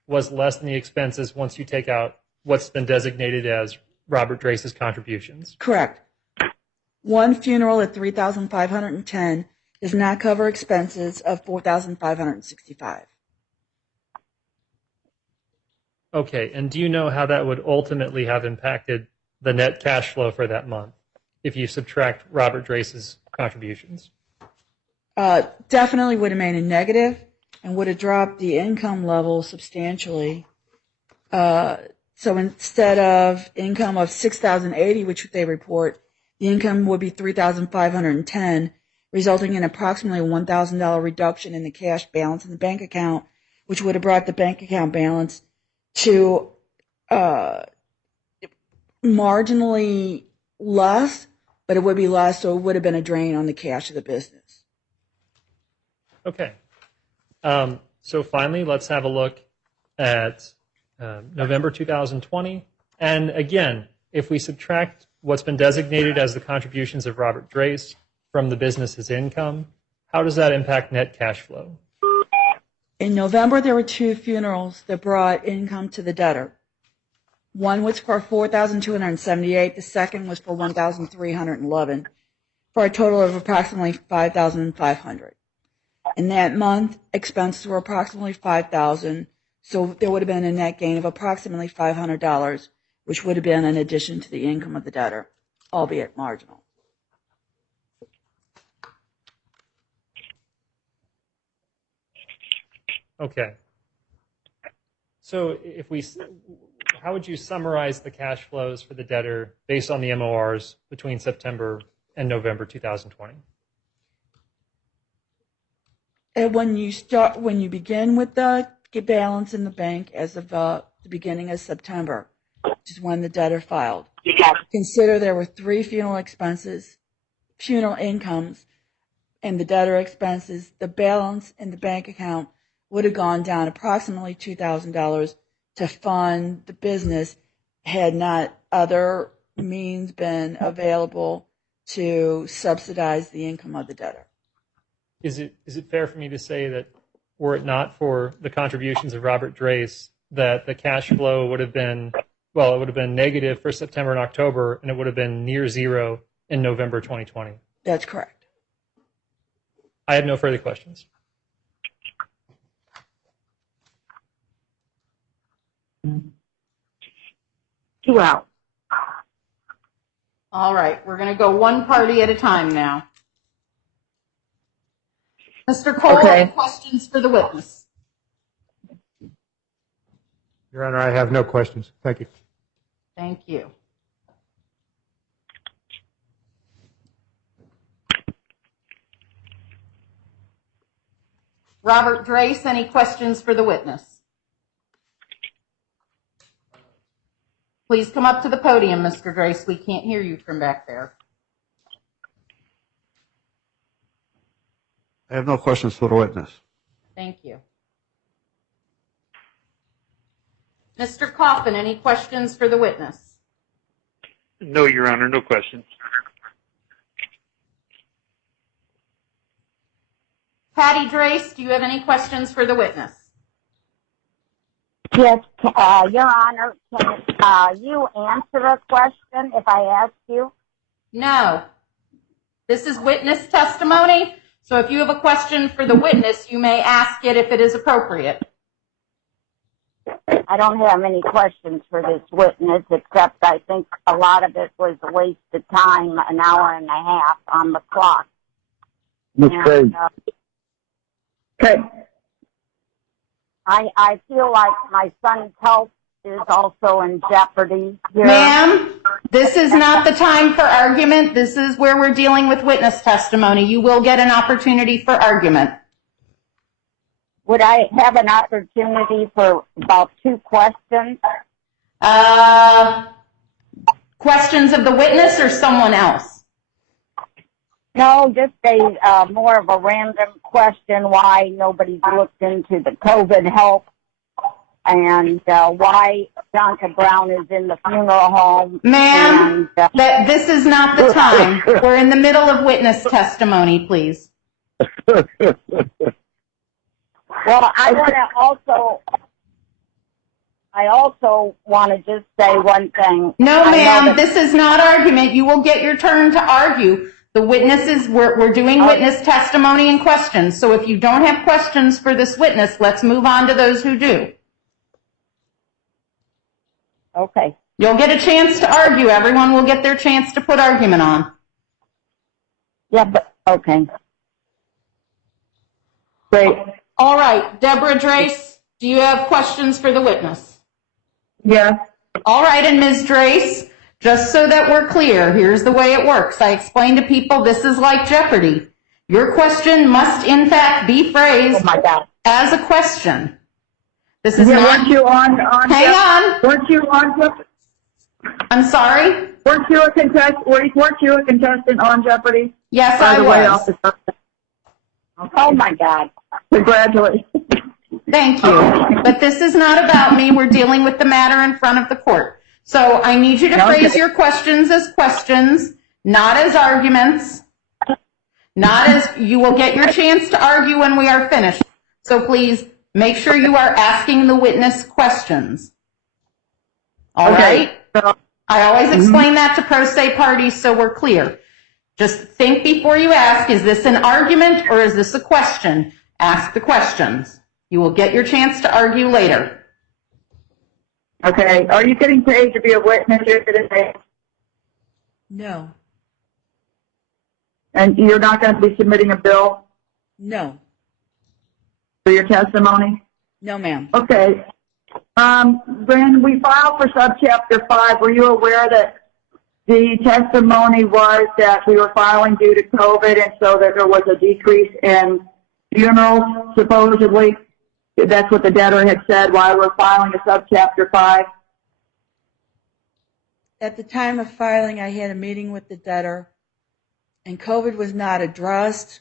was less than the expenses once you take out what's been designated as Robert Drace's contributions. Correct. One funeral at $3,510 does not cover expenses of $4,565. Okay, and do you know how that would ultimately have impacted the net cash flow for that month if you subtract Robert Drace's contributions? Definitely would have made a negative and would have dropped the income level substantially. So instead of income of $6,080, which they report, the income would be $3,510, resulting in approximately a $1,000 reduction in the cash balance in the bank account, which would have brought the bank account balance to marginally less, but it would be less, so it would have been a drain on the cash of the business. Okay. So finally, let's have a look at November 2020. And again, if we subtract what's been designated as the contributions of Robert Drace from the business's income, how does that impact net cash flow? In November, there were 2 funerals that brought income to the debtor. One was for $4,278. The second was for $1,311, for a total of approximately $5,500. In that month, expenses were approximately $5,000, so there would have been a net gain of approximately $500, which would have been in addition to the income of the debtor, albeit marginal. Okay. So how would you summarize the cash flows for the debtor based on the MORs between September and November 2020? And when you begin with the balance in the bank as of the beginning of September, which is when the debtor filed, consider there were 3 funeral expenses, funeral incomes, and the debtor expenses. The balance in the bank account would have gone down approximately $2,000 to fund the business had not other means been available to subsidize the income of the debtor. Is it fair for me to say that were it not for the contributions of Robert Drace, that the cash flow would have been, well, it would have been negative for September and October, and it would have been near zero in November 2020? That's correct. I have no further questions. Two out. All right, we're going to go one party at a time now. Mr. Cole, any questions for the witness? Your Honor, I have no questions. Thank you. Thank you. Robert Drace, any questions for the witness? Please come up to the podium, Mr. Drace. We can't hear you from back there. I have no questions for the witness. Thank you. Mr. Coffin, any questions for the witness? No, Your Honor, no questions. Patty Drace, do you have any questions for the witness? Yes, Your Honor, can you answer a question if I ask you? No. This is witness testimony, so if you have a question for the witness, you may ask it if it is appropriate. I don't have any questions for this witness, except I think a lot of it was a waste of time, an hour and a half on the clock. Mistake. Okay. I feel like my son's health is also in jeopardy here. Ma'am, this is not the time for argument. This is where we're dealing with witness testimony. You will get an opportunity for argument. Would I have an opportunity for about 2 questions? Questions of the witness or someone else? No, just a more of a random question, why nobody's looked into the COVID help and why Jonka Brown is in the funeral home. Ma'am, this is not the time. We're in the middle of witness testimony, please. Well, I also want to just say one thing. No, ma'am, this is not argument. You will get your turn to argue. The witnesses, we're doing witness testimony and questions. So if you don't have questions for this witness, let's move on to those who do. Okay. You'll get a chance to argue. Everyone will get their chance to put argument on. Yeah, but, okay. Great. All right, Deborah Drace, do you have questions for the witness? Yeah. All right, and Ms. Drace, just so that we're clear, here's the way it works. I explain to people this is like Jeopardy. Your question must, in fact, be phrased as a question. This is Yeah, not. weren't you on Hang on. Weren't you on? I'm sorry. Weren't you a contestant on Jeopardy? Yes, By I the way, was. off the top. Oh my God. Congratulations. Thank you. But this is not about me. We're dealing with the matter in front of the court. So I need you to phrase your questions as questions, not as arguments, not as you will get your chance to argue when we are finished. So please make sure you are asking the witness questions. All right? I always explain that to pro se parties so we're clear. Just think before you ask, is this an argument or is this a question? Ask the questions. You will get your chance to argue later. Okay. Are you getting paid to be a witness here today? No. And you're not going to be submitting a bill No. for your testimony? No, ma'am. Okay. When we filed for subchapter 5, were you aware that the testimony was that we were filing due to COVID and so that there was a decrease in funerals, supposedly? That's what the debtor had said while we're filing a subchapter 5. At the time of filing, I had a meeting with the debtor, and COVID was not addressed.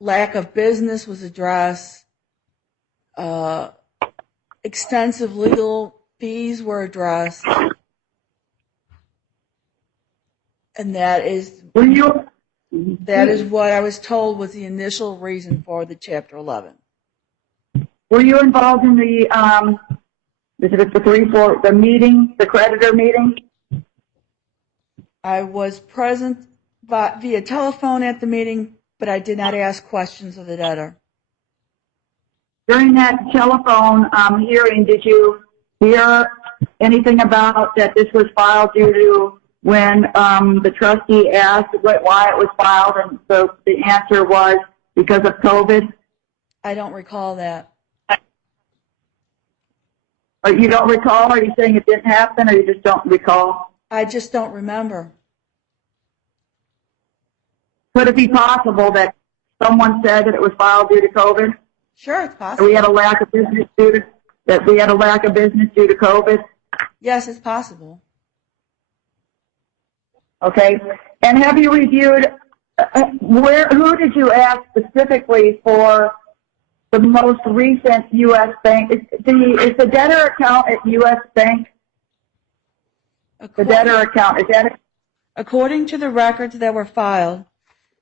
Lack of business was addressed. Extensive legal fees were addressed. And that is what I was told was the initial reason for the Chapter 11. Were you involved in the meeting, the creditor meeting? I was present via telephone at the meeting, but I did not ask questions of the debtor. During that telephone hearing, did you hear anything about that this was filed due to when the trustee asked why it was filed, and so the answer was because of COVID? I don't recall that. Or you don't recall? Are you saying it didn't happen, or you just don't recall? I just don't remember. Could it be possible that someone said that it was filed due to COVID? Sure, it's That possible. we had a lack of business due to COVID? Yes, it's possible. Okay. And have you reviewed who did you ask specifically for the most recent U.S. Bank? Is the debtor account at U.S. Bank? The debtor account, is that it? According to the records that were filed,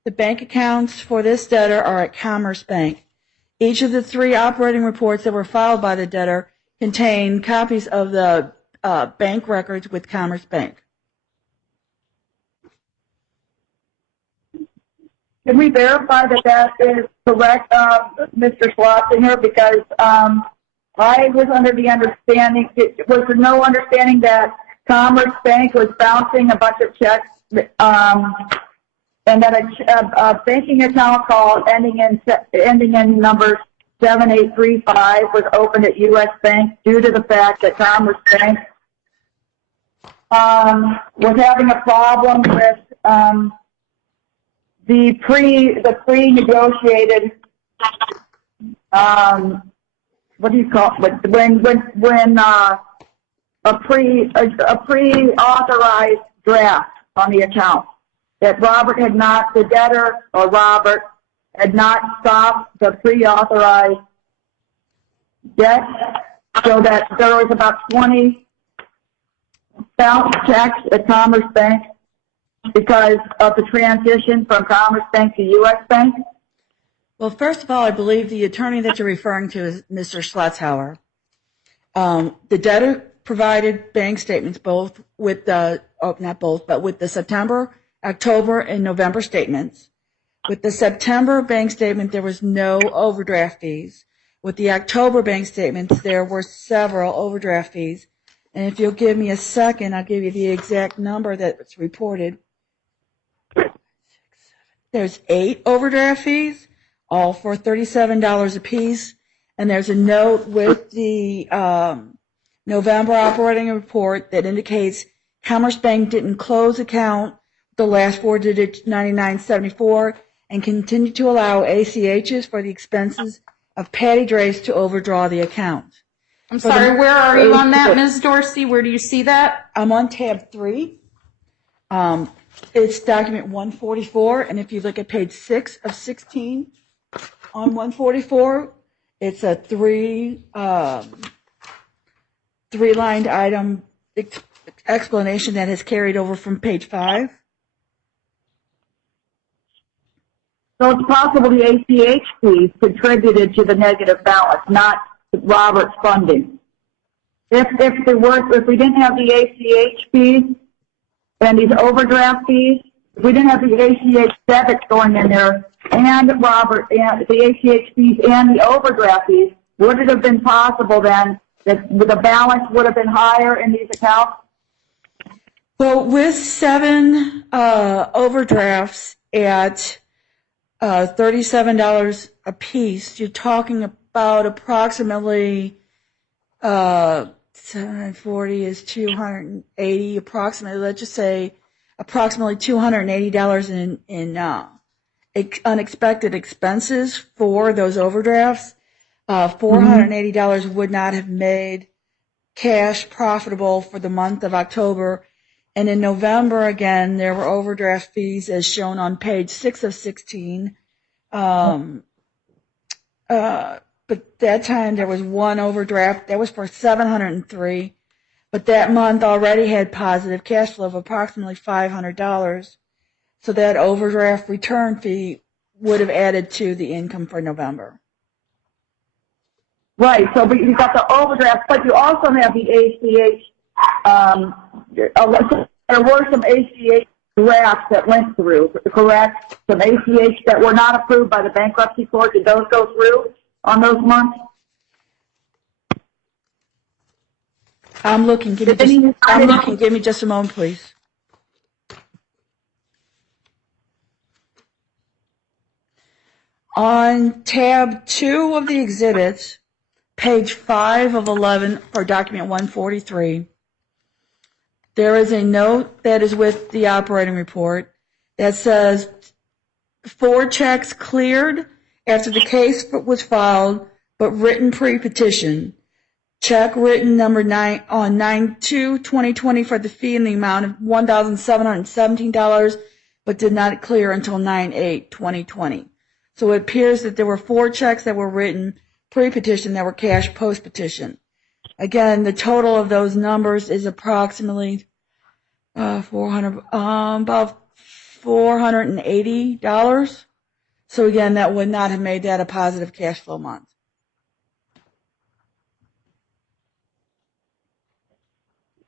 the bank accounts for this debtor are at Commerce Bank. Each of the 3 operating reports that were filed by the debtor contain copies of the bank records with Commerce Bank. Can we verify that that is correct, Mr. Schlosinger? Because I was under the understanding, was there no understanding that Commerce Bank was bouncing a bunch of checks, and that a banking account called ending in number 7835 was opened at U.S. Bank due to the fact that Commerce Bank was having a problem with the pre-negotiated what do you call it? When a pre-authorized draft on the account that the debtor or Robert had not stopped the pre-authorized debt, so that there was about 20 bounce checks at Commerce Bank because of the transition from Commerce Bank to U.S. Bank? Well, first of all, I believe the attorney that you're referring to is Mr. Schlotzhauer. The debtor provided bank statements both with the, not both, but with the September, October, and November statements. With the September bank statement, there was no overdraft fees. With the October bank statements, there were several overdraft fees. And if you'll give me a second, I'll give you the exact number that was reported. There's 8 overdraft fees, all for $37 apiece. And there's a note with the November operating report that indicates Commerce Bank didn't close account the last 4 digits 9974 and continued to allow ACHs for the expenses of Patty Drace to overdraw the account. I'm sorry, where are you on that, Ms. Dorsey? Where do you see that? I'm on tab 3. It's document 144, and if you look at page 6 of 16 on 144, it's a three-lined item explanation that has carried over from page 5. So it's possible the ACH fees contributed to the negative balance, not Robert's funding. If we didn't have the ACH fees and these overdraft fees, if we didn't have the ACH debits going in there and Robert and the ACH fees and the overdraft fees, would it have been possible then that the balance would have been higher in these accounts? Well, with 7 overdrafts at $37 a piece, you're talking about approximately 740 is 280, approximately, let's just say approximately $280 in unexpected expenses for those overdrafts. $480 would not have made cash profitable for the month of October. And in November, again, there were overdraft fees as shown on page 6 of 16. But that time there was one overdraft that was for $703. But that month already had positive cash flow of approximately $500. So that overdraft return fee would have added to the income for November. Right. So, but you got the overdraft, but you also have the ACH. There were some ACH drafts that went through, correct? Some ACH that were not approved by the bankruptcy court. Did those go through on those months? I'm looking. Give me just a moment, please. On tab 2 of the exhibits, page 5 of 11 for document 143, there is a note that is with the operating report that says 4 checks cleared after the case was filed, but written pre-petition. Check written number 9 on 9/2/2020 for the fee in the amount of $1,717, but did not clear until 9/8/2020. So it appears that there were 4 checks that were written pre-petition that were cashed post-petition. Again, the total of those numbers is approximately about $480. So again, that would not have made that a positive cash flow month.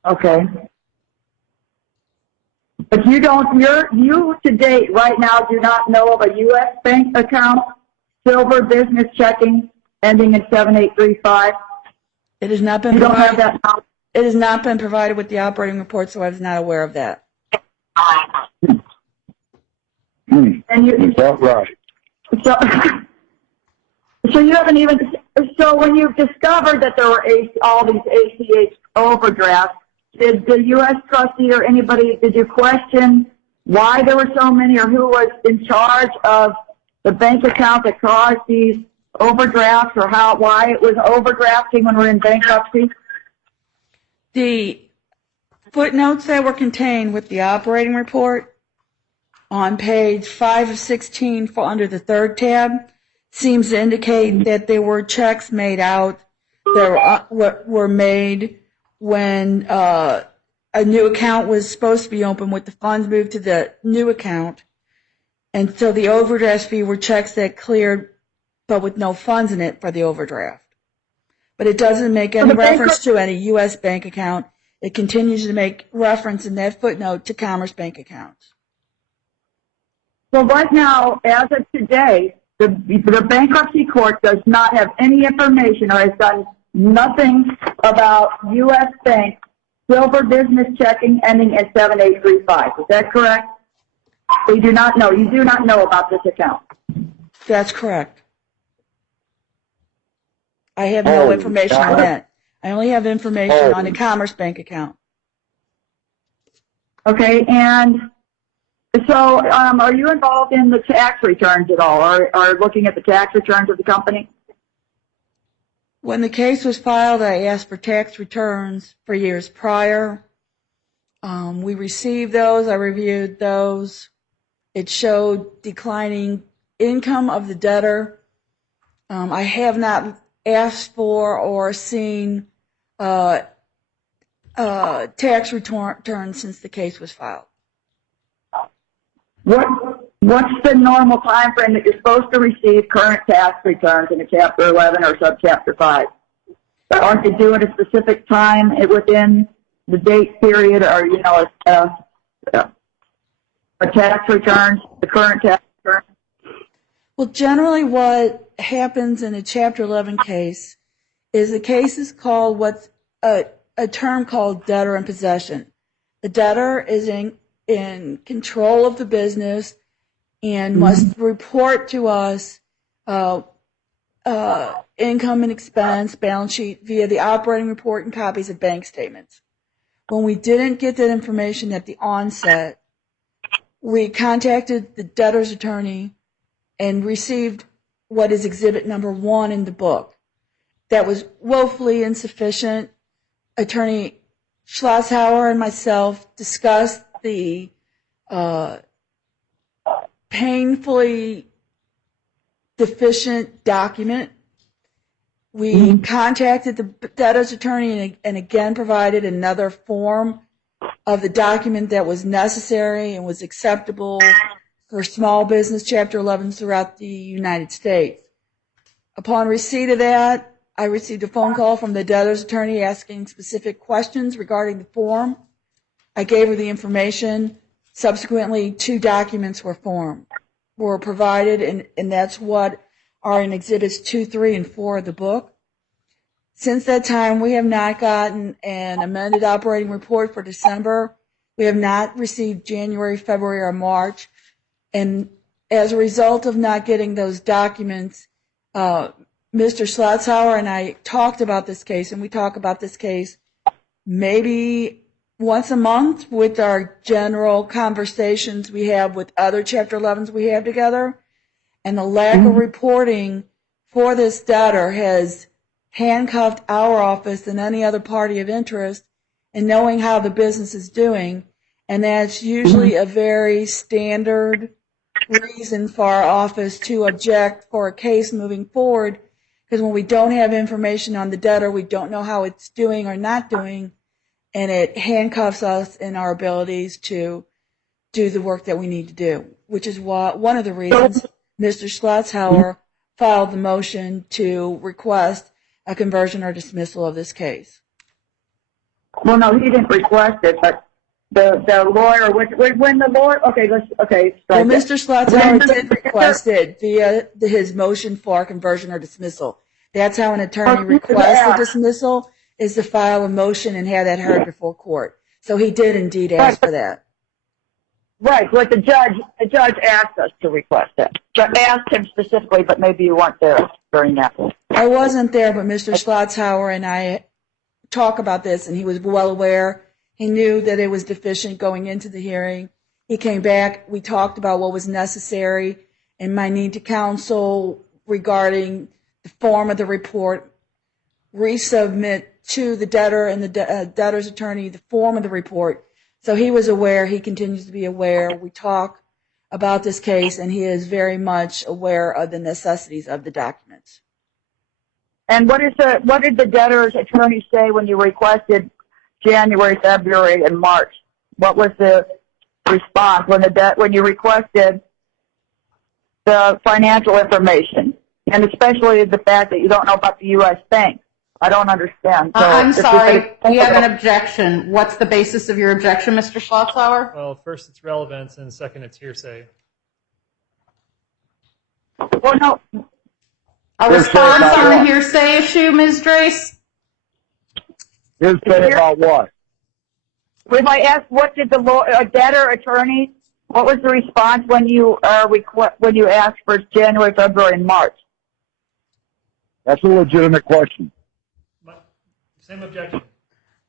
Okay. But you to date right now do not know of a U.S. bank account, Silver Business Checking, ending in 7835? It has not been You don't provided. have that now? It has not been provided with the operating report, so I was not aware of that. And Is that right? So you haven't even, so when you discovered that there were all these ACH overdrafts, did the U.S. trustee or anybody, did you question why there were so many or who was in charge of the bank account that caused these overdrafts or why it was overdrafting when we're in bankruptcy? The footnotes that were contained with the operating report on page 5 of 16 under the 3rd tab seems to indicate that there were checks made out that were made when a new account was supposed to be open with the funds moved to the new account. And so the overdraft fee were checks that cleared but with no funds in it for the overdraft. But it doesn't make any reference to any U.S. bank account. It continues to make reference in that footnote to Commerce Bank accounts. Well, right now, as of today, the bankruptcy court does not have any information or has done nothing about U.S. Bank Silver Business Checking ending at 7835. Is that correct? You do not know. You do not know about this account. That's correct. I have no information on that. I only have information on the Commerce Bank account. Okay, and so are you involved in the tax returns at all or looking at the tax returns of the company? When the case was filed, I asked for tax returns for years prior. We received those. I reviewed those. It showed declining income of the debtor. I have not asked for or seen tax returns since the case was filed. What's the normal time frame that you're supposed to receive current tax returns in a Chapter 11 or Subchapter 5? Aren't you doing a specific time within the date period, or a tax return, the current tax return? Well, generally what happens in a Chapter 11 case is the case is called what's a term called debtor in possession. The debtor is in control of the business and must report to us income and expense, balance sheet via the operating report and copies of bank statements. When we didn't get that information at the onset, we contacted the debtor's attorney and received what is exhibit number 1 in the book. That was woefully insufficient. Attorney Schlosshauer and myself discussed the painfully deficient document. We contacted the debtor's attorney and again provided another form of the document that was necessary and was acceptable for small business Chapter 11 throughout the United States. Upon receipt of that, I received a phone call from the debtor's attorney asking specific questions regarding the form. I gave her the information. Subsequently, 2 documents were provided, and that's what are in Exhibits 2, 3, and 4 of the book. Since that time, we have not gotten an amended operating report for December. We have not received January, February, or March. And as a result of not getting those documents, Mr. Schlosshauer and I talked about this case, and we talk about this case maybe once a month with our general conversations we have with other Chapter 11s we have together. And the lack of reporting for this debtor has handcuffed our office and any other party of interest in knowing how the business is doing. And that's usually a very standard reason for our office to object for a case moving forward, because when we don't have information on the debtor, we don't know how it's doing or not doing, and it handcuffs us in our abilities to do the work that we need to do, which is one of the reasons Mr. Schlosshauer filed the motion to request a conversion or dismissal of this case. Well, no, he didn't request it, but the lawyer, when the lawyer, okay. Well, Mr. Schlosshauer did request it via his motion for conversion or dismissal. That's how an attorney requests a dismissal, is to file a motion and have that heard before court. So he did indeed ask for that. Right, but the judge asked us to request it. But asked him specifically, but maybe you weren't there during that. I wasn't there, but Mr. Schlosshauer and I talk about this, and he was well aware. He knew that it was deficient going into the hearing. He came back. We talked about what was necessary and my need to counsel regarding the form of the report, resubmit to the debtor and the debtor's attorney the form of the report. So he was aware. He continues to be aware. We talk about this case, and he is very much aware of the necessities of the documents. And what did the debtor's attorney say when you requested January, February, and March? What was the response when you requested the financial information, and especially the fact that you don't know about the U.S. Bank? I don't understand. So I'm sorry. We have an objection. What's the basis of your objection, Mr. Schlosshauer? Well, first it's relevance, and second it's hearsay. Well, no. A response on the hearsay issue, Ms. Drace? Hearsay about what? If I asked, what did the debtor attorney? What was the response when you asked for January, February, and March? That's a legitimate question. Same objection.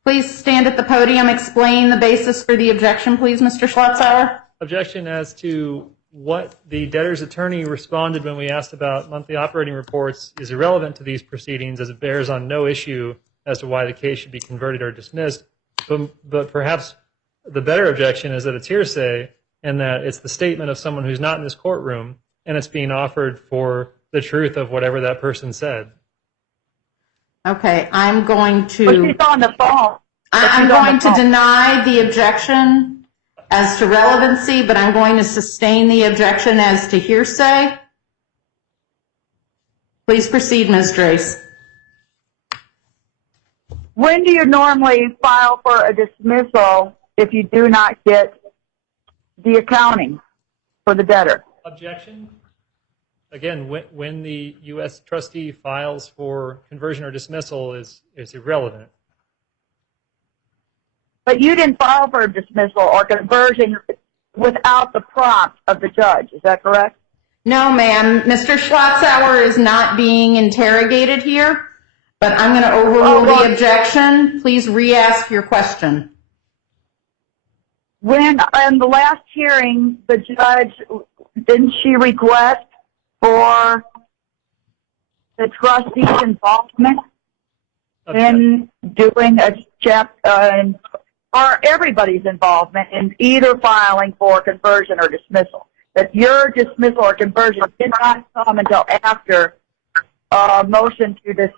Please stand at the podium. Explain the basis for the objection, please, Mr. Schlosshauer. Objection as to what the debtor's attorney responded when we asked about monthly operating reports is irrelevant to these proceedings, as it bears on no issue as to why the case should be converted or dismissed. But perhaps the better objection is that it's hearsay and that it's the statement of someone who's not in this courtroom, and it's being offered for the truth of whatever that person said. Okay, I'm going But she's on the phone. I'm going to deny the objection as to relevancy, but I'm going to sustain the objection as to hearsay. Please proceed, Ms. Drace. When do you normally file for a dismissal if you do not get the accounting for the debtor? Objection? Again, when the U.S. trustee files for conversion or dismissal is irrelevant. But you didn't file for a dismissal or conversion without the prompt of the judge. Is that correct? No, ma'am. Mr. Schlotzauer is not being interrogated here, but I'm going to overrule the objection. Please re-ask your question. When, in the last hearing, the judge, didn't she request for the trustee's involvement in doing a or everybody's involvement in either filing for conversion or dismissal? That your dismissal or conversion did not come until after a motion to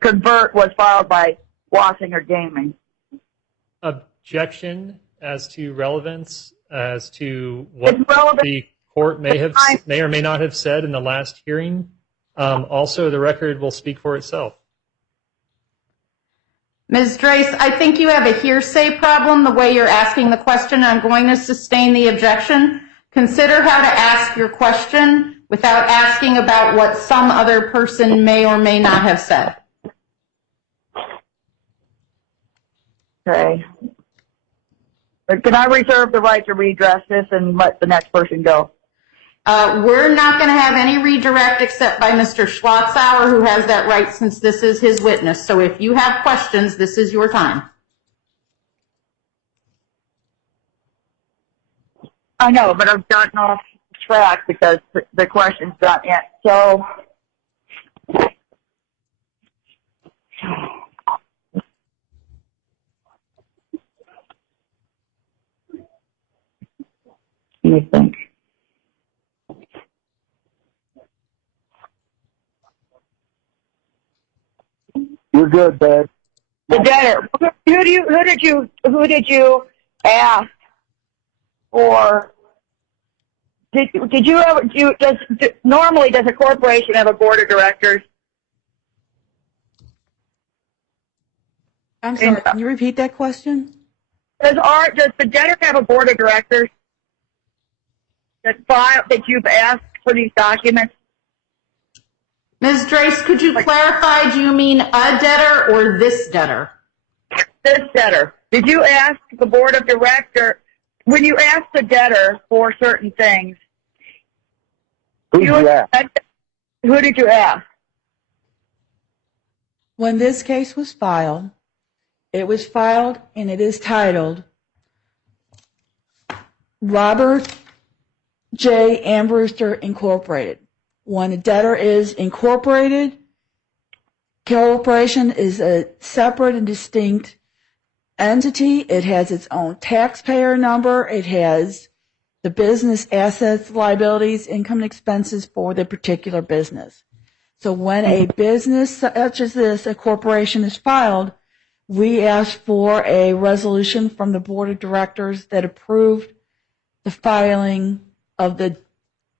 convert was filed by Wassinger Gaming. Objection as to relevance, as to what the court may or may not have said in the last hearing. Also, the record will speak for itself. Ms. Drace, I think you have a hearsay problem the way you're asking the question. I'm going to sustain the objection. Consider how to ask your question without asking about what some other person may or may not have said. Okay. But can I reserve the right to redress this and let the next person go? We're not going to have any redirect except by Mr. Schlotzauer, who has that right since this is his witness. So if you have questions, this is your time. I know, but I've gotten off track because the question's not yet. So, let me think. You're good, Dad. The debtor. Who did you ask for? Did you have? Normally does a corporation have a board of directors? I'm sorry, can you repeat that question? Does the debtor have a board of directors that you've asked for these documents? Ms. Drace, could you clarify, do you mean a debtor or this debtor? This debtor. Did you ask the board of directors, when you ask the debtor for certain things, who did you ask? When this case was filed, it was filed and it is titled Robert J. Ambrewster Incorporated. When a debtor is incorporated, corporation is a separate and distinct entity. It has its own taxpayer number. It has the business assets, liabilities, income, and expenses for the particular business. So when a business such as this, a corporation, is filed, we ask for a resolution from the board of directors that approved the filing of the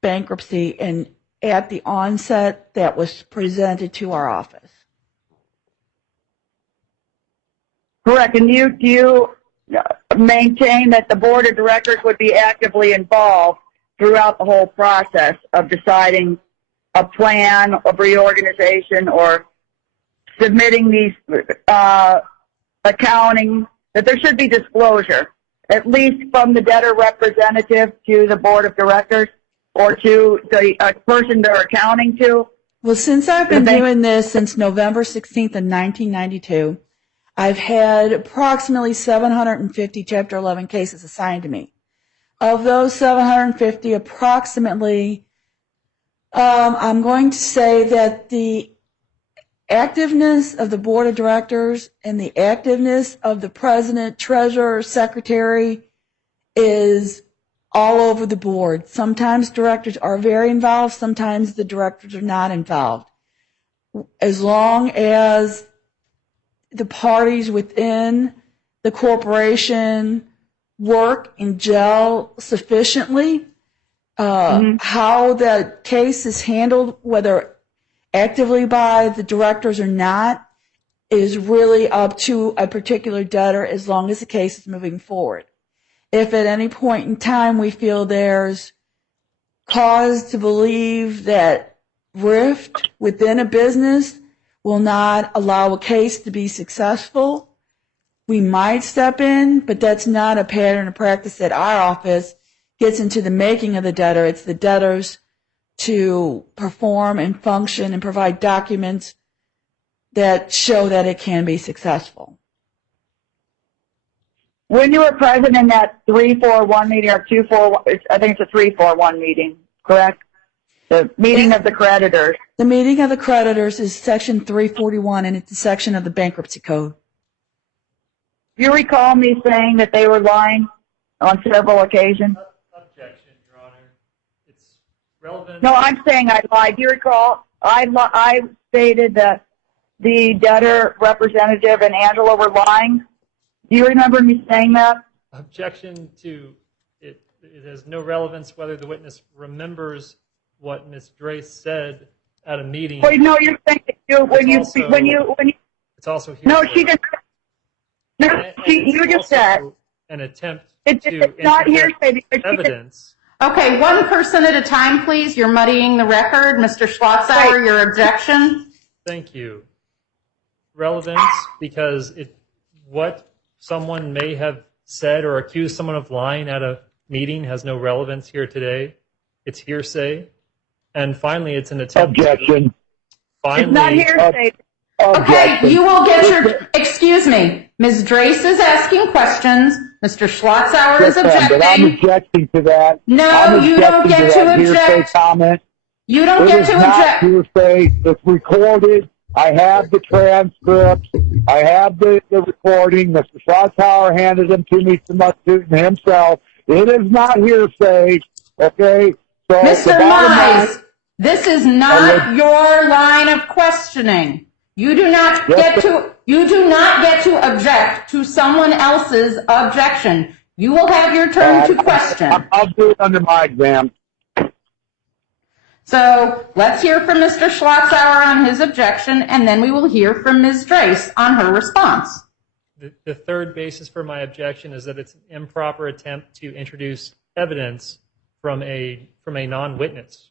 bankruptcy, and at the onset that was presented to our office. Correct. And do you maintain that the board of directors would be actively involved throughout the whole process of deciding a plan of reorganization or submitting these accounting, that there should be disclosure, at least from the debtor representative to the board of directors or to the person they're accounting to? Well, since I've been doing this since November 16th of 1992, I've had approximately 750 Chapter 11 cases assigned to me. of those 750, approximately, I'm going to say that the activeness of the board of directors and the activeness of the president, treasurer, secretary is all over the board. Sometimes directors are very involved, sometimes the directors are not involved. As long as the parties within the corporation work and gel sufficiently, how the case is handled, whether actively by the directors or not, is really up to a particular debtor as long as the case is moving forward. If at any point in time we feel there's cause to believe that rift within a business will not allow a case to be successful, we might step in, but that's not a pattern of practice that our office gets into the making of the debtor. It's the debtors to perform and function and provide documents that show that it can be successful. When you were present in that 341 meeting or 241, I think it's a 341 meeting, correct? The meeting of the creditors. The meeting of the creditors is section 341, and it's a section of the Bankruptcy Code. Do you recall me saying that they were lying on several occasions? Objection, Your Honor. It's relevant. No, I'm saying I lied. Do you recall? I stated that the debtor representative and Angela were lying. Do you remember me saying that? Objection to it. It has no relevance whether the witness remembers what Ms. Drace said at a meeting. Well, no, you're saying that It's also hearsay. No, she didn't. No, you just said an attempt it's to not interject hearsay because evidence. Okay, one person at a time, please. You're muddying the record. Mr. Schlotzauer, your objection. Thank you. Relevance because what someone may have said or accused someone of lying at a meeting has no relevance here today. It's hearsay. And finally, it's an attempt. Objection. It's not hearsay. Okay, you will get your, excuse me, Ms. Drace is asking questions, Mr. Schlotzauer is But I'm objecting. objecting to that. No, I'm you don't objecting get to to that hearsay object. comment. You don't It get is to not object. hearsay. It's recorded. I have the transcripts. I have the recording. Mr. Schlotzauer handed them to me himself. It is not hearsay. Okay? So Mr. the bottom line- Mize, this is not your line of questioning. You do not get to object to someone else's objection. You will have your turn to question. I'll do it under my exam. So let's hear from Mr. Schlotzauer on his objection, and then we will hear from Ms. Drace on her response. The third basis for my objection is that it's an improper attempt to introduce evidence from a non-witness.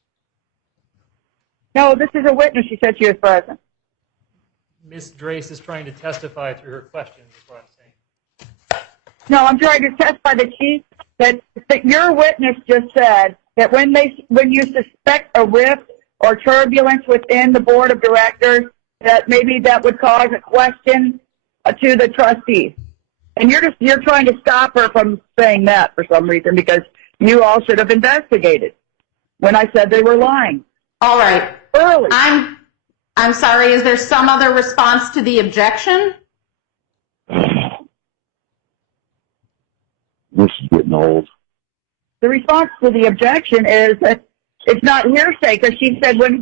No, this is a witness. She said she was present. Ms. Drace is trying to testify through her questions, is what I'm saying. No, I'm trying to testify that your witness just said that when you suspect a rift or turbulence within the board of directors, that maybe that would cause a question to the trustees. And you're trying to stop her from saying that for some reason because you all should have investigated when I said they were lying. All right. Early. I'm sorry, is there some other response to the objection? This is getting old. The response to the objection is that it's not hearsay because she said when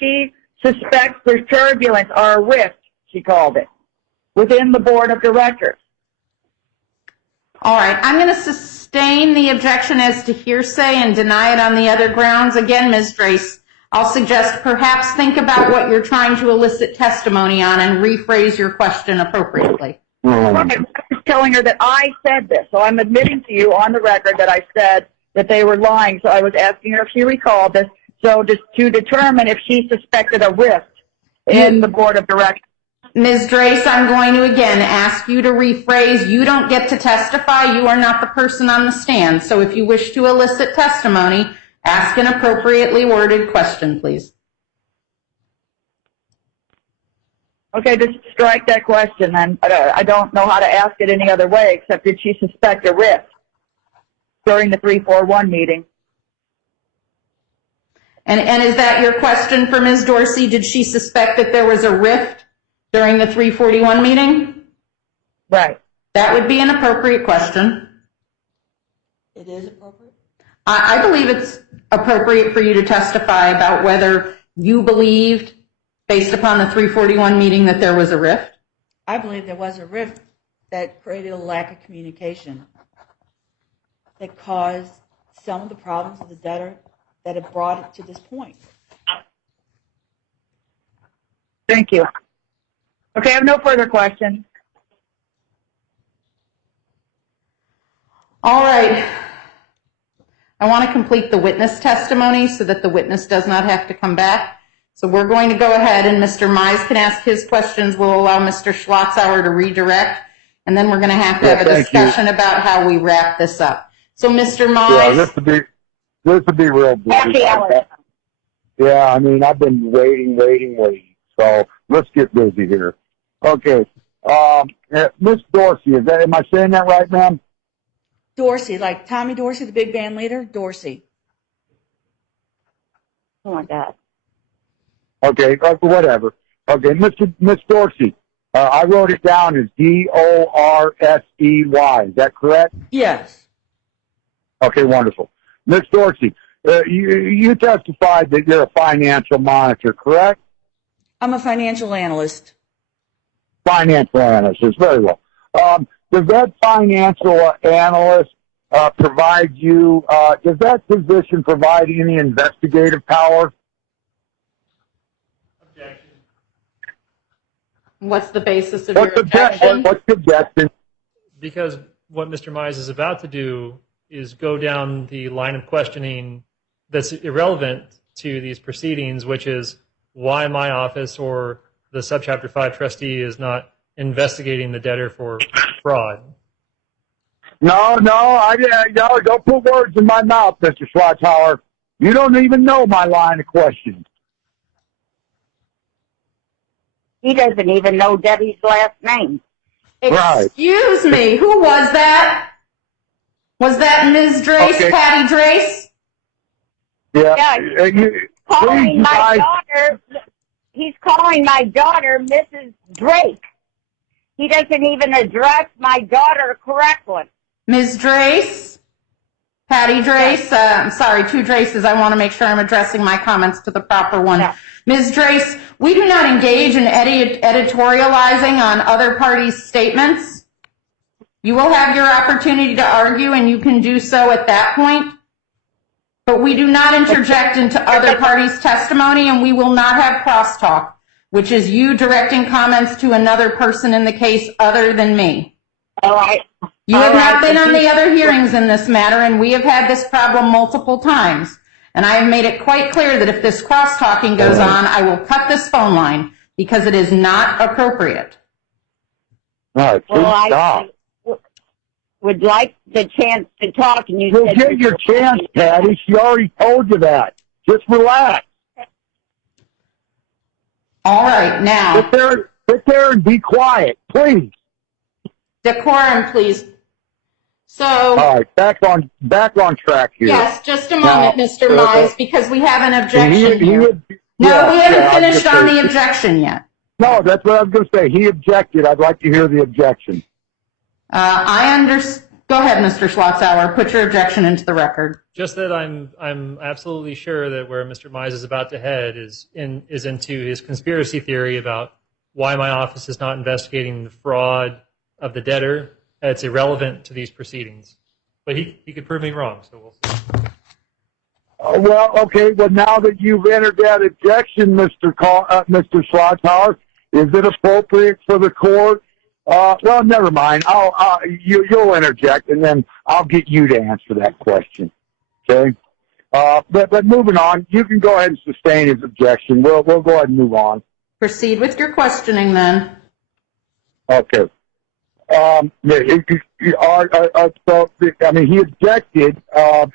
she suspects there's turbulence or a rift, she called it, within the board of directors. All right, I'm going to sustain the objection as to hearsay and deny it on the other grounds. Again, Ms. Drace, I'll suggest perhaps think about what you're trying to elicit testimony on and rephrase your question appropriately. I'm just telling her that I said this, so I'm admitting to you on the record that I said that they were lying. So I was asking her if she recalled this, so just to determine if she suspected a rift in the board of directors. Ms. Drace, I'm going to again ask you to rephrase. You don't get to testify. You are not the person on the stand. So if you wish to elicit testimony, ask an appropriately worded question, please. Okay, just strike that question then. I don't know how to ask it any other way except did she suspect a rift? during the 341 meeting. And is that your question for Ms. Dorsey? Did she suspect that there was a rift during the 341 meeting? Right. That would be an appropriate question. It is appropriate? I believe it's appropriate for you to testify about whether you believed, based upon the 341 meeting, that there was a rift. I believe there was a rift that created a lack of communication that caused some of the problems of the debtor that have brought it to this point. Thank you. Okay, I have no further questions. All right. I want to complete the witness testimony so that the witness does not have to come back. So we're going to go ahead and Mr. Mize can ask his questions. We'll allow Mr. Schlotzauer to redirect, and then we're going to have a discussion about how we wrap this up. So Mr. Mize. Yeah, this would be real brief. Happy hour. Yeah, I mean, I've been waiting. So let's get busy here. Okay. Miss Dorsey, am I saying that right, ma'am? Dorsey, like Tommy Dorsey, the big band leader, Dorsey. Oh my God. Okay, whatever. Okay, Miss Dorsey, I wrote it down as D-O-R-S-E-Y. Is that correct? Yes. Okay, wonderful. Miss Dorsey, you testified that you're a financial monitor, correct? I'm a financial analyst. Financial analyst, is very well. Does that financial analyst provide you, does that position provide any investigative power? Objection. What's the basis of your objection? What's the objection? Because what Mr. Mize is about to do is go down the line of questioning that's irrelevant to these proceedings, which is why my office or the Subchapter 5 trustee is not investigating the debtor for fraud. No, don't put words in my mouth, Mr. Schlotzauer. You don't even know my line of questioning. He doesn't even know Debbie's last name. Right. Excuse me, who was that? Was that Ms. Drace, Okay. Patty Drace? Yeah. Calling please, my guys. daughter, he's calling my daughter Mrs. Drake. He doesn't even address my daughter correctly. Ms. Drace? Patty Drace? I'm sorry, two Draces. I want to make sure I'm addressing my comments to the proper one. Yeah. Ms. Drace, we do not engage in editorializing on other parties' statements. You will have your opportunity to argue, and you can do so at that point. But we do not interject into other parties' testimony, and we will not have crosstalk, which is you directing comments to another person in the case other than me. All right. You have not been on the other hearings in this matter, and we have had this problem multiple times. And I have made it quite clear that if this cross-talking goes on, I will cut this phone line because it is not appropriate. All right, please Well, stop. I would like the chance to talk, and you You'll said get your chance, Patty. She already told you that. Just relax. All right, now, Sit there and be quiet, please. decorum, please. So, All right, back on track here. yes, just a moment, Now, Mr. Mize, because we have an objection He here. would- No, yeah, we haven't yeah, I was finished gonna on say- the objection yet. No, that's what I was going to say. He objected. I'd like to hear the objection. Go ahead, Mr. Schlotzauer. Put your objection into the record. Just that I'm absolutely sure that where Mr. Mize is about to head is into his conspiracy theory about why my office is not investigating the fraud of the debtor. It's irrelevant to these proceedings. But he could prove me wrong, so we'll see. Well, okay. Well, now that you've entered that objection, Mr. Schlotzauer, is it appropriate for the court? Well, never mind. You'll interject, and then I'll get you to answer that question. Okay. But moving on, you can go ahead and sustain his objection. We'll go ahead and move on. Proceed with your questioning then. Okay. So, I mean, he objected.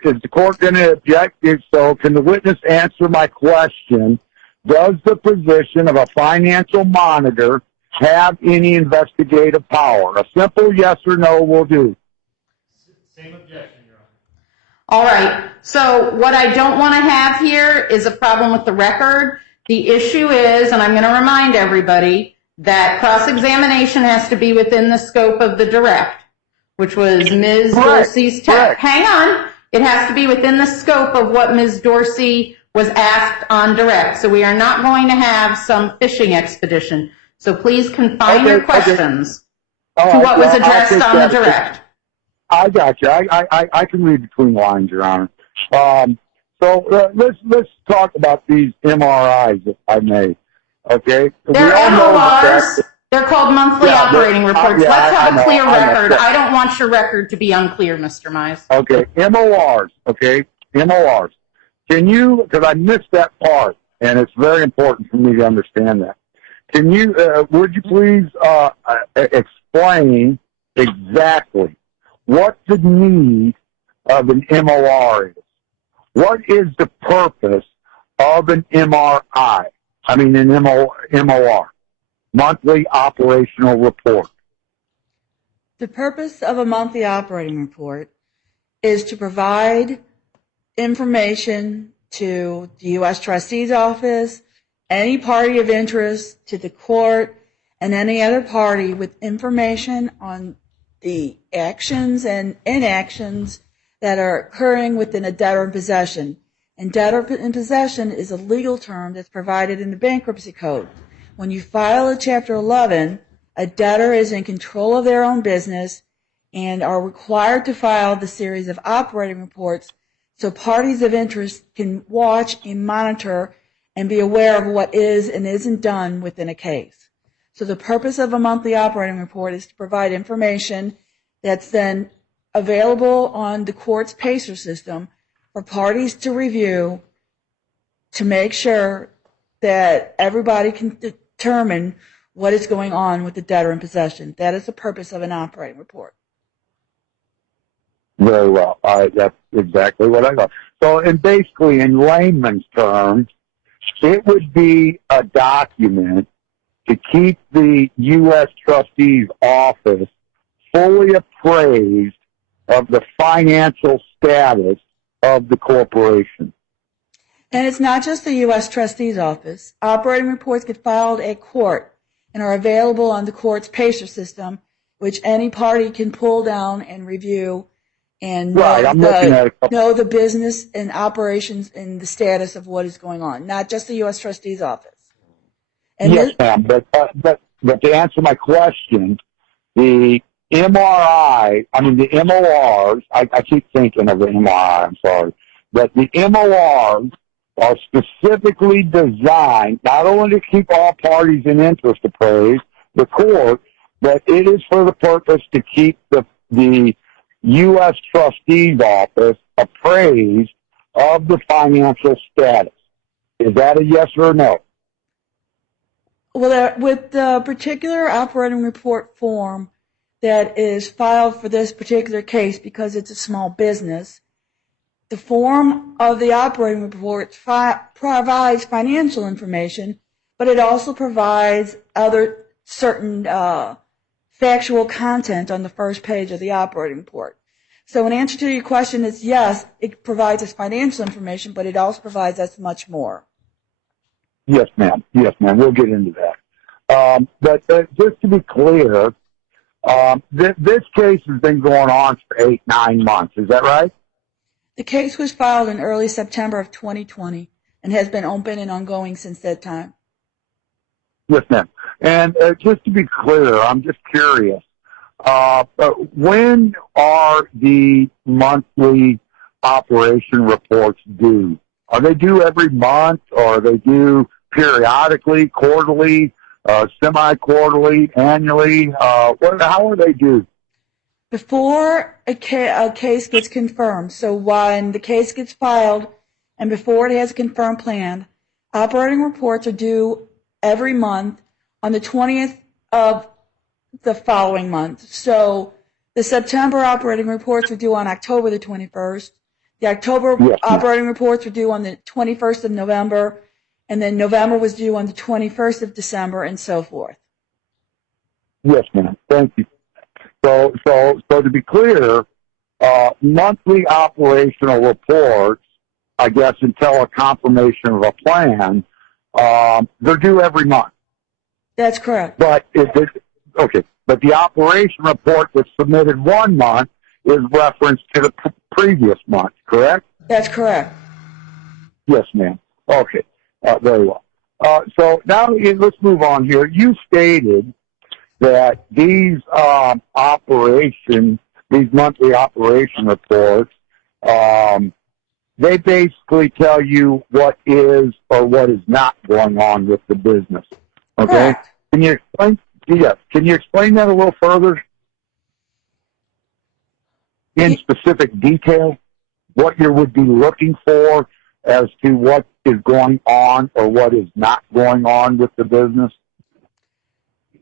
Is the court going to object? If so, can the witness answer my question? Does the position of a financial monitor have any investigative power? A simple yes or no will do. Same objection, Your Honor. All right. So what I don't want to have here is a problem with the record. The issue is, and I'm going to remind everybody, that cross-examination has to be within the scope of the direct, which was Ms. Dorsey's test. Hang on. It has to be within the scope of what Ms. Dorsey was asked on direct. So we are not going to have some fishing expedition. So please confine your questions to what was addressed on the direct. I got you. I can read between the lines, Your Honor. Let's talk about these MRIs, if I may. Okay. They're MORs. They're called monthly operating reports. Let's have a clear record. I don't want your record to be unclear, Mr. Mize. Okay. MORs. Okay. MORs. Can you? Because I missed that part, and it's very important for me to understand that. Can you? Would you please explain exactly what the need of an MOR is? What is the purpose of an MRI? I mean, an MOR, monthly operational report. The purpose of a monthly operating report is to provide information to the U.S. Trustee's Office, any party of interest, to the court, and any other party with information on the actions and inactions that are occurring within a debtor in possession. And debtor in possession is a legal term that's provided in the Bankruptcy Code. When you file a Chapter 11, a debtor is in control of their own business and are required to file the series of operating reports so parties of interest can watch and monitor and be aware of what is and isn't done within a case. So the purpose of a monthly operating report is to provide information that's then available on the court's PACER system for parties to review to make sure that everybody can determine what is going on with the debtor in possession. That is the purpose of an operating report. Very well. That's exactly what I thought. So, and basically, in layman's terms, it would be a document to keep the U.S. Trustee's Office fully appraised of the financial status of the corporation. And it's not just the U.S. Trustee's Office. Operating reports get filed at court and are available on the court's PACER system, which any party can pull down and review and know the business and operations and the status of what is going on, not just the U.S. Trustee's Office. And yes, ma'am, but to answer my question, the MRI, I mean the MORs, I keep thinking of the MRI, I'm sorry, but the MORs are specifically designed not only to keep all parties in interest appraised, the court, but it is for the purpose to keep the U.S. Trustee's Office appraised of the financial status. Is that a yes or a no? Well, with the particular operating report form that is filed for this particular case, because it's a small business, the form of the operating report provides financial information, but it also provides other certain factual content on the first page of the operating report. So in answer to your question is yes, it provides us financial information, but it also provides us much more. Yes, ma'am. Yes, ma'am. We'll get into that. But just to be clear, this case has been going on for 8-9 months. Is that right? The case was filed in early September of 2020 and has been open and ongoing since that time. Yes, ma'am. And just to be clear, I'm just curious, when are the monthly operation reports due? Are they due every month, or are they due periodically, quarterly, semi-quarterly, annually? How are they due? Before a case gets confirmed, so when the case gets filed and before it has a confirmed plan, operating reports are due every month on the 20th of the following month. So the September operating reports are due on October the 21st. The October operating reports were due on the 21st of November, and then November was due on the 21st of December, and so forth. Yes, ma'am. Thank you. So to be clear, monthly operational reports, I guess, until a confirmation of a plan, they're due every month. That's correct. But but the operation report that's submitted one month is referenced to the previous month, correct? That's correct. Yes, ma'am. Okay, very well. So now let's move on here. You stated that these monthly operation reports, they basically tell you what is or what is not going on with the business. Okay? Correct. Can you explain? Yes. Can you explain that a little further? In specific detail, what you would be looking for as to what is going on or what is not going on with the business?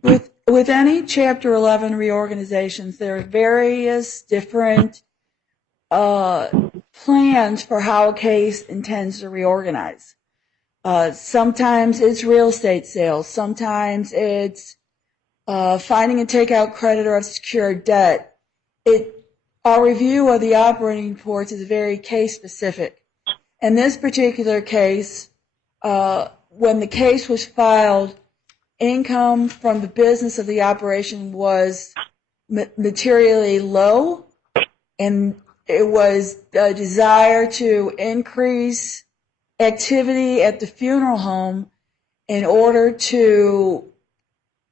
With any Chapter 11 reorganizations, there are various different plans for how a case intends to reorganize. Sometimes it's real estate sales. Sometimes it's finding and takeout creditor of secured debt. Our review of the operating reports is very case specific. In this particular case, when the case was filed, income from the business of the operation was materially low, and it was a desire to increase activity at the funeral home in order to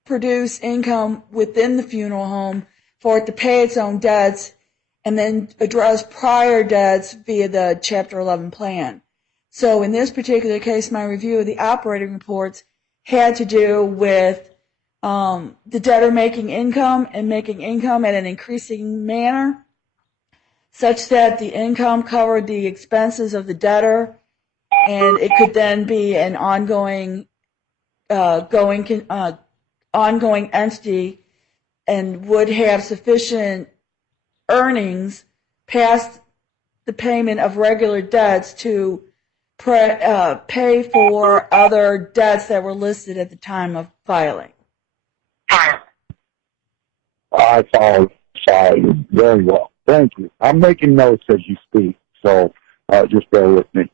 produce income within the funeral home for it to pay its own debts and then address prior debts via the Chapter 11 plan. So in this particular case, my review of the operating reports had to do with the debtor making income and making income at an increasing manner, such that the income covered the expenses of the debtor, and it could then be an ongoing entity and would have sufficient earnings past the payment of regular debts to pay for other debts that were listed at the time of filing. I follow very well. Thank you. I'm making notes as you speak, so just bear with me.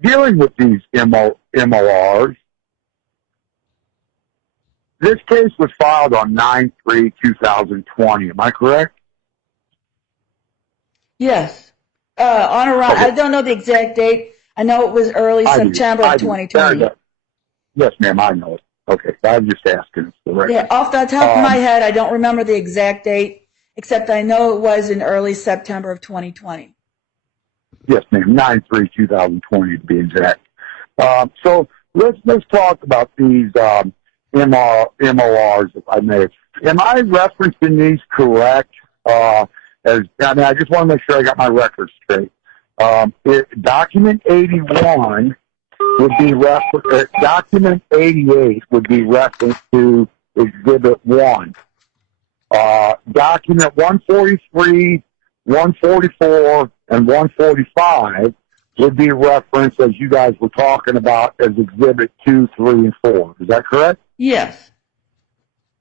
Dealing with these MORs, this case was filed on 9/3/2020. Am I correct? Yes. On around, Okay. I don't know the exact date. I know it was early September of 2020. Yes, ma'am, I know it. Okay, I'm just asking for the record. Yeah, off the top of my head, I don't remember the exact date, except I know it was in early September of 2020. Yes, ma'am, 9/3/2020 to be exact. So let's talk about these MORs, if I may. Am I referencing these correct? I just want to make sure I got my records straight. Document 81 would be document 88 would be referenced to Exhibit 1. Document 143, 144, and 145 would be referenced, as you guys were talking about, as Exhibit 2, 3, and 4. Is that correct? Yes.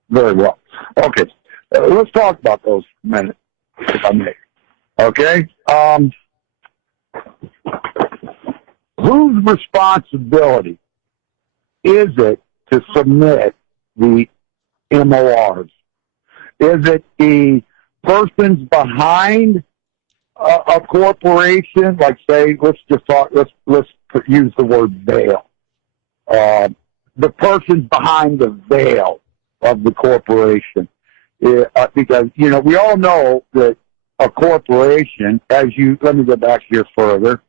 Very well. Okay. Let's talk about those for a minute, if I may. Okay? Whose responsibility is it to submit the MORs? Is it the persons behind a corporation? Like, say, let's use the word veil. The persons behind the veil of the corporation. Because, we all know that a corporation, let me go back here further.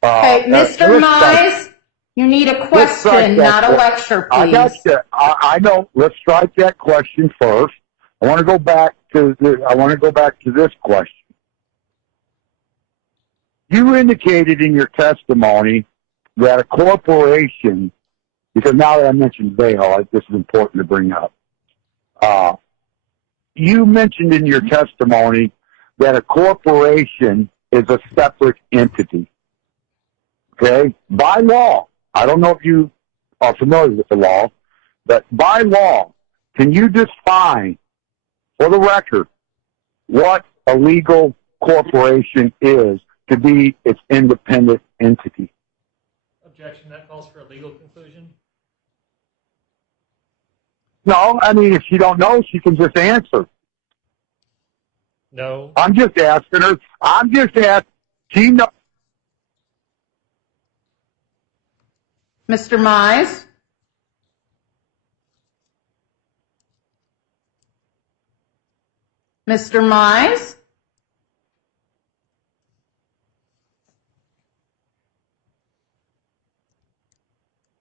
Hey, Mr. Mize, you need a question, not a lecture, please. I know. Let's strike that question first. I want to go back to this question. You indicated in your testimony that a corporation, because now that I mentioned veil, this is important to bring up. You mentioned in your testimony that a corporation is a separate entity. Okay? By law, I don't know if you are familiar with the law, but by law, can you define for the record, what a legal corporation is to be its independent entity. Objection. That calls for a legal conclusion. No, I mean, if she don't know, she can just answer. No. I'm just asking her. I'm just asking. She knows. Mr. Mize? Mr. Mize?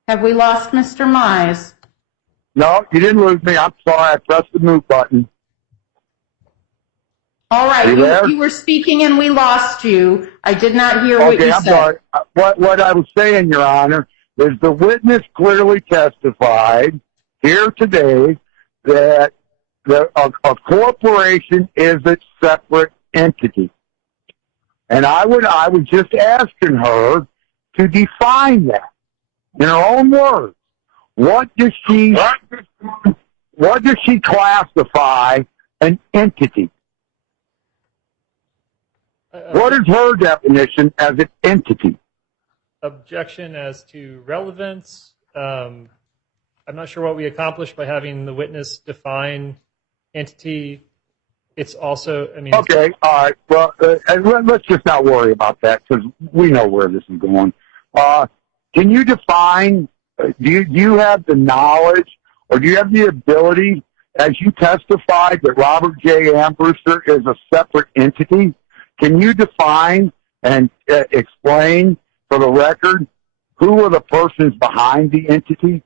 Have we lost Mr. Mize? No, you didn't lose me. I'm sorry. I pressed the mute button. All right, Are you there? you were speaking and we lost you. I did not hear what Okay, you I'm said. sorry. What I was saying, Your Honor, is the witness clearly testified here today that a corporation is a separate entity. And I was just asking her to define that in her own words. What does she classify an entity? What is her definition as an entity? Objection as to relevance. I'm not sure what we accomplished by having the witness define entity. It's also, I mean. Okay, all right. Well, let's just not worry about that because we know where this is going. Can you define? Do you have the knowledge, or do you have the ability, as you testified, that Robert J. Ambruster is a separate entity? Can you define and explain for the record who are the persons behind the entity?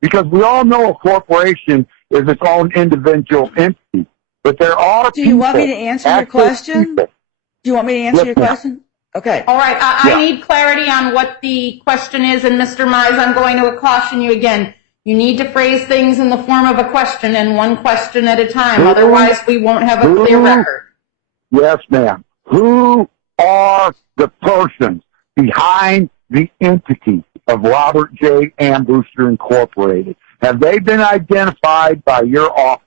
Because we all know a corporation is its own individual entity, but there are Do you want me to answer your question? people. Do you want me to answer your ma'am. question? Okay. All right, I Yeah. need clarity on what the question is, and Mr. Mize, I'm going to caution you again. You need to phrase things in the form of a question and one question at a time. Otherwise, we won't have a clear record. Yes, ma'am. Who are the persons behind the entity of Robert J. Ambruster Incorporated? Have they been identified by your office?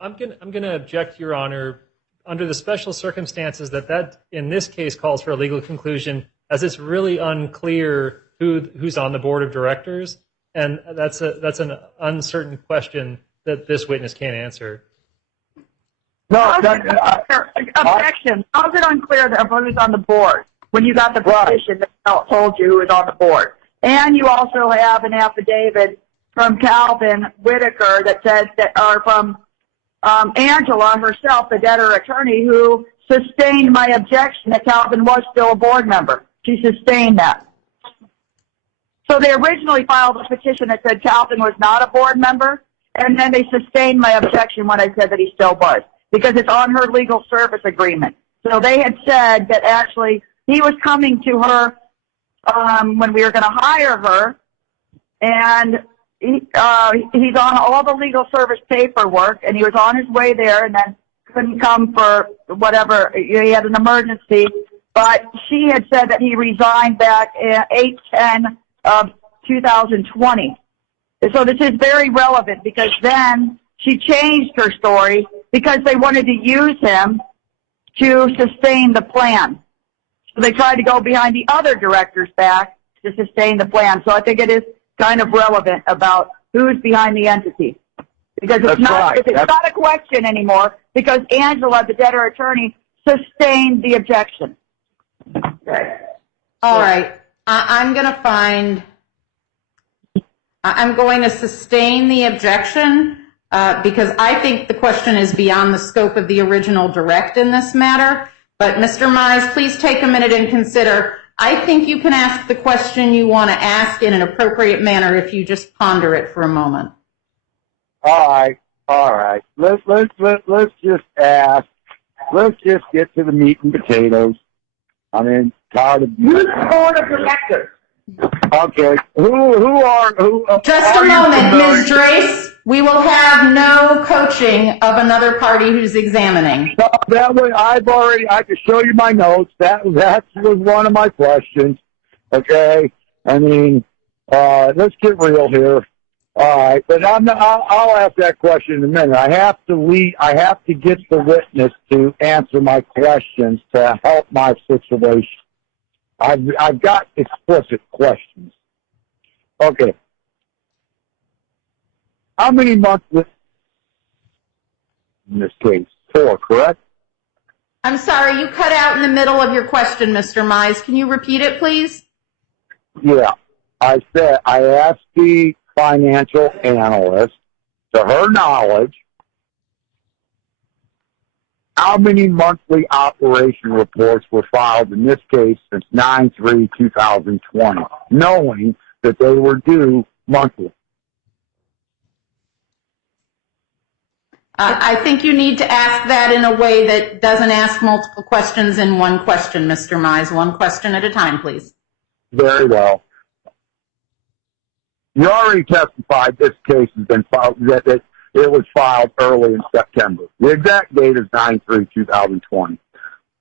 I'm going to object, Your Honor, under the special circumstances that in this case calls for a legal conclusion, as it's really unclear who's on the board of directors, and that's an uncertain question that this witness can't answer. No, Objection. How's it unclear that who's on the board when you got the petition that told you who was on the board? And you also have an affidavit from Calvin Whitaker that says that, or from Angela herself, the debtor attorney, who sustained my objection that Calvin was still a board member. She sustained that. So they originally filed a petition that said Calvin was not a board member, and then they sustained my objection when I said that he still was, because it's on her legal service agreement. So they had said that actually he was coming to her when we were going to hire her, and he's on all the legal service paperwork, and he was on his way there, and then couldn't come for whatever, he had an emergency. But she had said that he resigned back in 8/10 of 2020. So this is very relevant, because then she changed her story because they wanted to use him to sustain the plan. So they tried to go behind the other director's back to sustain the plan. So I think it is kind of relevant about who's behind the entity. Because it's not a question anymore, because Angela, the debtor attorney, sustained the objection. Okay. All right. I'm going to sustain the objection because I think the question is beyond the scope of the original direct in this matter. But Mr. Mize, please take a minute and consider. I think you can ask the question you want to ask in an appropriate manner if you just ponder it for a moment. All right. Let's just ask. Let's just get to the meat and potatoes. I mean, tired of. Who's the board of directors? Okay. Who? Just a moment, Ms. Drace. We will have no coaching of another party who's examining. No, that way I can show you my notes. That was one of my questions. Okay. I mean, let's get real here. All right, but I'll ask that question in a minute. I have to get the witness to answer my questions to help my situation. I've got explicit questions. Okay. How many months in this case? 4, correct? I'm sorry, you cut out in the middle of your question, Mr. Mize. Can you repeat it, please? Yeah. I asked the financial analyst, to her knowledge, how many monthly operation reports were filed in this case since 9/3/2020, knowing that they were due monthly. I think you need to ask that in a way that doesn't ask multiple questions in one question, Mr. Mize. One question at a time, please. Very well. You already testified this case has been filed, that it was filed early in September. The exact date is 9/3/2020.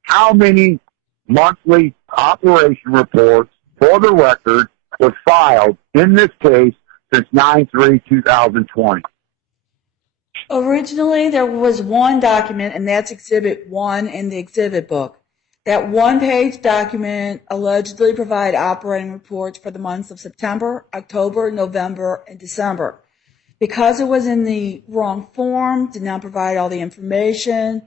How many monthly operation reports for the record were filed in this case since 9/3/2020? Originally, there was one document, and that's Exhibit 1 in the exhibit book. That one-page document allegedly provided operating reports for the months of September, October, November, and December. Because it was in the wrong form, did not provide all the information,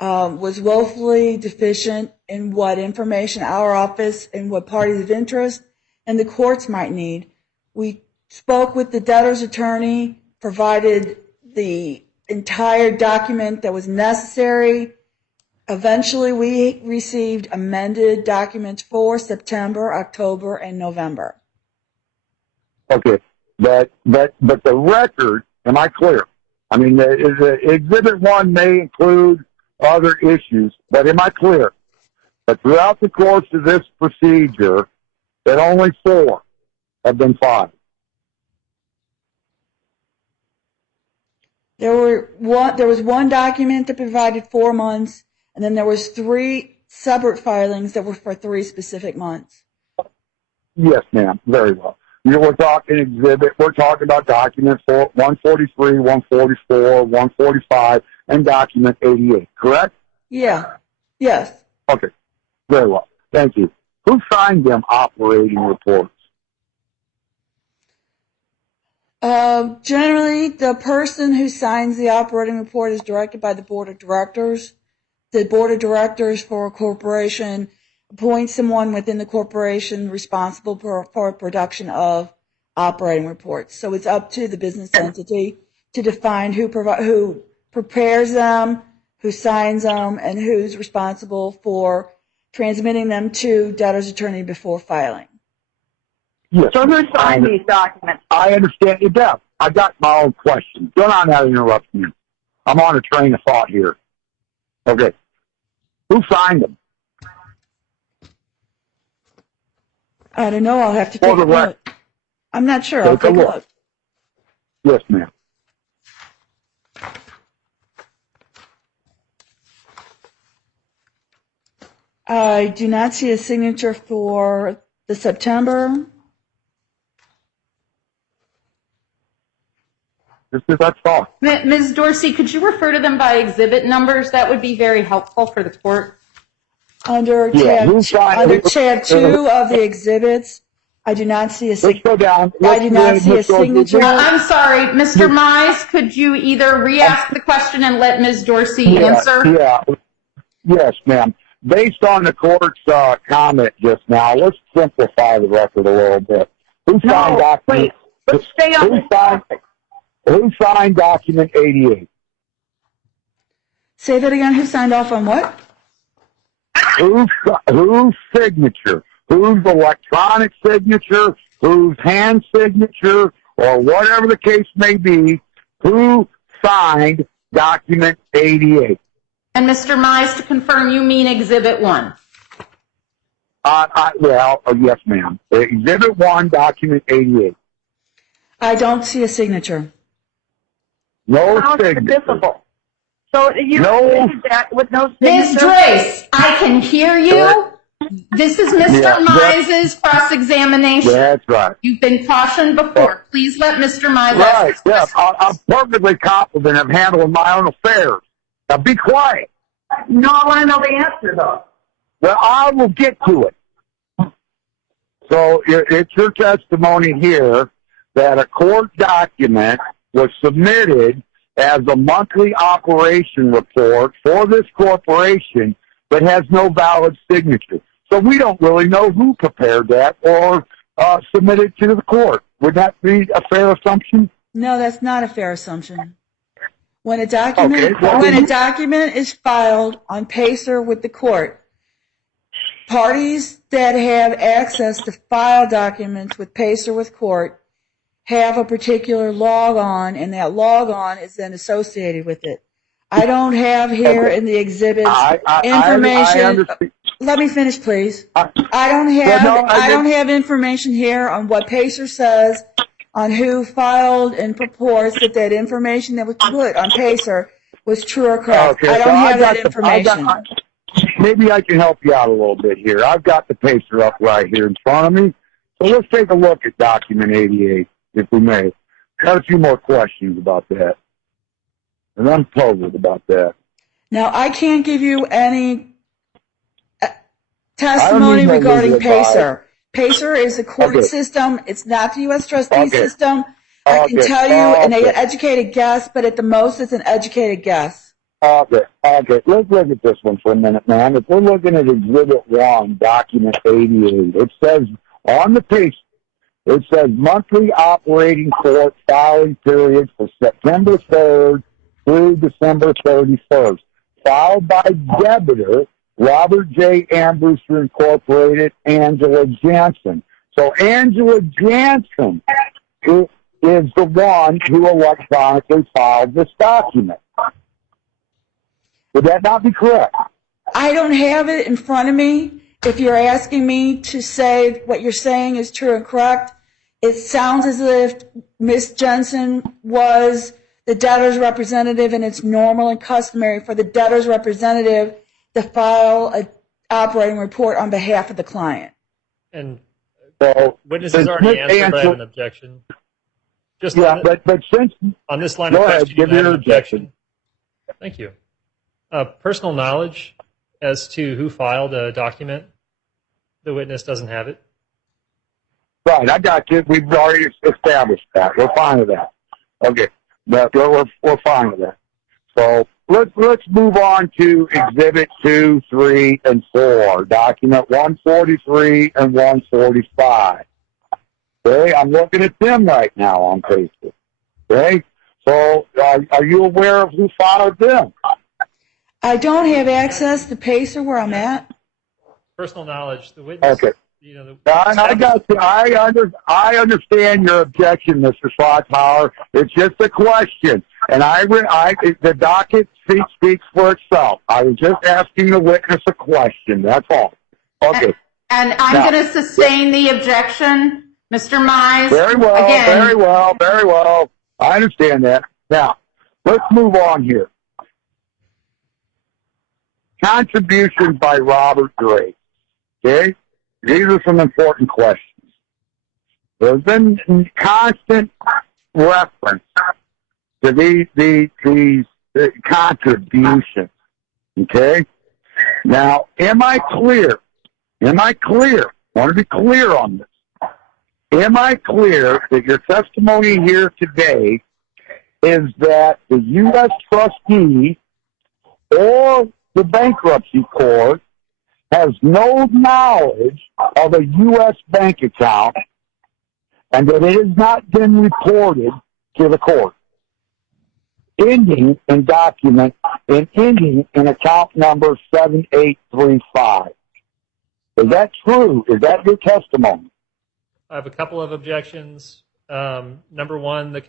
was woefully deficient in what information our office and what parties of interest and the courts might need. We spoke with the debtor's attorney, provided the entire document that was necessary. Eventually, we received amended documents for September, October, and November. Okay, but the record, am I clear? I mean, the Exhibit 1 may include other issues, but am I clear? But throughout the course of this procedure, that only 4 have been filed. There was one document that provided 4 months, and then there was 3 separate filings that were for 3 specific months. Yes, ma'am. Very well. We're talking exhibit. We're talking about document 143, 144, 145, and document 88. Correct? Yeah. Yes. Okay. Very well. Thank you. Who signed them operating reports? Generally, the person who signs the operating report is directed by the board of directors. The board of directors for a corporation appoints someone within the corporation responsible for production of operating reports. So it's up to the business entity to define who prepares them, who signs them, and who's responsible for transmitting them to debtor's attorney before filing. Yes. So who signed these documents? I understand you, Deb. I got my own question. Don't on how to interrupt me. I'm on a train of thought here. Okay. Who signed them? I don't know. I'll have to take a look. I'm not sure. I'll take a look. Yes, ma'am. I do not see a signature for the September. That's all. Ms. Dorsey, could you refer to them by exhibit numbers? That would be very helpful for the court. Under tab 2 of the exhibits, I do not see a signature. Let's go down. I do not see a signature. I'm sorry, Mr. Mize, could you either re-ask the question and let Ms. Dorsey answer? Yeah. Yes, ma'am. Based on the court's comment just now, let's simplify the record a little bit. Who signed document? Let's stay on the topic. Who signed document 88? Say that again. Who signed off on what? Whose signature? Whose electronic signature? Whose hand signature? Or whatever the case may be, who signed document 88? And Mr. Mize, to confirm, you mean exhibit 1? Yes, ma'am. Exhibit 1, document 88. I don't see a signature. No How's it signature. visible? So you No. did that with no signature? Ms. Joyce, I can hear you. This is Mr. Yeah, Mize's cross-examination. That's right. You've been cautioned before. Please let Mr. Mize Right, ask his yeah. question. I'm perfectly confident of handling my own affairs. Now be quiet. No, I want to know the answer, though. Well, I will get to it. So it's your testimony here that a court document was submitted as a monthly operation report for this corporation but has no valid signature. So we don't really know who prepared that or submitted to the court. Would that be a fair assumption? No, that's not a fair assumption. When a document, Okay, well, when a document is filed on PACER with the court, parties that have access to file documents with PACER with court have a particular logon, and that logon is then associated with it. I don't have here in the exhibits information. I understand. Let me finish, please. I I don't have information here on what PACER says on who filed and purports that information that was put on PACER was true or correct. Okay, I don't so have that information. Maybe I can help you out a little bit here. I've got the PACER up right here in front of me. So let's take a look at document 88, if we may. Got a few more questions about that. And I'm puzzled about that. Now, I can't give you any testimony regarding PACER. PACER is a court system. It's not the U.S. trustee system. I can tell you an educated guess, but at the most, it's an educated guess. Okay. Let's look at this one for a minute, man. If we're looking at Exhibit 1, Document 88, it says on the PACER, it says monthly operating court filing period for September 3rd through December 31st, filed by debitor Robert J. Ambruster Incorporated, Angela Jansen. So Angela Jansen is the one who electronically filed this document. Would that not be correct? I don't have it in front of me. If you're asking me to say what you're saying is true and correct, it sounds as if Ms. Jensen was the debtor's representative, and it's normal and customary for the debtor's representative to file an operating report on behalf of the client. And So, witness has already answered, but I have an objection. Just but since on this line of questioning, I have an objection. Thank you. Personal knowledge as to who filed a document, the witness doesn't have it. Right, I got you. We've already established that. We're fine with that. Okay, but we're fine with that. So let's move on to Exhibit 2, 3, and 4, Document 143 and 145. Okay, I'm looking at them right now on Facebook. Okay, so are you aware of who filed them? I don't have access to PACER where I'm at. Personal knowledge, the witness. Okay. I got you. I understand your objection, Mr. Schlotzhauer. It's just a question, and the docket speaks for itself. I was just asking the witness a question. That's all. Okay. And I'm going to sustain the objection, Mr. Mize. Very well. Again. Very well. Very well. I understand that. Now, let's move on here. Contributions by Robert Gray. Okay? These are some important questions. There's been constant reference to these contributions. Okay? Now, am I clear? I want to be clear on this. Am I clear that your testimony here today is that the U.S. trustee or the bankruptcy court has no knowledge of a U.S. bank account and that it has not been reported to the court, ending in account number 7835. Is that true? Is that your testimony? I have a couple of objections. Number one, the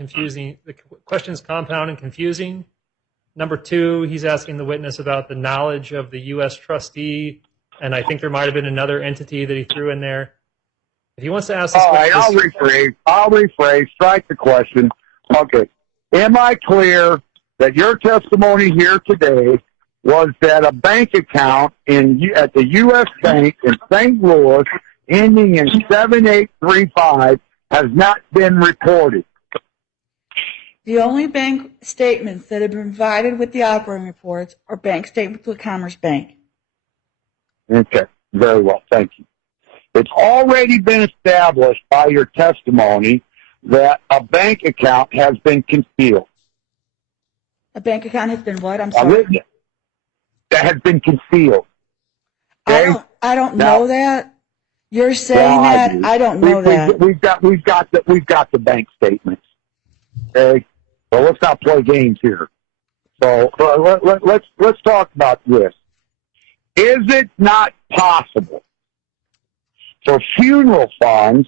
question's compound and confusing. Number two, he's asking the witness about the knowledge of the U.S. trustee, and I think there might have been another entity that he threw in there. If he wants to ask this question... All right, question... I'll rephrase. Strike the question. Okay. Am I clear that your testimony here today was that a bank account at the U.S. Bank in St. Louis ending in 7835 has not been reported. The only bank statements that have been provided with the operating reports are bank statements with Commerce Bank. Okay, very well, thank you. It's already been established by your testimony that a bank account has been concealed. A bank account has been what? I'm sorry. That has been concealed. Okay? I don't Now, know that. You're saying well, that. I don't know that. We've got the bank statements. Okay, so let's not play games here. So let's talk about this. Is it not possible for funeral funds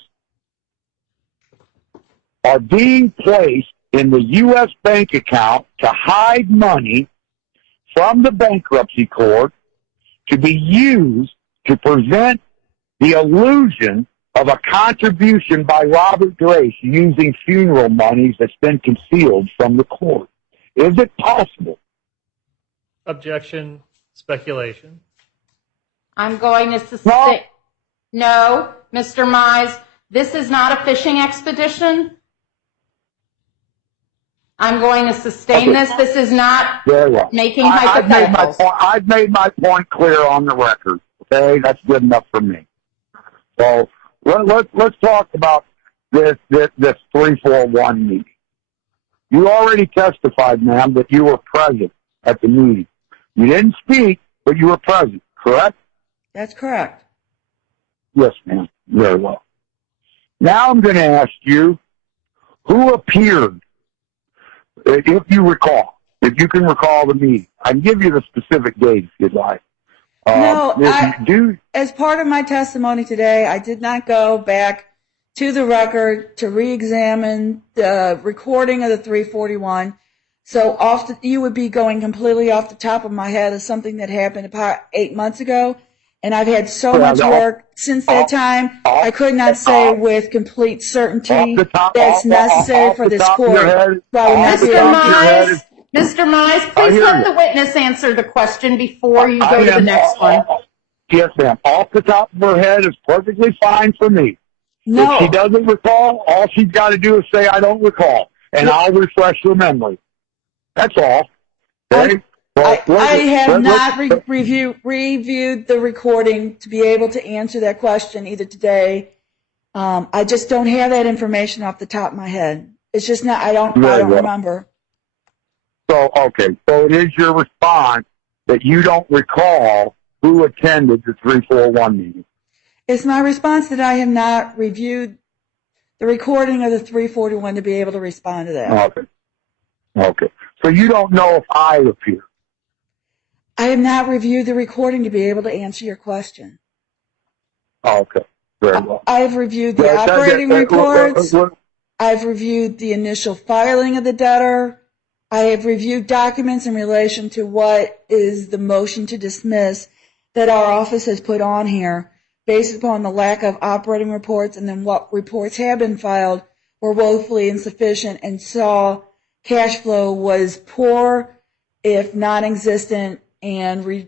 are being placed in the U.S. bank account to hide money from the bankruptcy court to be used to prevent the illusion of a contribution by Robert Grace using funeral monies that's been concealed from the court? Is it possible? Objection. Speculation. I'm going to sustain. No, Mr. Mize, this is not a fishing expedition. I'm going to sustain this. This is not making hypotheticals. I've made my point clear on the record. Okay, that's good enough for me. So let's talk about this 341 meeting. You already testified, ma'am, that you were present at the meeting. You didn't speak, but you were present, correct? That's correct. Yes, ma'am. Very well. Now I'm going to ask you, who appeared, if you recall, if you can recall the meeting. I can give you the specific date if you'd like. As part of my testimony today, I did not go back to the record to re-examine the recording of the 341. So you would be going completely off the top of my head of something that happened about 8 months ago. And I've had so much work since that time, I could not say with complete certainty that's necessary for this court. Mr. Mize, please let the witness answer the question before you go to the next one. Yes, ma'am. Off the top of her head is perfectly fine for me. No. If she doesn't recall, all she's got to do is say, I don't recall, and I'll refresh her memory. That's all. Okay? I have not reviewed the recording to be able to answer that question either today. I just don't have that information off the top of my head. It's just not, I don't remember. So it is your response that you don't recall who attended the 341 meeting. It's my response that I have not reviewed the recording of the 341 to be able to respond to that. Okay. So you don't know if I appeared. I have not reviewed the recording to be able to answer your question. Okay. Very well. I've reviewed the operating reports. I've reviewed the initial filing of the debtor. I have reviewed documents in relation to what is the motion to dismiss that our office has put on here based upon the lack of operating reports, and then what reports have been filed were woefully insufficient and saw cash flow was poor, if non-existent, and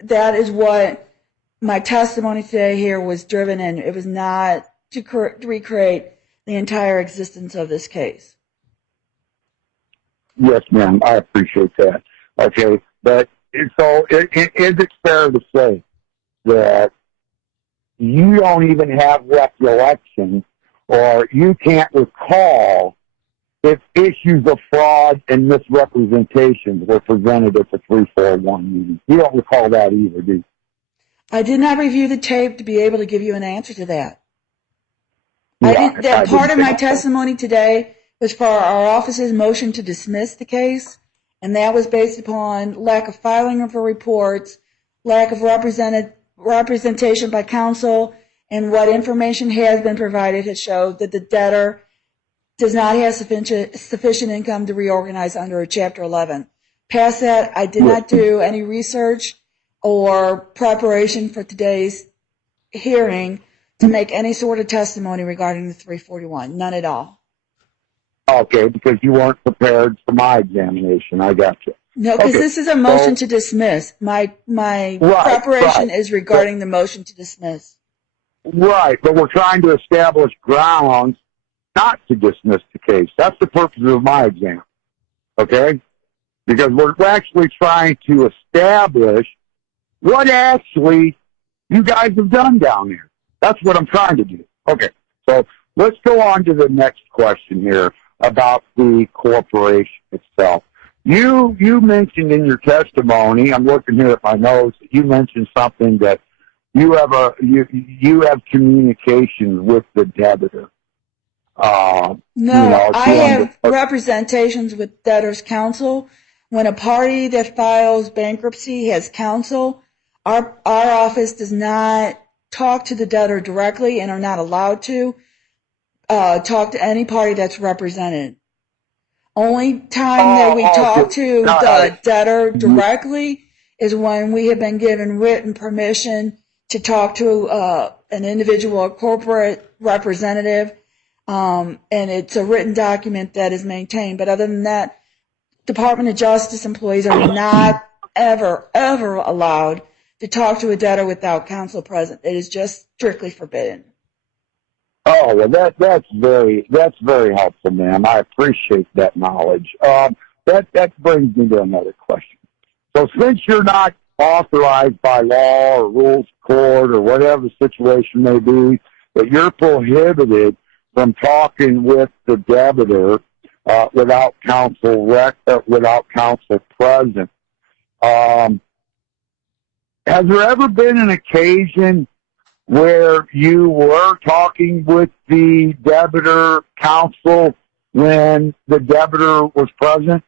that is what my testimony today here was driven in. It was not to recreate the entire existence of this case. Yes, ma'am. I appreciate that. Okay. But so is it fair to say that you don't even have recollection or you can't recall if issues of fraud and misrepresentations were presented at the 341 meeting? You don't recall that either, do you? I did not review the tape to be able to give you an answer to that. Yeah, Part of my testimony today was for our office's motion to dismiss the case, and that was based upon lack of filing of reports, lack of representation by counsel, and what information has been provided has showed that the debtor does not have sufficient income to reorganize under a Chapter 11. Past that, I did not do any research or preparation for today's hearing to make any sort of testimony regarding the 341. None at all. Okay, because you weren't prepared for my examination. I got you. No, because Okay. this is a motion So- to dismiss. My Right, preparation right. is regarding the motion to dismiss. Right, but we're trying to establish grounds not to dismiss the case. That's the purpose of my exam. Okay? Because we're actually trying to establish what actually you guys have done down there. That's what I'm trying to do. Okay, so let's go on to the next question here about the corporation itself. You mentioned in your testimony, I'm looking here at my notes, you mentioned something that you have communication with the debtor. No, I have to- representations with debtors' counsel. When a party that files bankruptcy has counsel, our office does not talk to the debtor directly and are not allowed to talk to any party that's represented. Only time that we talk to the debtor directly is when we have been given written permission to talk to an individual or corporate representative, and it's a written document that is maintained. But other than that, Department of Justice employees are not ever allowed to talk to a debtor without counsel present. It is just strictly forbidden. Oh, well, that's very helpful, ma'am. I appreciate that knowledge. That brings me to another question. So, since you're not authorized by law or rules of court or whatever the situation may be, that you're prohibited from talking with the debtor without counsel present. Has there ever been an occasion where you were talking with the debtor counsel when the debtor was present?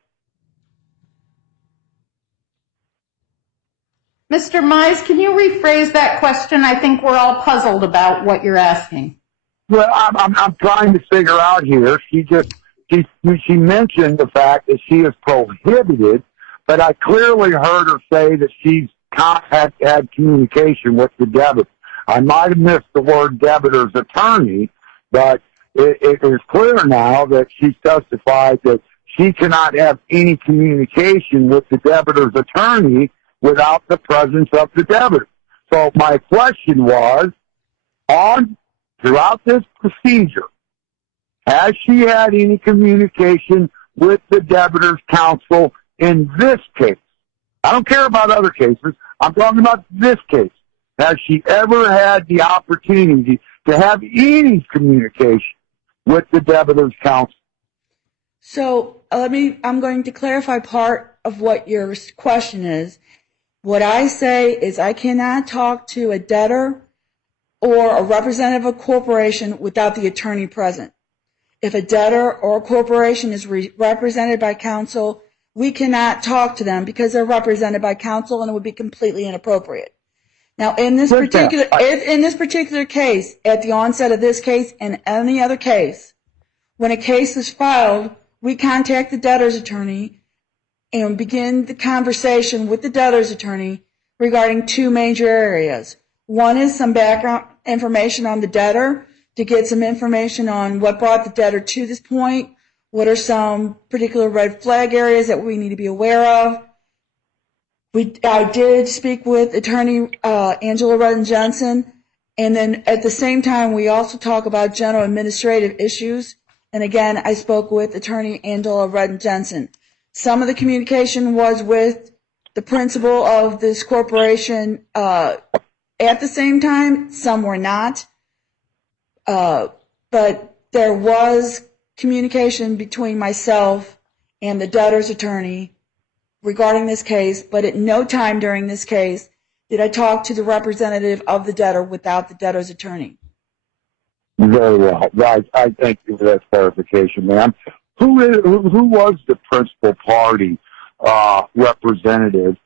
Mr. Mize, can you rephrase that question? I think we're all puzzled about what you're asking. Well, I'm trying to figure out here. She mentioned the fact that she is prohibited, but I clearly heard her say that she's had communication with the debtor. I might have missed the word debtor's attorney, but it is clear now that she testified that she cannot have any communication with the debtor's attorney without the presence of the debtor. So my question was, throughout this procedure, has she had any communication with the debtor's counsel in this case? I don't care about other cases. I'm talking about this case. Has she ever had the opportunity to have any communication with the debtor's counsel? So I'm going to clarify part of what your question is. What I say is I cannot talk to a debtor or a representative of a corporation without the attorney present. If a debtor or a corporation is represented by counsel, we cannot talk to them because they're represented by counsel, and it would be completely inappropriate. Now, in this particular case, at the onset of this case and any other case, when a case is filed, we contact the debtor's attorney and begin the conversation with the debtor's attorney regarding two major areas. One is some background information on the debtor to get some information on what brought the debtor to this point, what are some particular red flag areas that we need to be aware of. I did speak with attorney Angela Rudden-Jensen, and then at the same time we also talk about general administrative issues. And again, I spoke with attorney Angela Rudden-Jensen. Some of the communication was with the principal of this corporation at the same time. Some were not. But there was communication between myself and the debtor's attorney regarding this case, but at no time during this case did I talk to the representative of the debtor without the debtor's attorney. Very well. I thank you for that clarification, ma'am. Who was the principal party representative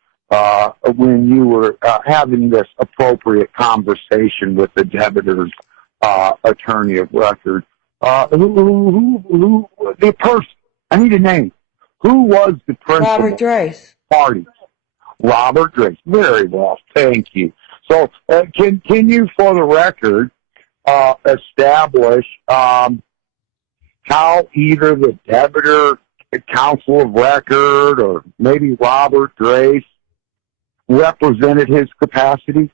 when you were having this appropriate conversation with the debtor's attorney of record? The person? I need a name. Who was the principal Robert Drace. party? Robert Drace. Very well. Thank you. So, can you, for the record, establish how either the debtor counsel of record or maybe Robert Grace represented his capacity?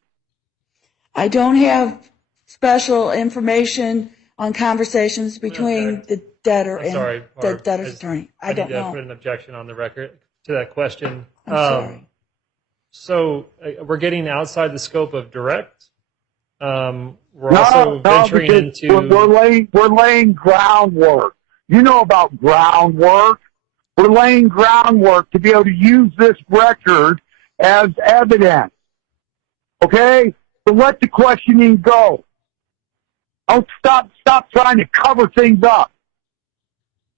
I don't have special information on conversations between the debtor I'm and sorry, the Barb. debtor's attorney. I don't need to know. put an objection on the record to that question. I'm sorry. So we're getting outside the scope of direct. We're also venturing because into. we're laying groundwork. You know about groundwork. We're laying groundwork to be able to use this record as evidence. Okay? So let the questioning go. Don't stop trying to cover things up.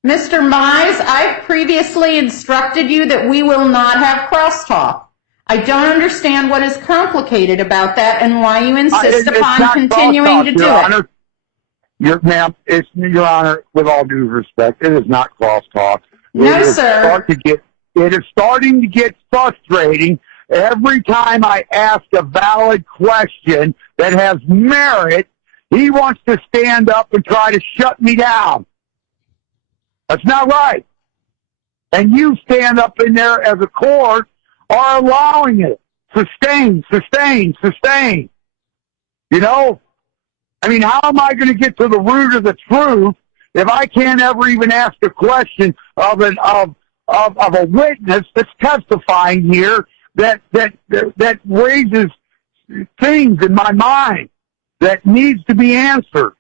Mr. Mize, I've previously instructed you that we will not have crosstalk. I don't understand what is complicated about that and why you insist upon continuing to do it. Your Honor, with all due respect, it is not crosstalk. No, sir. It is starting to get frustrating every time I ask a valid question that has merit. He wants to stand up and try to shut me down. That's not right. And you stand up in there as a court are allowing it. Sustain. You know? I mean, how am I going to get to the root of the truth if I can't ever even ask a question of a witness that's testifying here that raises things in my mind that needs to be answered?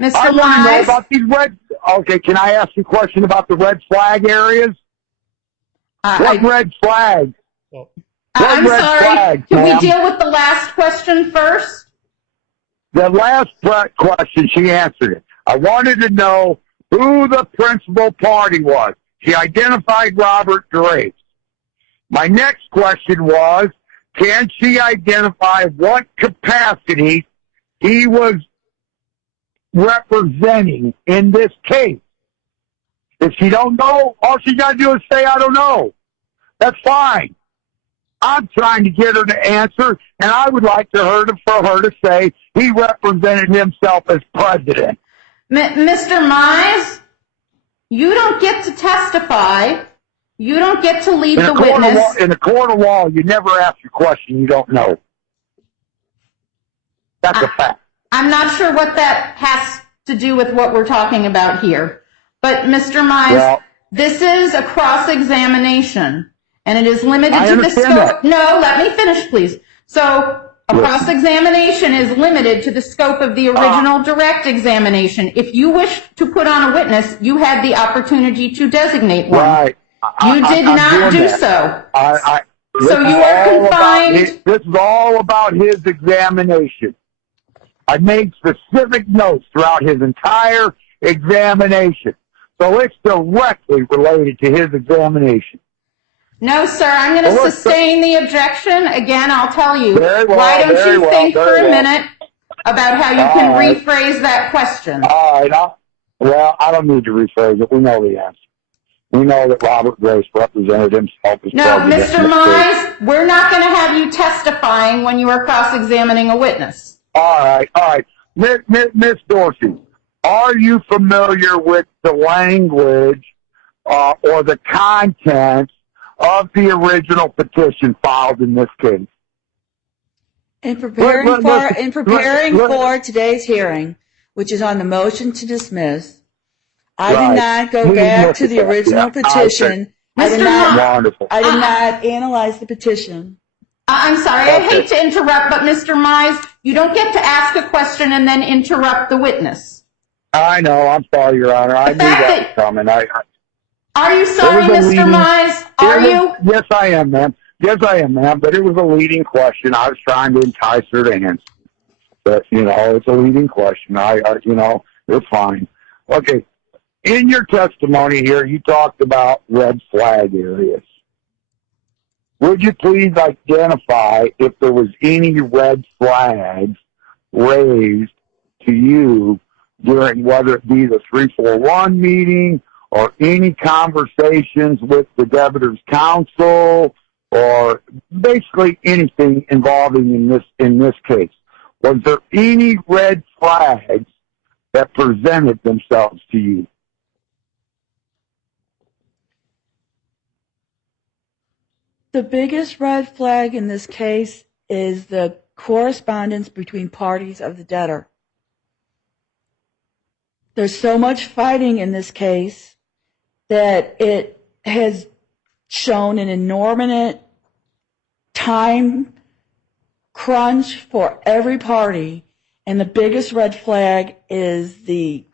Mr. I want to know Mize, about these red. Okay, can I ask you a question about the red flag areas? What red flag? I'm red sorry. flags, Can we ma'am? deal with the last question first? The last question, she answered it. I wanted to know who the principal party was. She identified Robert Grace. My next question was, can she identify what capacity he was representing in this case? If she don't know, all she got to do is say, I don't know. That's fine. I'm trying to get her to answer, and I would like for her to say he represented himself as president. Mr. Mize, you don't get to testify. You don't get to lead the witness. In a court of law, you never ask a question you don't know. That's a fact. I'm not sure what that has to do with what we're talking about here. But, Mr. Mize, this is a cross-examination, and it is limited to the scope. No, let me finish, please. So, a cross-examination is limited to the scope of the original direct examination. If you wish to put on a witness, you had the opportunity to designate one. Right. You did not do so. So you are confined. This is all about his examination. I made specific notes throughout his entire examination. So it's directly related to his examination. No, sir, I'm going to sustain the objection. Again, I'll tell you. Why don't you think for a minute about how you can rephrase that question? All right. I don't need to rephrase it. We know the answer. We know that Robert Grace represented himself as No, president. Mr. Mize, we're not going to have you testifying when you are cross-examining a witness. All right. Miss Dorsey, are you familiar with the language or the contents of the original petition filed in this case? In preparing for today's hearing, which is on the motion to dismiss, I did not go back to the original petition. I did not analyze the petition. I'm sorry, I hate to interrupt, but Mr. Mize, you don't get to ask a question and then interrupt the witness. I know. I'm sorry, Your Honor. I knew that was coming. Are you sorry, Mr. Mize? Are you? Yes, I am, ma'am. Yes, I am, ma'am. But it was a leading question. I was trying to entice her to answer. But, it's a leading question. It's fine. Okay. In your testimony here, you talked about red flag areas. Would you please identify if there was any red flags raised to you during whether it be the 341 meeting or any conversations with the debtor's counsel or basically anything involving in this case? Was there any red flags that presented themselves to you? The biggest red flag in this case is the correspondence between parties of the debtor. There's so much fighting in this case that it has shown an inordinate time crunch for every party, and the biggest red flag is the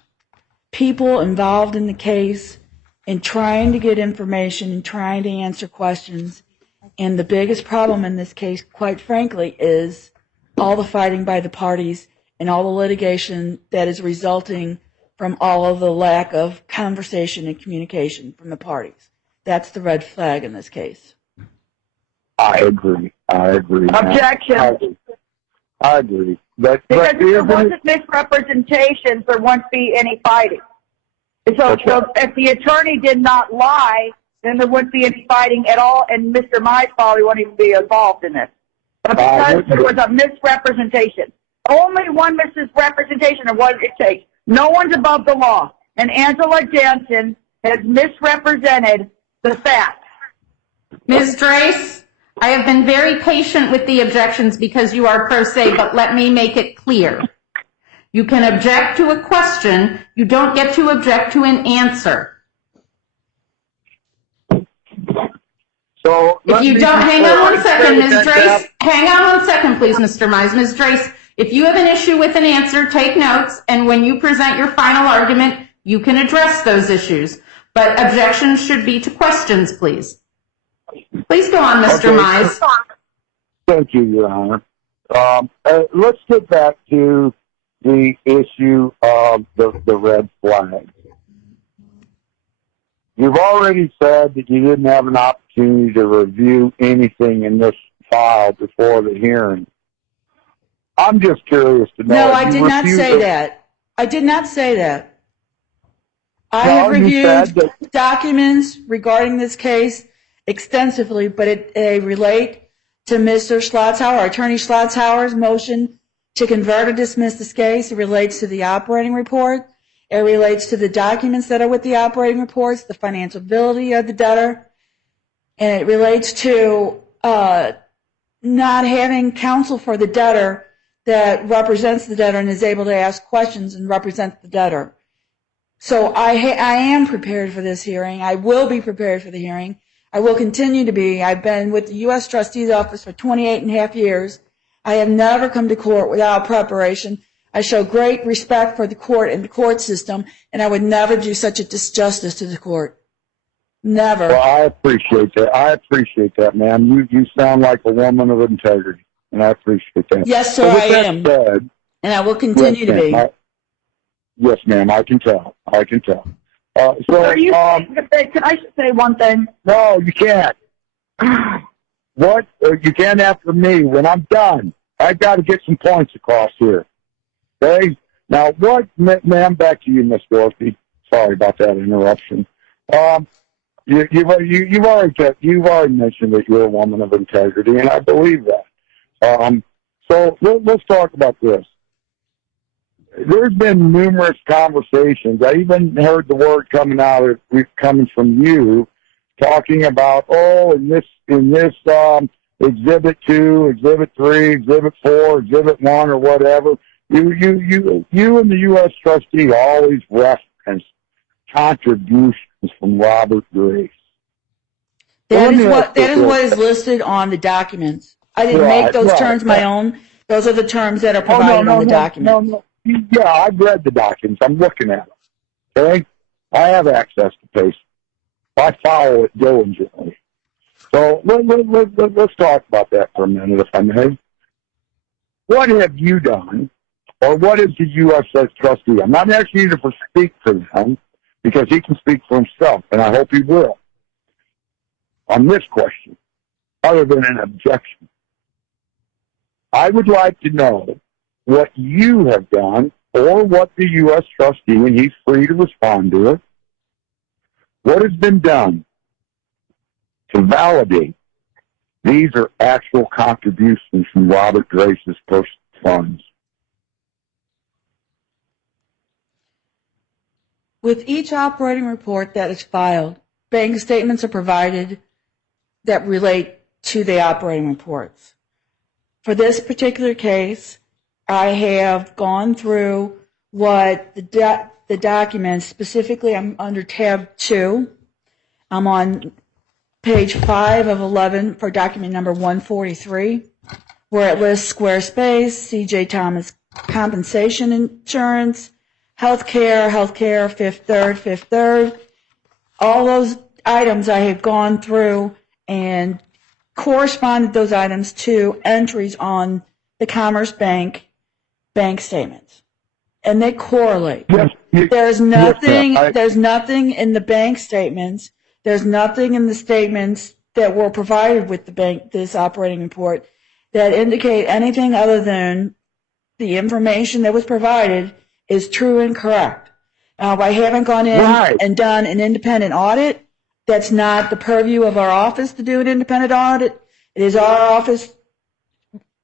people involved in the case in trying to get information and trying to answer questions. And the biggest problem in this case, quite frankly, is all the fighting by the parties and all the litigation that is resulting from all of the lack of conversation and communication from the parties. That's the red flag in this case. I agree. Objection. I agree. But Because if there isn't wasn't misrepresentations, there wouldn't be any fighting. So if the attorney did not lie, then there wouldn't be any fighting at all, and Mr. Mize probably wouldn't even be involved in this. But because there was a misrepresentation, only one misrepresentation of what it takes. No one's above the law. And Angela Jansen has misrepresented the facts. Ms. Drace, I have been very patient with the objections because you are pro se, but let me make it clear. You can object to a question. You don't get to object to an answer. so? If you don't, hang on one second, Ms. Drace. Hang on one second, please, Mr. Mize. Ms. Drace, if you have an issue with an answer, take notes, and when you present your final argument, you can address those issues. But objections should be to questions, please. Please go on, Mr. Mize. Thank you, Your Honor. Let's get back to the issue of the red flag. You've already said that you didn't have an opportunity to review anything in this file before the hearing. I'm just curious to know. No, I did not say that. I did not say that. I have reviewed documents regarding this case extensively, but they relate to Mr. Schlotzhauer, Attorney Schlotzhauer's motion to convert or dismiss this case. It relates to the operating report. It relates to the documents that are with the operating reports, the financial ability of the debtor, and it relates to not having counsel for the debtor that represents the debtor and is able to ask questions and represent the debtor. So I am prepared for this hearing. I will be prepared for the hearing. I will continue to be. I've been with the U.S. Trustee's Office for 28 and a half years. I have never come to court without preparation. I show great respect for the court and the court system, and I would never do such a disjustice to the court. Never. Well, I appreciate that, ma'am. You sound like a woman of integrity, and I appreciate that. Yes, sir, I am. Said, and I will continue to be. Yes, ma'am, I can tell. Are you, can I say one thing? No, you can't. What? You can't after me. When I'm done, I've got to get some points across here. Okay? Now, what, ma'am, back to you, Miss Dorothy. Sorry about that interruption. You've already mentioned that you're a woman of integrity, and I believe that. So let's talk about this. There's been numerous conversations. I even heard the word coming from you, talking about in this Exhibit 2, Exhibit 3, Exhibit 4, Exhibit 1, or whatever. You and the U.S. Trustee always reference contributions from Robert Grace. That is what is listed on the documents. I didn't make those terms my own. Those are the terms that are provided on the documents. No. Yeah, I've read the documents. I'm looking at them. Okay? I have access to papers. I follow it diligently. So let's talk about that for a minute, if I may. What have you done, or what is the U.S. Trustee? I'm not asking you to speak for him, because he can speak for himself, and I hope he will, on this question, other than an objection. I would like to know what you have done, or what the U.S. Trustee, and he's free to respond to it, what has been done to validate these are actual contributions from Robert Grace's personal funds. With each operating report that is filed, bank statements are provided that relate to the operating reports. For this particular case, I have gone through what the documents, specifically I'm under tab 2. I'm on page 5 of 11 for document number 143, where it lists Squarespace, CJ Thomas compensation insurance, healthcare, Fifth Third. All those items I have gone through and corresponded those items to entries on the Commerce Bank statements. And they correlate. Yes, There's nothing, yes, ma'am. there's nothing in the bank statements. There's nothing in the statements that were provided with the bank, this operating report, that indicate anything other than the information that was provided is true and correct. Now, I haven't gone in Right. and done an independent audit. That's not the purview of our office to do an independent audit. It is our office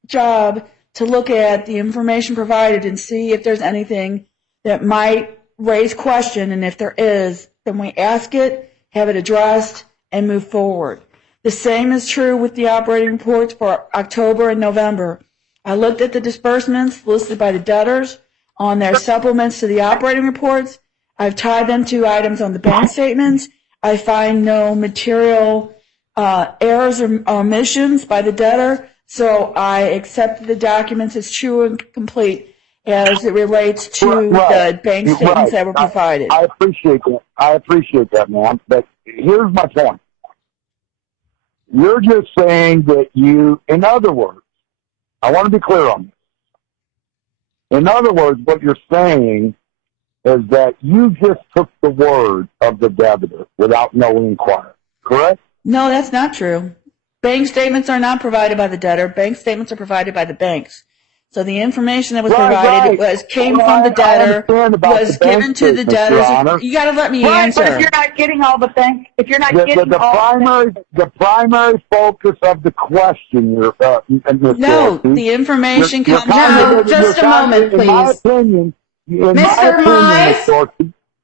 job to look at the information provided and see if there's anything that might raise question, and if there is, then we ask it, have it addressed, and move forward. The same is true with the operating reports for October and November. I looked at the disbursements listed by the debtors on their supplements to the operating reports. I've tied them to items on the bank statements. I find no material errors or omissions by the debtor, so I accept the documents as true and complete as it relates to the bank statements that were provided. I appreciate that. I appreciate that, ma'am. But here's my point. You're just saying that in other words, I want to be clear on this. In other words, what you're saying is that you just took the word of the debitor without no inquiry, correct? No, that's not true. Bank statements are not provided by the debtor. Bank statements are provided by the banks. So the information that was provided came from the debtor, was given to the debtors. You got to let me answer. But if you're not getting all the bank, if you're not getting the primary focus of the question, No, the information comes from just a moment, please. In my opinion, Mr.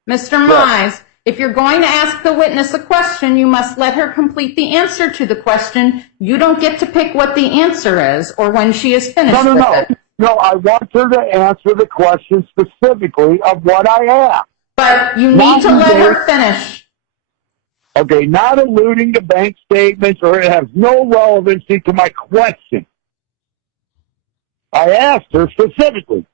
Mize, if you're going to ask the witness a question, you must let her complete the answer to the question. You don't get to pick what the answer is or when she is finished with it. No, I want her to answer the question specifically of what I asked. But you need to let her finish. Okay, not alluding to bank statements, or it has no relevancy to my question. I asked her specifically,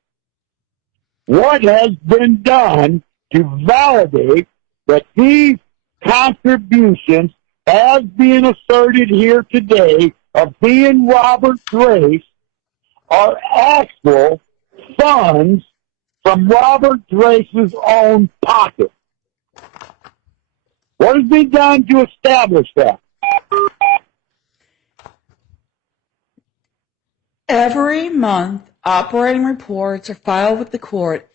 what has been done to validate that these contributions, as being asserted here today, of being Robert Grace, are actual funds from Robert Grace's own pocket? What has been done to establish that? Every month, operating reports are filed with the court.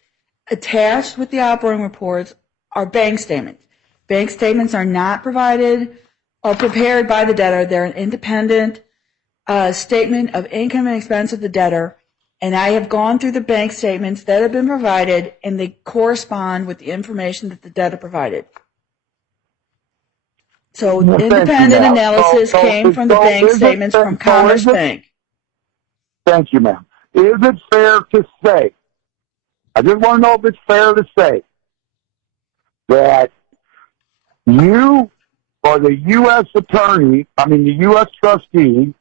Attached with the operating reports are bank statements. Bank statements are not provided or prepared by the debtor. They're an independent statement of income and expense of the debtor, and I have gone through the bank statements that have been provided, and they correspond with the information that the debtor provided. So independent analysis came from the bank statements from Commerce Bank. Thank you, ma'am. Is it fair to say, I just want to know if it's fair to say, that you or the U.S. the U.S. trustee,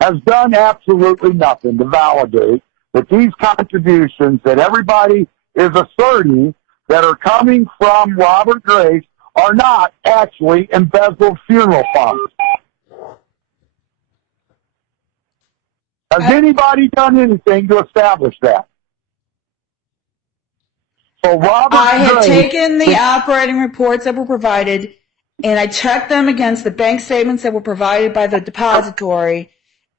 has done absolutely nothing to validate that these contributions that everybody is asserting that are coming from Robert Grace are not actually embezzled funeral funds? Has anybody done anything to establish that? So I have taken the operating reports that were provided, and I checked them against the bank statements that were provided by the depository,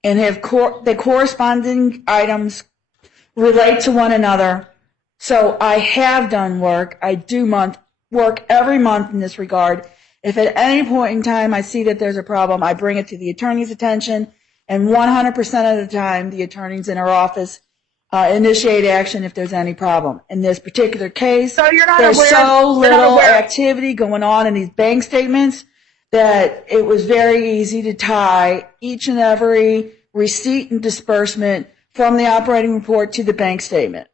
and have the corresponding items relate to one another. So I have done work. I do work every month in this regard. If at any point in time I see that there's a problem, I bring it to the attorney's attention, and 100% of the time the attorneys in our office initiate action if there's any problem. In this particular case, So you're not there's aware, so you're not little aware. activity going on in these bank statements that it was very easy to tie each and every receipt and disbursement from the operating report to the bank statement.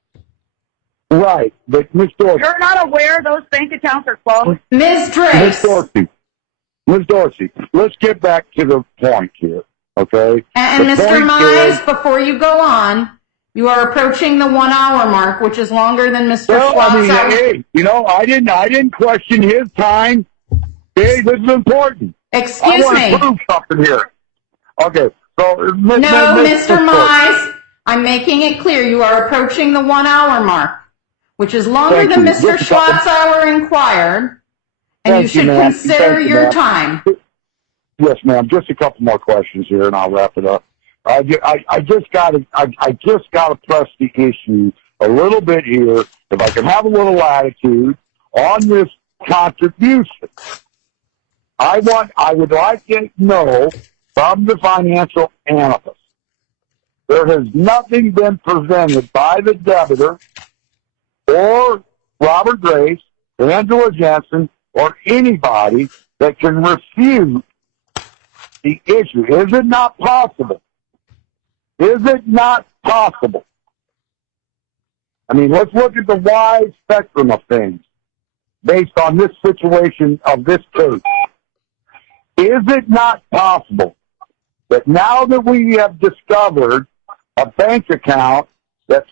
Right, but Ms. Dorsey. You're not aware those bank accounts are closed? Ms. Ms. Drace. Dorsey, let's get back to the point here, okay? And The Mr. point Mize, is- before you go on, you are approaching the 1 hour mark, which is longer than Mr. Well, I mean, Schwartz. hey, I didn't question his time. Hey, this is important. Excuse I want me. to prove something here. Okay, so No, Mr. Mize, I'm making it clear you are approaching the 1 hour mark, which is longer Thank than you. Mr. Just a couple- Schwarzauer inquired, and you Thank you, should ma'am. consider Thank you, your ma'am. time. Yes, ma'am. Just a couple more questions here, and I'll wrap it up. I just got to press the issue a little bit here. If I can have a little latitude on this contribution, I would like to know from the financial analyst. There has nothing been presented by the debtor or Robert Grace, Angela Jensen, or anybody that can refute the issue. Is it not possible? Is it not possible? I mean, let's look at the wide spectrum of things based on this situation of this case. Is it not possible that now that we have discovered a bank account that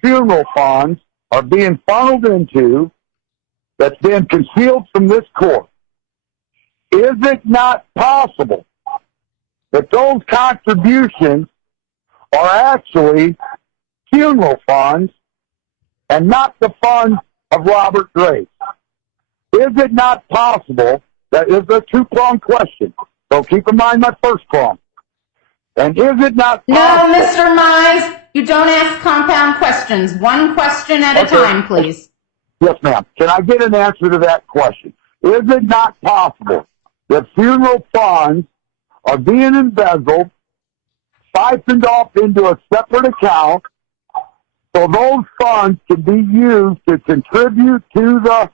funeral funds are being funneled into, that's been concealed from this court, is it not possible that those contributions are actually funeral funds and not the funds of Robert Grace? Is it not possible that is a two-pronged question? So keep in mind my first prong. And is it not No, possible? Mr. Mize, you don't ask compound questions. One question at a time, please. Yes, ma'am. Can I get an answer to that question? Is it not possible that funeral funds are being embezzled, siphoned off into a separate account, so those funds can be used to contribute to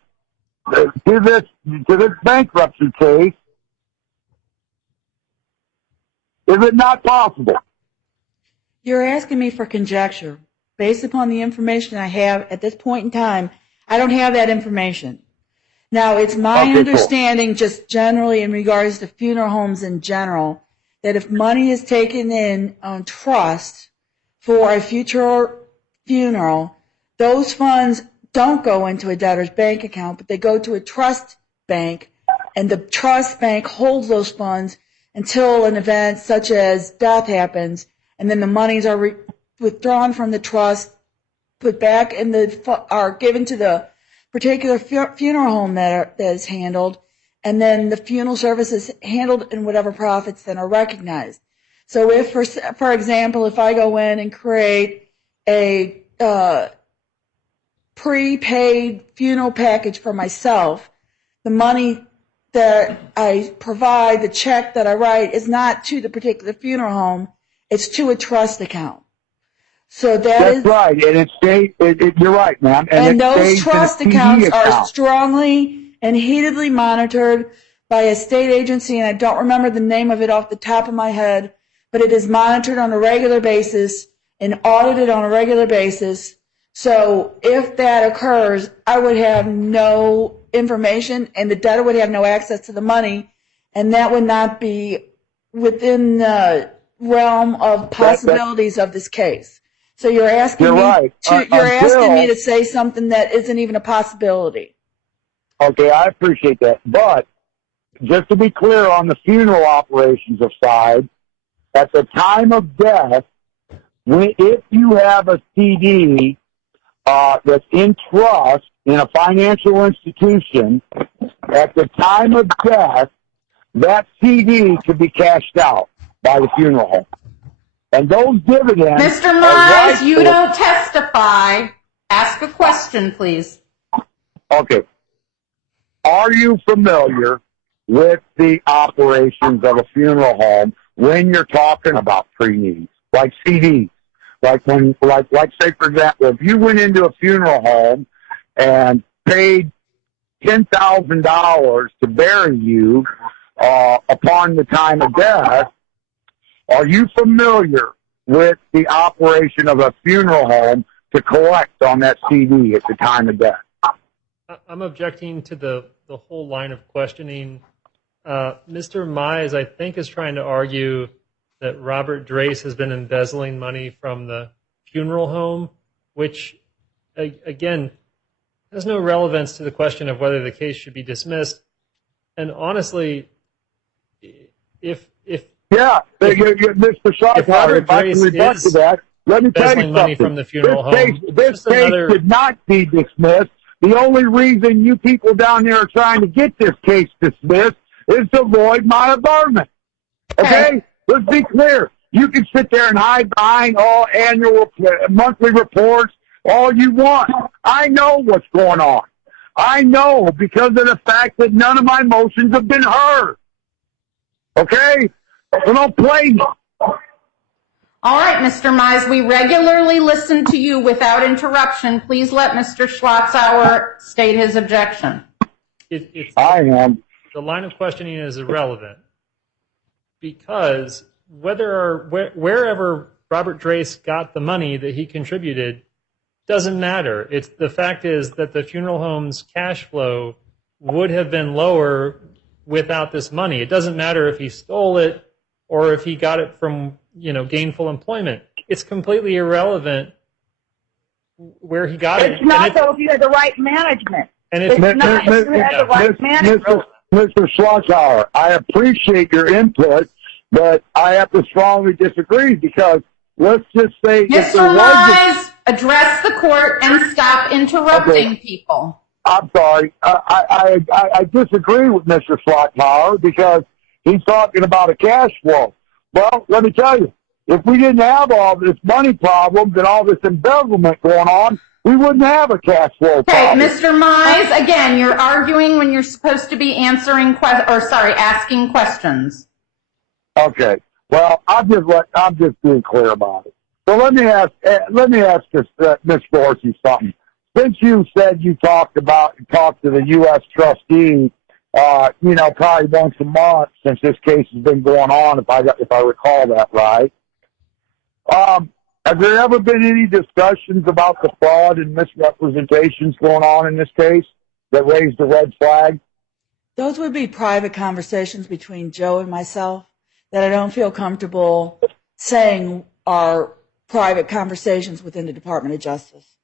this bankruptcy case? Is it not possible? You're asking me for conjecture. Based upon the information I have at this point in time, I don't have that information. Now, it's my Okay, cool. understanding, just generally in regards to funeral homes in general, that if money is taken in on trust for a future funeral, those funds don't go into a debtor's bank account, but they go to a trust bank, and the trust bank holds those funds until an event such as death happens, and then the monies are withdrawn from the trust, put back in are given to the particular funeral home that is handled, and then the funeral service is handled and whatever profits then are recognized. So if, for example, if I go in and create a prepaid funeral package for myself, the money that I provide, the check that I write, is not to the particular funeral home, it's to a trust account. So That's right, and you're right, ma'am. And it those stays in a trust CD accounts are account. strongly and heatedly monitored by a state agency, and I don't remember the name of it off the top of my head, but it is monitored on a regular basis and audited on a regular basis. So if that occurs, I would have no information, and the debtor would have no access to the money, and that would not be within the realm of possibilities of this case. So you're asking You're me right. asking me to say something that isn't even a possibility. Okay, I appreciate that. But just to be clear on the funeral operations side, at the time of death, if you have a CD that's in trust in a financial institution, at the time of death, that CD could be cashed out by the funeral home. And those dividends... Mr. Mize, you don't testify. Ask a question, please. Okay. Are you familiar with the operations of a funeral home when you're talking about pre-needs, like CDs? Like say, for example, if you went into a funeral home and paid $10,000 to bury you, upon the time of death, are you familiar with the operation of a funeral home to collect on that CD at the time of death? I'm objecting to the whole line of questioning. Mr. Mize, I think, is trying to argue that Robert Drace has been embezzling money from the funeral home, which, again, has no relevance to the question of whether the case should be dismissed. And honestly, if Mr. Schottenhauer, if I can rebut to that, let me tell you money something. from the funeral This case should not be dismissed. The only reason you people down there are trying to get this case dismissed is to avoid my involvement. Okay? Let's be clear. You can sit there and hide behind all monthly reports all you want. I know what's going on. I know because of the fact that none of my motions have been heard. Okay? So don't play me. All right, Mr. Mize, we regularly listen to you without interruption. Please let Mr. Schlotzauer state his objection. I am. The line of questioning is irrelevant because wherever Robert Drace got the money that he contributed doesn't matter. The fact is that the funeral home's cash flow would have been lower without this money. It doesn't matter if he stole it or if he got it from gainful employment. It's completely irrelevant where he got it. It's not though if you had the right management. And if it's not if you had the right management. Mr. Schlotzauer, I appreciate your input, but I have to strongly disagree because let's just say Mr. Mize, address the court and stop interrupting people. I'm sorry. I disagree with Mr. Schlotzauer because he's talking about a cash flow. Well, let me tell you, if we didn't have all this money problems and all this embezzlement going on, we wouldn't have a cash flow problem. Okay, Mr. Mize, again, you're arguing when you're supposed to be asking questions. Okay. Well, I'm just being clear about it. So let me ask this, Ms. Dorsey something. Since you said you talked to the U.S. trustee, probably once a month since this case has been going on, if I recall that right. Have there ever been any discussions about the fraud and misrepresentations going on in this case that raised a red flag? Those would be private conversations between Joe and myself that I don't feel comfortable saying are private conversations within the Department of Justice.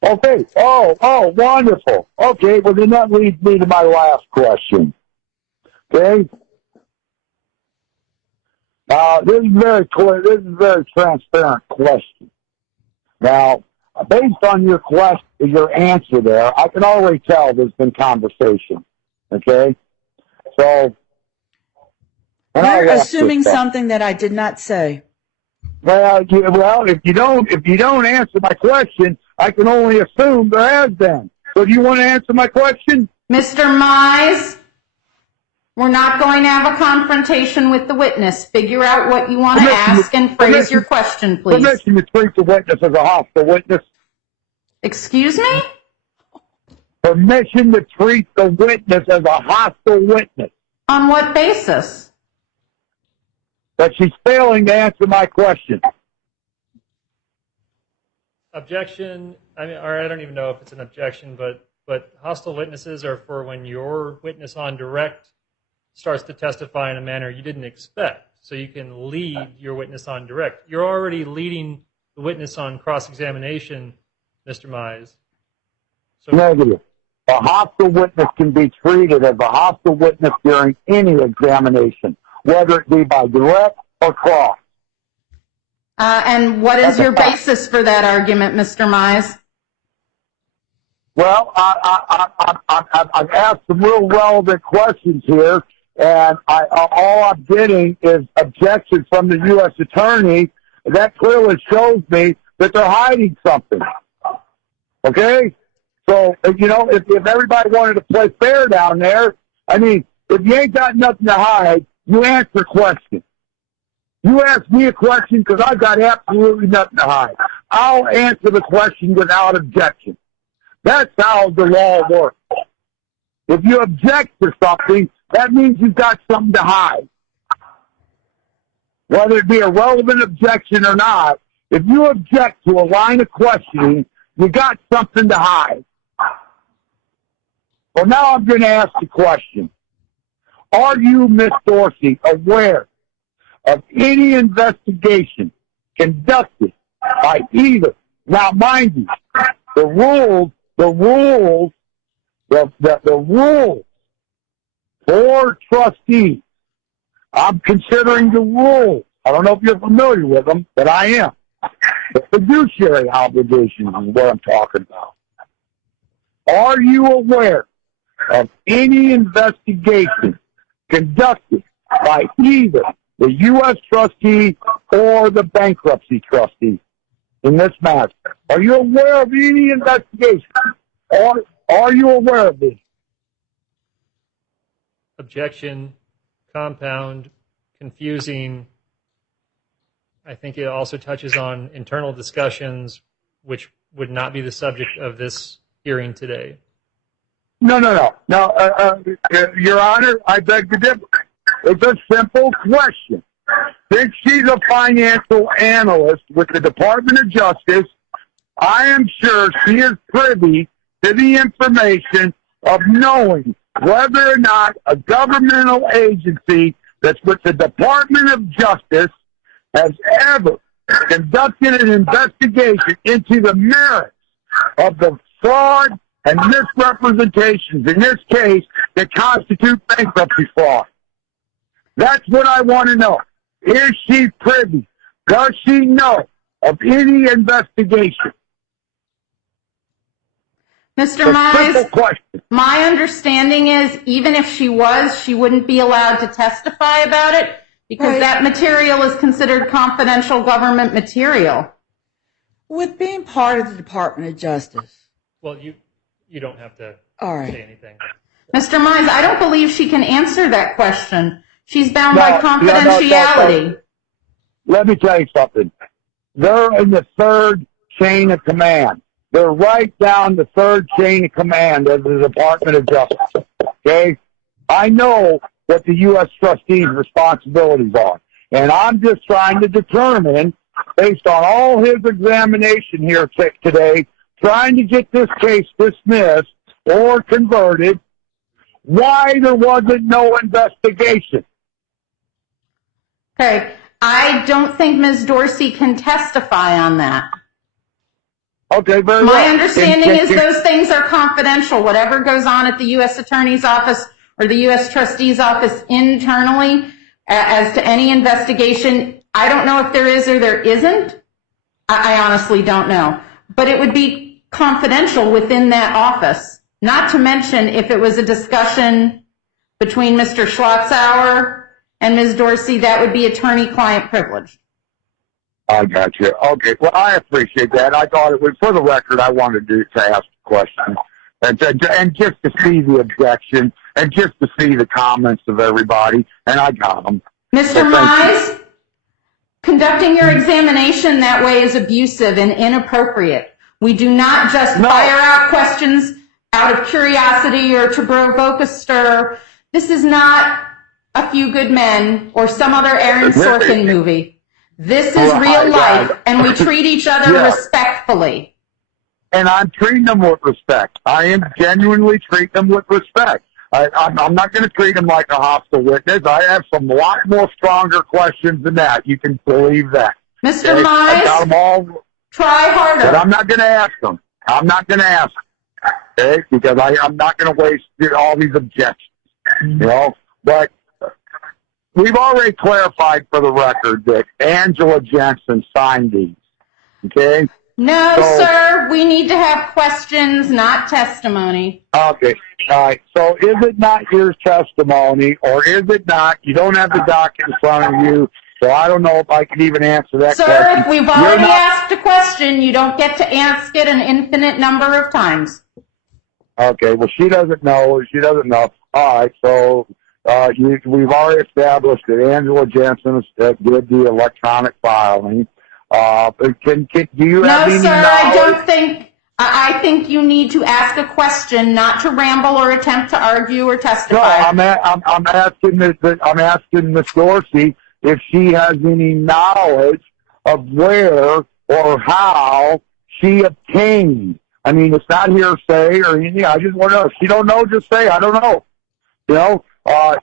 Okay. Oh, wonderful. Okay, well then that leads me to my last question. Okay? This is very clear. This is a very transparent question. Now, based on your answer there, I can already tell there's been conversation. Okay? So, you're assuming something that I did not say. Well, if you don't answer my question, I can only assume there has been. So do you want to answer my question? Mr. Mize, we're not going to have a confrontation with the witness. Figure out what you want to ask and phrase your question, please. Permission to treat the witness as a hostile witness. Excuse me? Permission to treat the witness as a hostile witness. On what basis? That she's failing to answer my question. Objection. I don't even know if it's an objection, but hostile witnesses are for when your witness on direct starts to testify in a manner you didn't expect. So you can lead your witness on direct. You're already leading the witness on cross-examination, Mr. Mize. So Negative. A hostile witness can be treated as a hostile witness during any examination, whether it be by direct or cross. And what is your basis for that argument, Mr. Mize? Well, I've asked some real relevant questions here, and all I'm getting is objections from the U.S. attorney. That clearly shows me that they're hiding something. Okay? So, if everybody wanted to play fair down there, if you ain't got nothing to hide, you answer questions. You ask me a question because I've got absolutely nothing to hide. I'll answer the question without objection. That's how the law works. If you object to something, that means you've got something to hide. Whether it be a relevant objection or not, if you object to a line of questioning, you got something to hide. Well, now I'm going to ask the question. Are you, Miss Dorsey, aware of any investigation conducted by either? Now, mind you, the rules for trustees, I'm considering the rules. I don't know if you're familiar with them, but I am. The fiduciary obligations is what I'm talking about. Are you aware of any investigation conducted by either the U.S. trustee or the bankruptcy trustee in this matter? Are you aware of any investigation? Or are you aware of this? Objection, compound, confusing. I think it also touches on internal discussions, which would not be the subject of this hearing today. No. Your Honor, I beg to differ. It's a simple question. Since she's a financial analyst with the Department of Justice, I am sure she is privy to the information of knowing whether or not a governmental agency that's with the Department of Justice has ever conducted an investigation into the merits of the fraud and misrepresentations, in this case, that constitute bankruptcy fraud. That's what I want to know. Is she privy? Does she know of any investigation? Mr. Mize, my understanding is even if she was, she wouldn't be allowed to testify about it because that material is considered confidential government material. With being part of the Department of Justice. Well, you don't have to say anything. Mr. Mize, I don't believe she can answer that question. She's bound by confidentiality. No. Let me tell you something. They're in the third chain of command. They're right down the third chain of command of the Department of Justice. Okay? I know what the U.S. trustee's responsibilities are. And I'm just trying to determine, based on all his examination here today, trying to get this case dismissed or converted, why there wasn't no investigation. Okay. I don't think Ms. Dorsey can testify on that. Okay, very well. My understanding is those things are confidential. Whatever goes on at the U.S. Attorney's Office or the U.S. Trustee's Office internally as to any investigation, I don't know if there is or there isn't. I honestly don't know. But it would be confidential within that office. Not to mention if it was a discussion between Mr. Schlotzauer and Ms. Dorsey, that would be attorney-client privilege. I got you. Okay, well, I appreciate that. I thought it was, for the record, I wanted to ask the question. And just to see the objection, and just to see the comments of everybody, and I got them. Mr. Mize, conducting your examination that way is abusive and inappropriate. We do not just fire out questions out of curiosity or to provoke a stir. This is not A Few Good Men or some other Aaron Sorkin movie. This is real life, and we treat each other respectfully. And I'm treating them with respect. I am genuinely treating them with respect. I'm not going to treat them like a hostile witness. I have some lot more stronger questions than that. You can believe that. Mr. Mize, try harder. But I'm not going to ask them. I'm not going to ask them. Okay? Because I'm not going to waste all these objections. You know? But we've already clarified for the record that Angela Jensen signed these. Okay? No, sir. We need to have questions, not testimony. Okay. All right. So is it not your testimony, or is it not? You don't have the docket in front of you, so I don't know if I can even answer that question. Sir, if we've already asked a question, you don't get to ask it an infinite number of times. Okay. Well, she doesn't know. She doesn't know. All right. So we've already established that Angela Jensen did the electronic filing. Do you have any knowledge? No, sir, I think you need to ask a question, not to ramble or attempt to argue or No, testify. I'm asking Miss Dorsey if she has any knowledge of where or how she obtained. I mean, it's not hearsay or anything. I just want to know. If you don't know, just say, I don't know. You know,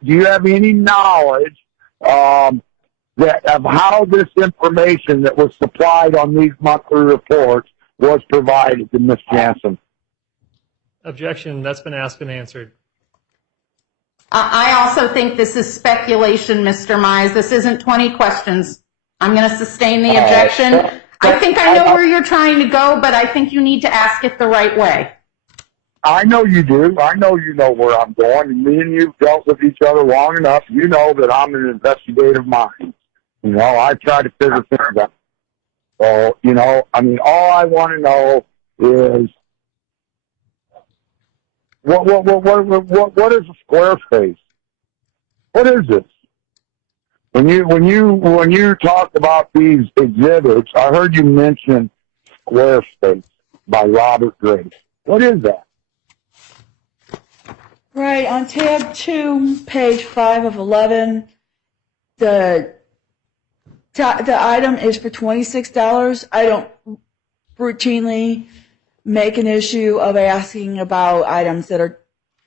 do you have any knowledge that of how this information that was supplied on these monthly reports was provided to Ms. Jansen? Objection. That's been asked and answered. I also think this is speculation, Mr. Mize. This isn't 20 questions. I'm going to sustain the objection. I think I know where you're trying to go, but I think you need to ask it the right way. I know you do. I know you know where I'm going. And me and you've dealt with each other long enough. You know that I'm an investigative mind. You know, I try to figure things out. So, you know, I mean, all I want to know is what is a Squarespace? What is this? When you talk about these exhibits, I heard you mention Squarespace by Robert Grace. What is that? Right, on tab 2, page 5 of 11, the item is for $26. I don't routinely make an issue of asking about items that are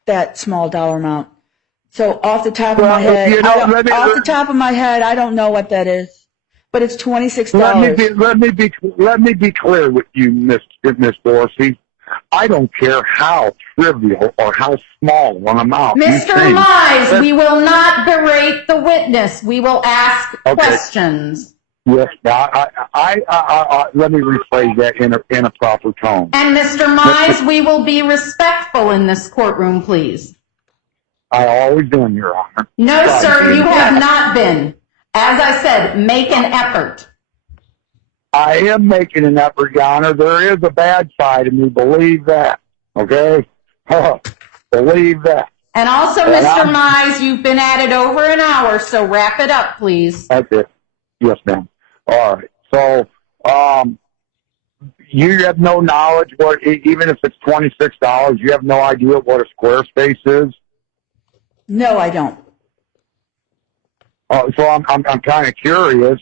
that small dollar amount. So off the top of my head, I don't know what that is, but it's $26. Let me be clear with you, Miss Dorsey. I don't care how trivial or how small an amount. Mr. Mize, we will not berate the witness. We will ask questions. Yes, let me rephrase that in a proper tone. And Mr. Mize, we will be respectful in this courtroom, please. I always am, Your Honor. No, sir, you have not been. As I said, make an effort. I am making an effort, Your Honor. There is a bad side of me. Believe that. Okay? Believe that. And also, Mr. Mize, you've been at it over an hour, so wrap it up, please. That's it. Yes, ma'am. All right. So, you have no knowledge what, even if it's $26, you have no idea what a Squarespace is? No, I don't. So I'm kind of curious.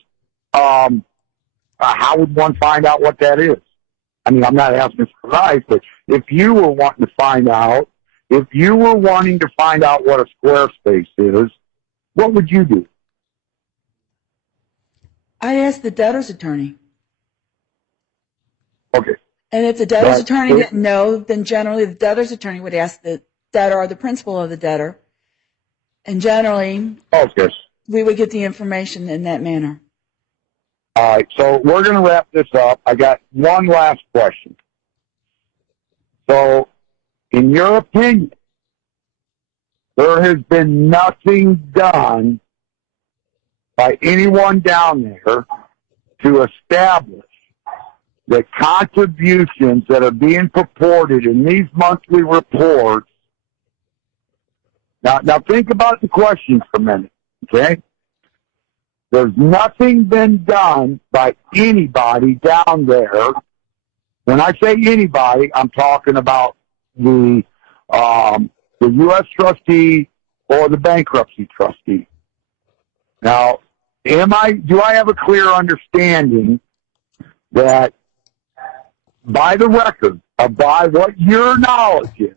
How would one find out what that is? I mean, I'm not asking for advice, but if you were wanting to find out what a Squarespace is, what would you do? I asked the debtor's attorney. Okay. And if the debtor's attorney didn't know, then generally the debtor's attorney would ask the debtor or the principal of the debtor. And generally, we would get the information in that manner. All right, so we're going to wrap this up. I got one last question. So, in your opinion, there has been nothing done by anyone down there to establish that contributions that are being purported in these monthly reports. Now think about the question for a minute, okay? There's nothing been done by anybody down there. When I say anybody, I'm talking about the U.S. trustee or the bankruptcy trustee. Now, do I have a clear understanding that by the record, by what your knowledge is,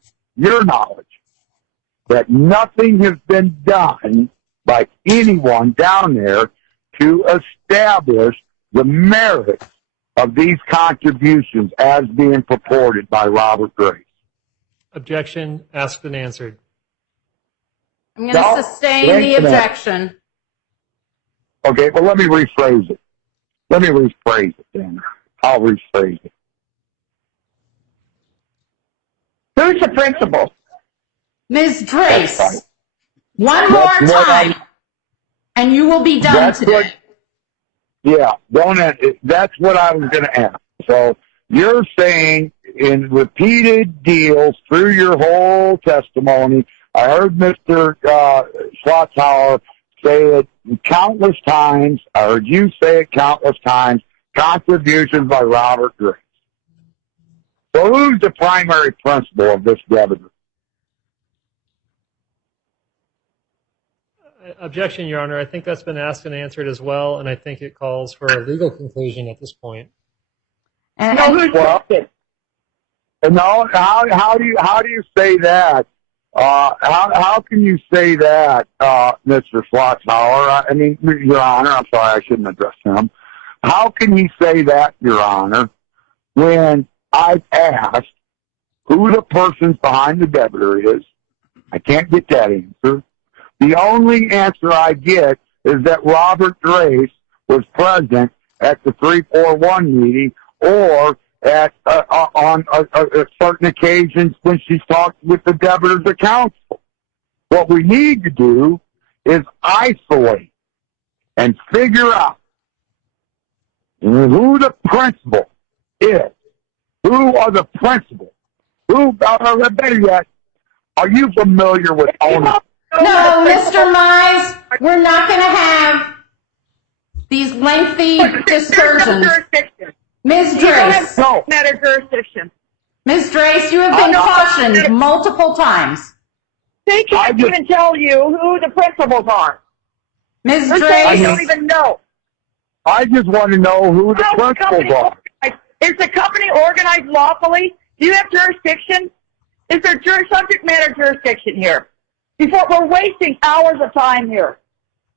that nothing has been done by anyone down there to establish the merits of these contributions as being purported by Robert Grace? Objection. Asked and answered. I'm going to sustain the objection. Okay, well, let me rephrase it. Then. I'll rephrase it. Who's the principal? Ms. Drace, Right. one more time, and you will be done today. That's what I was going to ask. So you're saying in repeated deals through your whole testimony, I heard Mr. Schlotzhauer say it countless times. I heard you say it countless times. Contributions by Robert Grace. So who's the primary principal of this debtor? Objection, Your Honor. I think that's been asked and answered as well, and I think it calls for a legal conclusion at this point. And, No, who's Well, it? no, how do you say that? How can you say that, Mr. Schlotzhauer? I mean, Your Honor, I'm sorry, I shouldn't address him. How can he say that, Your Honor, when I've asked who the person behind the debtor is? I can't get that answer. The only answer I get is that Robert Grace was present at the 341 meeting or at on certain occasions when she's talked with the debtors of counsel. What we need to do is isolate and figure out who the principal is. Who are the principals? Who, better yet, are you familiar with owners? no, Mr. Mize, we're not going to have these lengthy discussions. Ms. Drace. No. Matter jurisdiction. Ms. Drace, you have been cautioned multiple times. They can't even tell you who the principals are. Ms. They're saying they Drace, don't even know. I just want to know who the How's the principals company are. organized? Is the company organized lawfully? Do you have jurisdiction? Is there subject matter jurisdiction here? Before we're wasting hours of time here.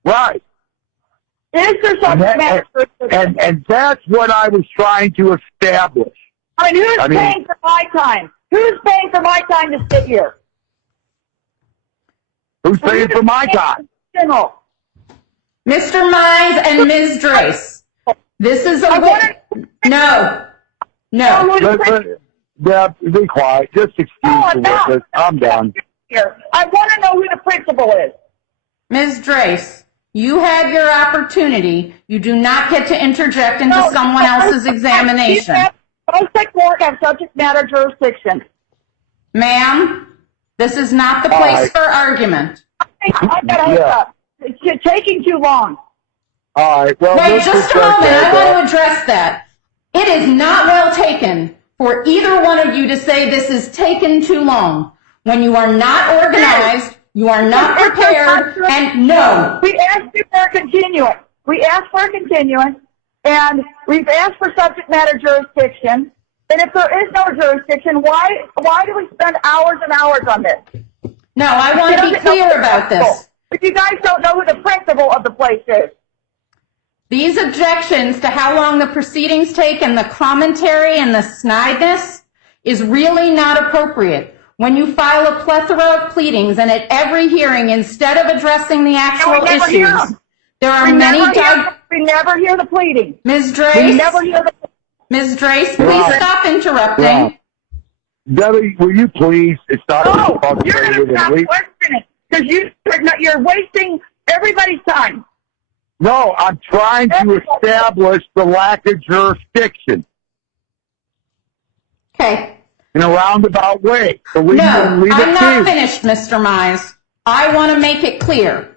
Right. Is there subject matter jurisdiction? And that's what I was trying to establish. I mean, who's paying for my time? Who's paying for my time to sit here? Who's paying for my time? General. Mr. Mize and Ms. Drace, this is a no. Deb, be quiet. Just excuse the witness. I'm done. Here. I want to know who the principal is. Ms. Drace, you had your opportunity. You do not get to interject into someone else's examination. Most court have subject matter jurisdiction. Ma'am, this is not the place for argument. I gotta hang up. It's taking too long. All right. Well, Wait, just a moment. I want to address that. It is not well taken for either one of you to say this is taken too long. When you are not organized, you are not prepared, and no. We asked you for a continuance. We asked for a continuance, and we've asked for subject matter jurisdiction. And if there is no jurisdiction, why do we spend hours and hours on this? No, I want to be clear about this. If you guys don't know who the principal of the place is. These objections to how long the proceedings take and the commentary and the snideness is really not appropriate. When you file a plethora of pleadings and at every hearing, instead of addressing the actual issues, there are many... We never hear the pleading. Ms. Drace? We never hear the... Ms. Drace, please stop interrupting. Debbie, will you please stop? No, you're going to stop questioning because you're wasting everybody's time. No, I'm trying to establish the lack of jurisdiction. Okay. In a roundabout way. So No, I'm not finished, Mr. Mize. I want to make it clear.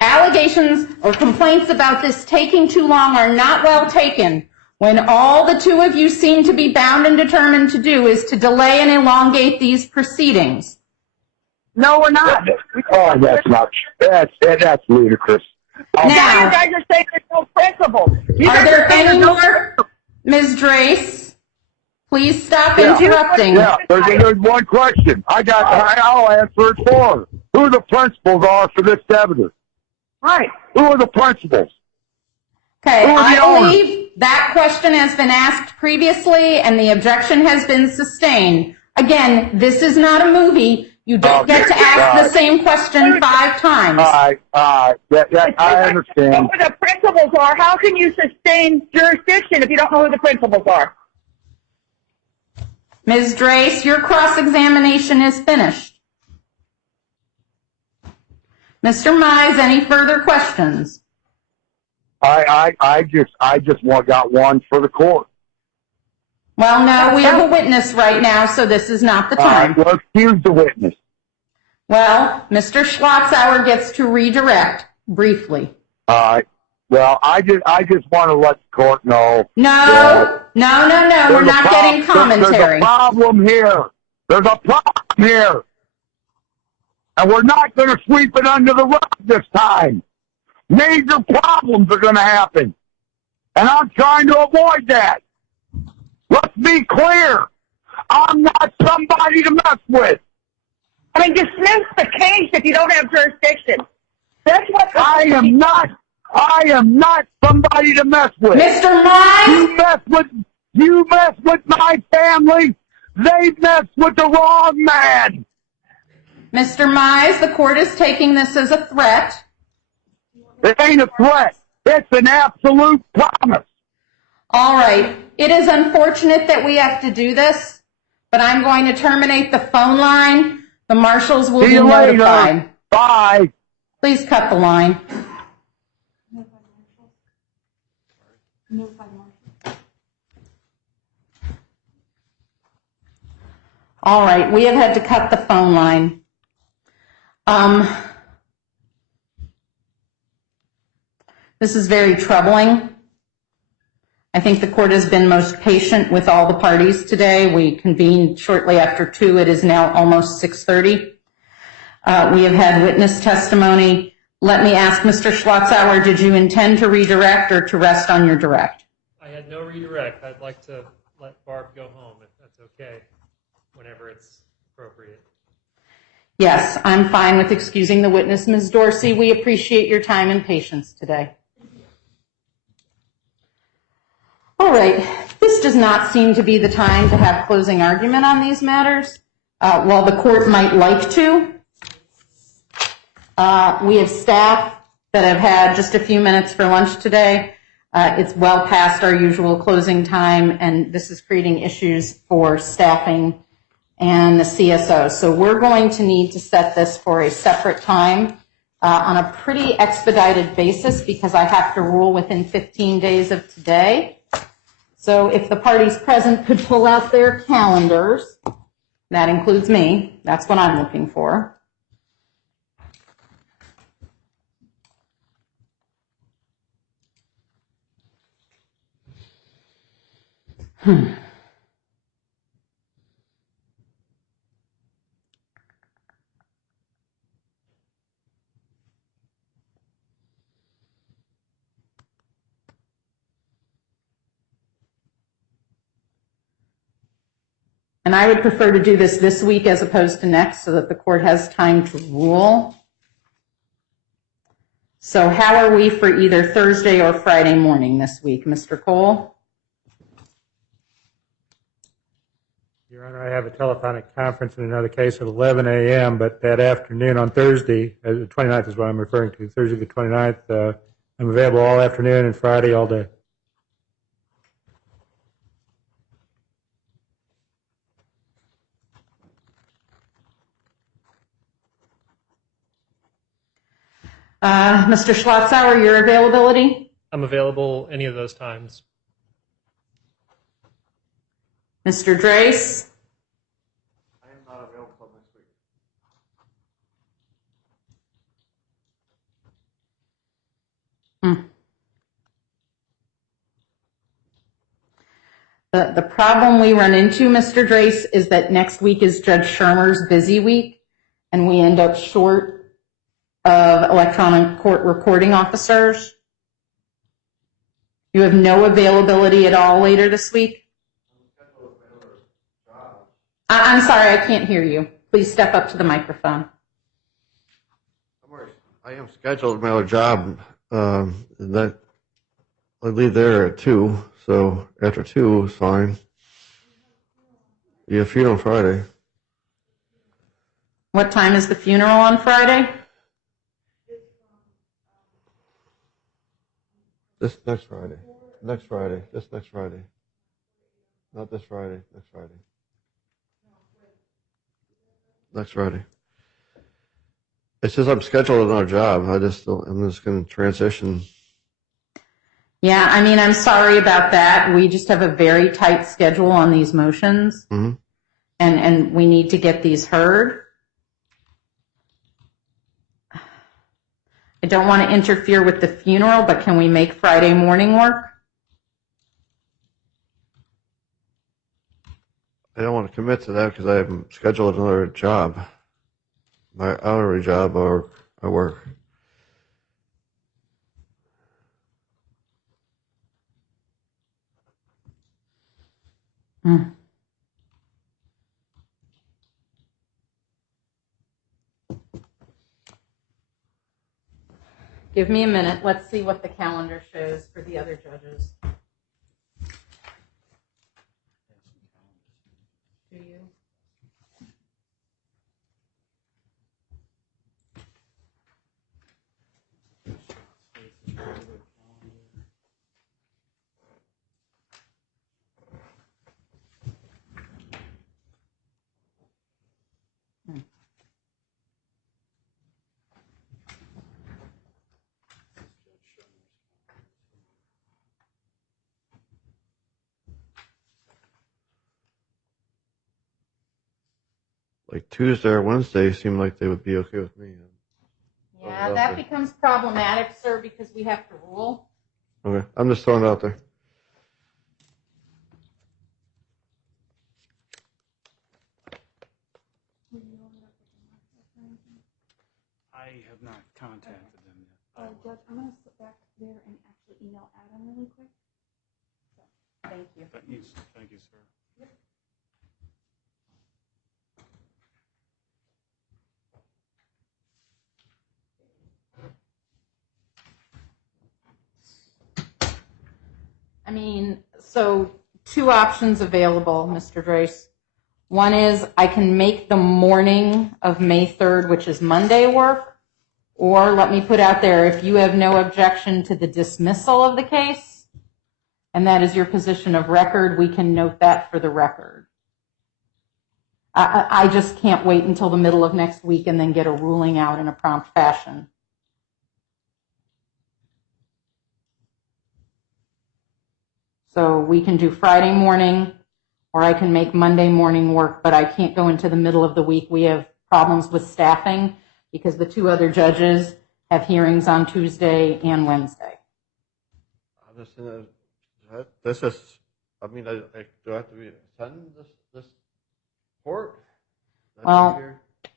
Allegations or complaints about this taking too long are not well taken when all the two of you seem to be bound and determined to do is to delay and elongate these proceedings. No, we're not. Oh, that's not. That's ludicrous. Now, you guys are saying there's no principles. Are there any more? Ms. Drace, please stop interrupting. Yeah, there's one question. I'll answer it for her. Who the principals are for this debtor? Right. Who are the principals? Okay, I believe that question has been asked previously and the objection has been sustained. Again, this is not a movie. You don't get to ask the same question 5 times. I understand. Who the principals are, how can you sustain jurisdiction if you don't know who the principals are? Ms. Drace, your cross-examination is finished. Mr. Mize, any further questions? I just got one for the court. Well, no, we have a witness right now, so this is not the time. Well, excuse the witness. Well, Mr. Schlotzauer gets to redirect briefly. Well, I just want to let the court know. No, no. We're not getting commentary. There's a problem here. There's a problem here. And we're not going to sweep it under the rug this time. Major problems are going to happen. And I'm trying to avoid that. Let's be clear. I'm not somebody to mess with. I mean, dismiss the case if you don't have jurisdiction. That's what I am not somebody to mess with. Mr. Mize? You mess with my family, they mess with the wrong man. Mr. Mize, the court is taking this as a threat. It ain't a threat. It's an absolute promise. All right. It is unfortunate that we have to do this, but I'm going to terminate the phone line. The marshals will See be you later. notified. Bye. Please cut the line. All right, we have had to cut the phone line. This is very troubling. I think the court has been most patient with all the parties today. We convened shortly after 2. It is now almost 6:30. We have had witness testimony. Let me ask Mr. Schlotzauer, did you intend to redirect or to rest on your direct? I had no redirect. I'd like to let Barb go home, if that's okay, whenever it's appropriate. Yes, I'm fine with excusing the witness. Ms. Dorsey, we appreciate your time and patience today. All right, this does not seem to be the time to have closing argument on these matters. While the court might like to, we have staff that have had just a few minutes for lunch today. It's well past our usual closing time, and this is creating issues for staffing and the CSO. So we're going to need to set this for a separate time on a pretty expedited basis because I have to rule within 15 days of today. So if the parties present could pull out their calendars, that includes me, that's what I'm looking for. And I would prefer to do this week as opposed to next so that the court has time to rule. So how are we for either Thursday or Friday morning this week, Mr. Cole? Your Honor, I have a telephonic conference in another case at 11 a.m., but that afternoon on Thursday, the 29th is what I'm referring to, Thursday the 29th, I'm available all afternoon and Friday all day. Mr. Schlotzauer, your availability? I'm available any of those times. Mr. Drace? I am not available next week. The problem we run into, Mr. Drace, is that next week is Judge Shermer's busy week, and we end up short of electronic court recording officers. You have no availability at all later this week? I'm sorry, I can't hear you. Please step up to the microphone. I am scheduled at my other job. That I leave there at 2, so after 2 is fine. Yeah, funeral on Friday. What time is the funeral on Friday? This next Friday. Next Friday. This next Friday. Not this Friday. Next Friday. Next Friday. It's just I'm scheduled at another job. I'm just going to transition. Yeah, I mean, I'm sorry about that. We just have a very tight schedule on these motions, and we need to get these heard. I don't want to interfere with the funeral, but can we make Friday morning work? I don't want to commit to that because I haven't scheduled another job, my hourly job or my work. Give me a minute. Let's see what the calendar shows for the other judges. Do you? Like Tuesday or Wednesday seem like they would be okay with me. Yeah, that becomes problematic, sir, because we have to rule. Okay, I'm just throwing it out there. I have not contacted them yet. Judge, I'm going to sit back there and actually email Adam really quick. Thank you. Thank you, sir. I mean, so two options available, Mr. Drace. One is I can make the morning of May 3rd, which is Monday, work, or let me put out there, if you have no objection to the dismissal of the case, and that is your position of record, we can note that for the record. I just can't wait until the middle of next week and then get a ruling out in a prompt fashion. So we can do Friday morning, or I can make Monday morning work, but I can't go into the middle of the week. We have problems with staffing because the two other judges have hearings on Tuesday and Wednesday. This is, I mean, do I have to attend this court? Well,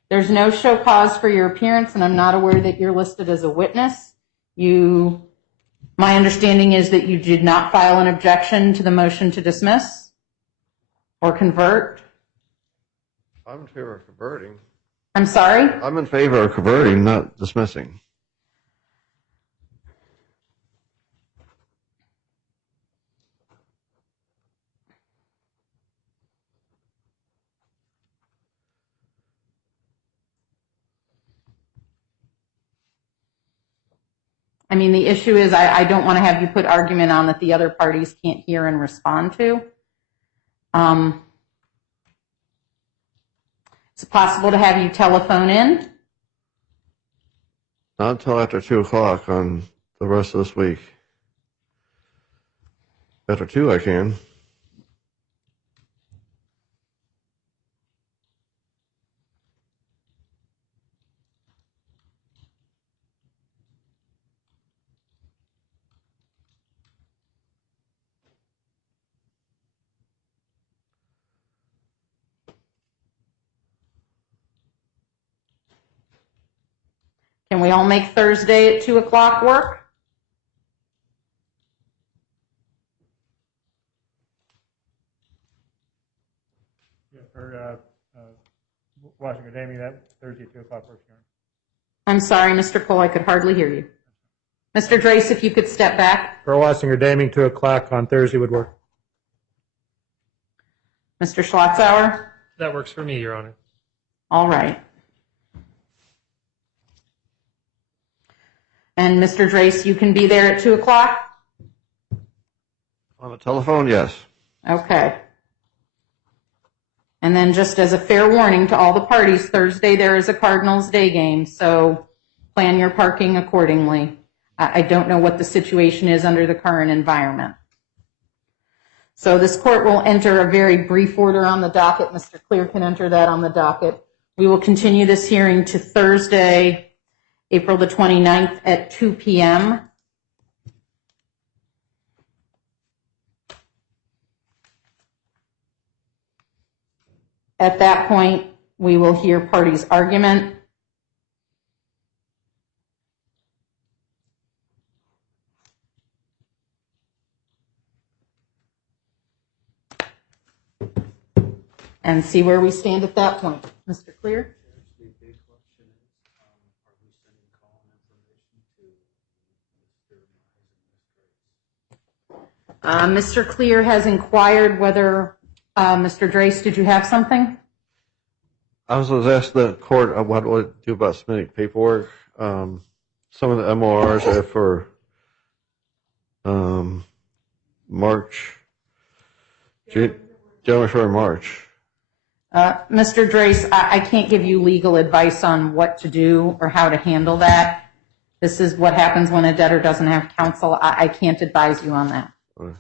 there's no show cause for your appearance, and I'm not aware that you're listed as a witness. My understanding is that you did not file an objection to the motion to dismiss or convert. I'm in favor of converting. I'm sorry? I'm in favor of converting, not dismissing. I mean, the issue is I don't want to have you put argument on that the other parties can't hear and respond to. Is it possible to have you telephone in? Not until after 2 o'clock on the rest of this week. After 2 I can. Can we all make Thursday at 2 o'clock work? Yeah, for Washington Damie, that Thursday at 2 o'clock works, Your Honor. I'm sorry, Mr. Cole, I could hardly hear you. Mr. Drace, if you could step back. For Washington Damie, 2 o'clock on Thursday would work. Mr. Schlotzauer? That works for me, Your Honor. All right. And Mr. Drace, you can be there at 2 o'clock? On the telephone, yes. Okay. And then just as a fair warning to all the parties, Thursday there is a Cardinals day game, so plan your parking accordingly. I don't know what the situation is under the current environment. So this court will enter a very brief order on the docket. Mr. Clear can enter that on the docket. We will continue this hearing to Thursday April the 29th at 2 p.m. At that point, we will hear parties' argument. And see where we stand at that point. Mr. Clear? Mr. Clear has inquired whether, Mr. Drace, did you have something? I was going to ask the court what would it do about submitting paperwork. Some of the MORs are for March, January, February, March. Mr. Drace, I can't give you legal advice on what to do or how to handle that. This is what happens when a debtor doesn't have counsel. I can't advise you on that. Okay.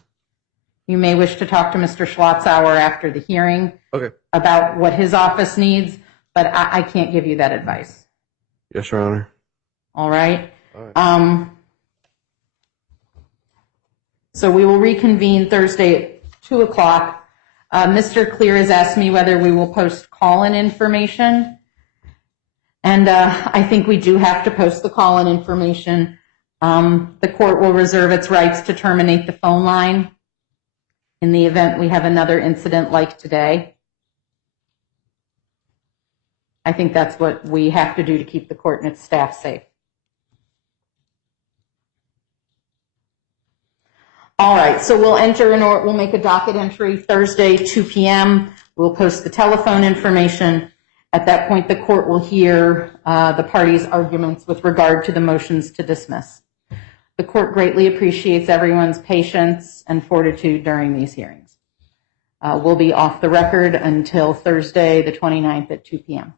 You may wish to talk to Mr. Schlotzauer after the hearing about what his office needs, but I can't give you that advice. Yes, Your Honor. All right? All right. So we will reconvene Thursday at 2 o'clock. Mr. Clear has asked me whether we will post call-in information. And I think we do have to post the call-in information. The court will reserve its rights to terminate the phone line in the event we have another incident like today. I think that's what we have to do to keep the court and its staff safe. All right, so we'll make a docket entry Thursday, 2 p.m. We'll post the telephone information. At that point, the court will hear the parties' arguments with regard to the motions to dismiss. The court greatly appreciates everyone's patience and fortitude during these hearings. We'll be off the record until Thursday, the 29th at 2 p.m.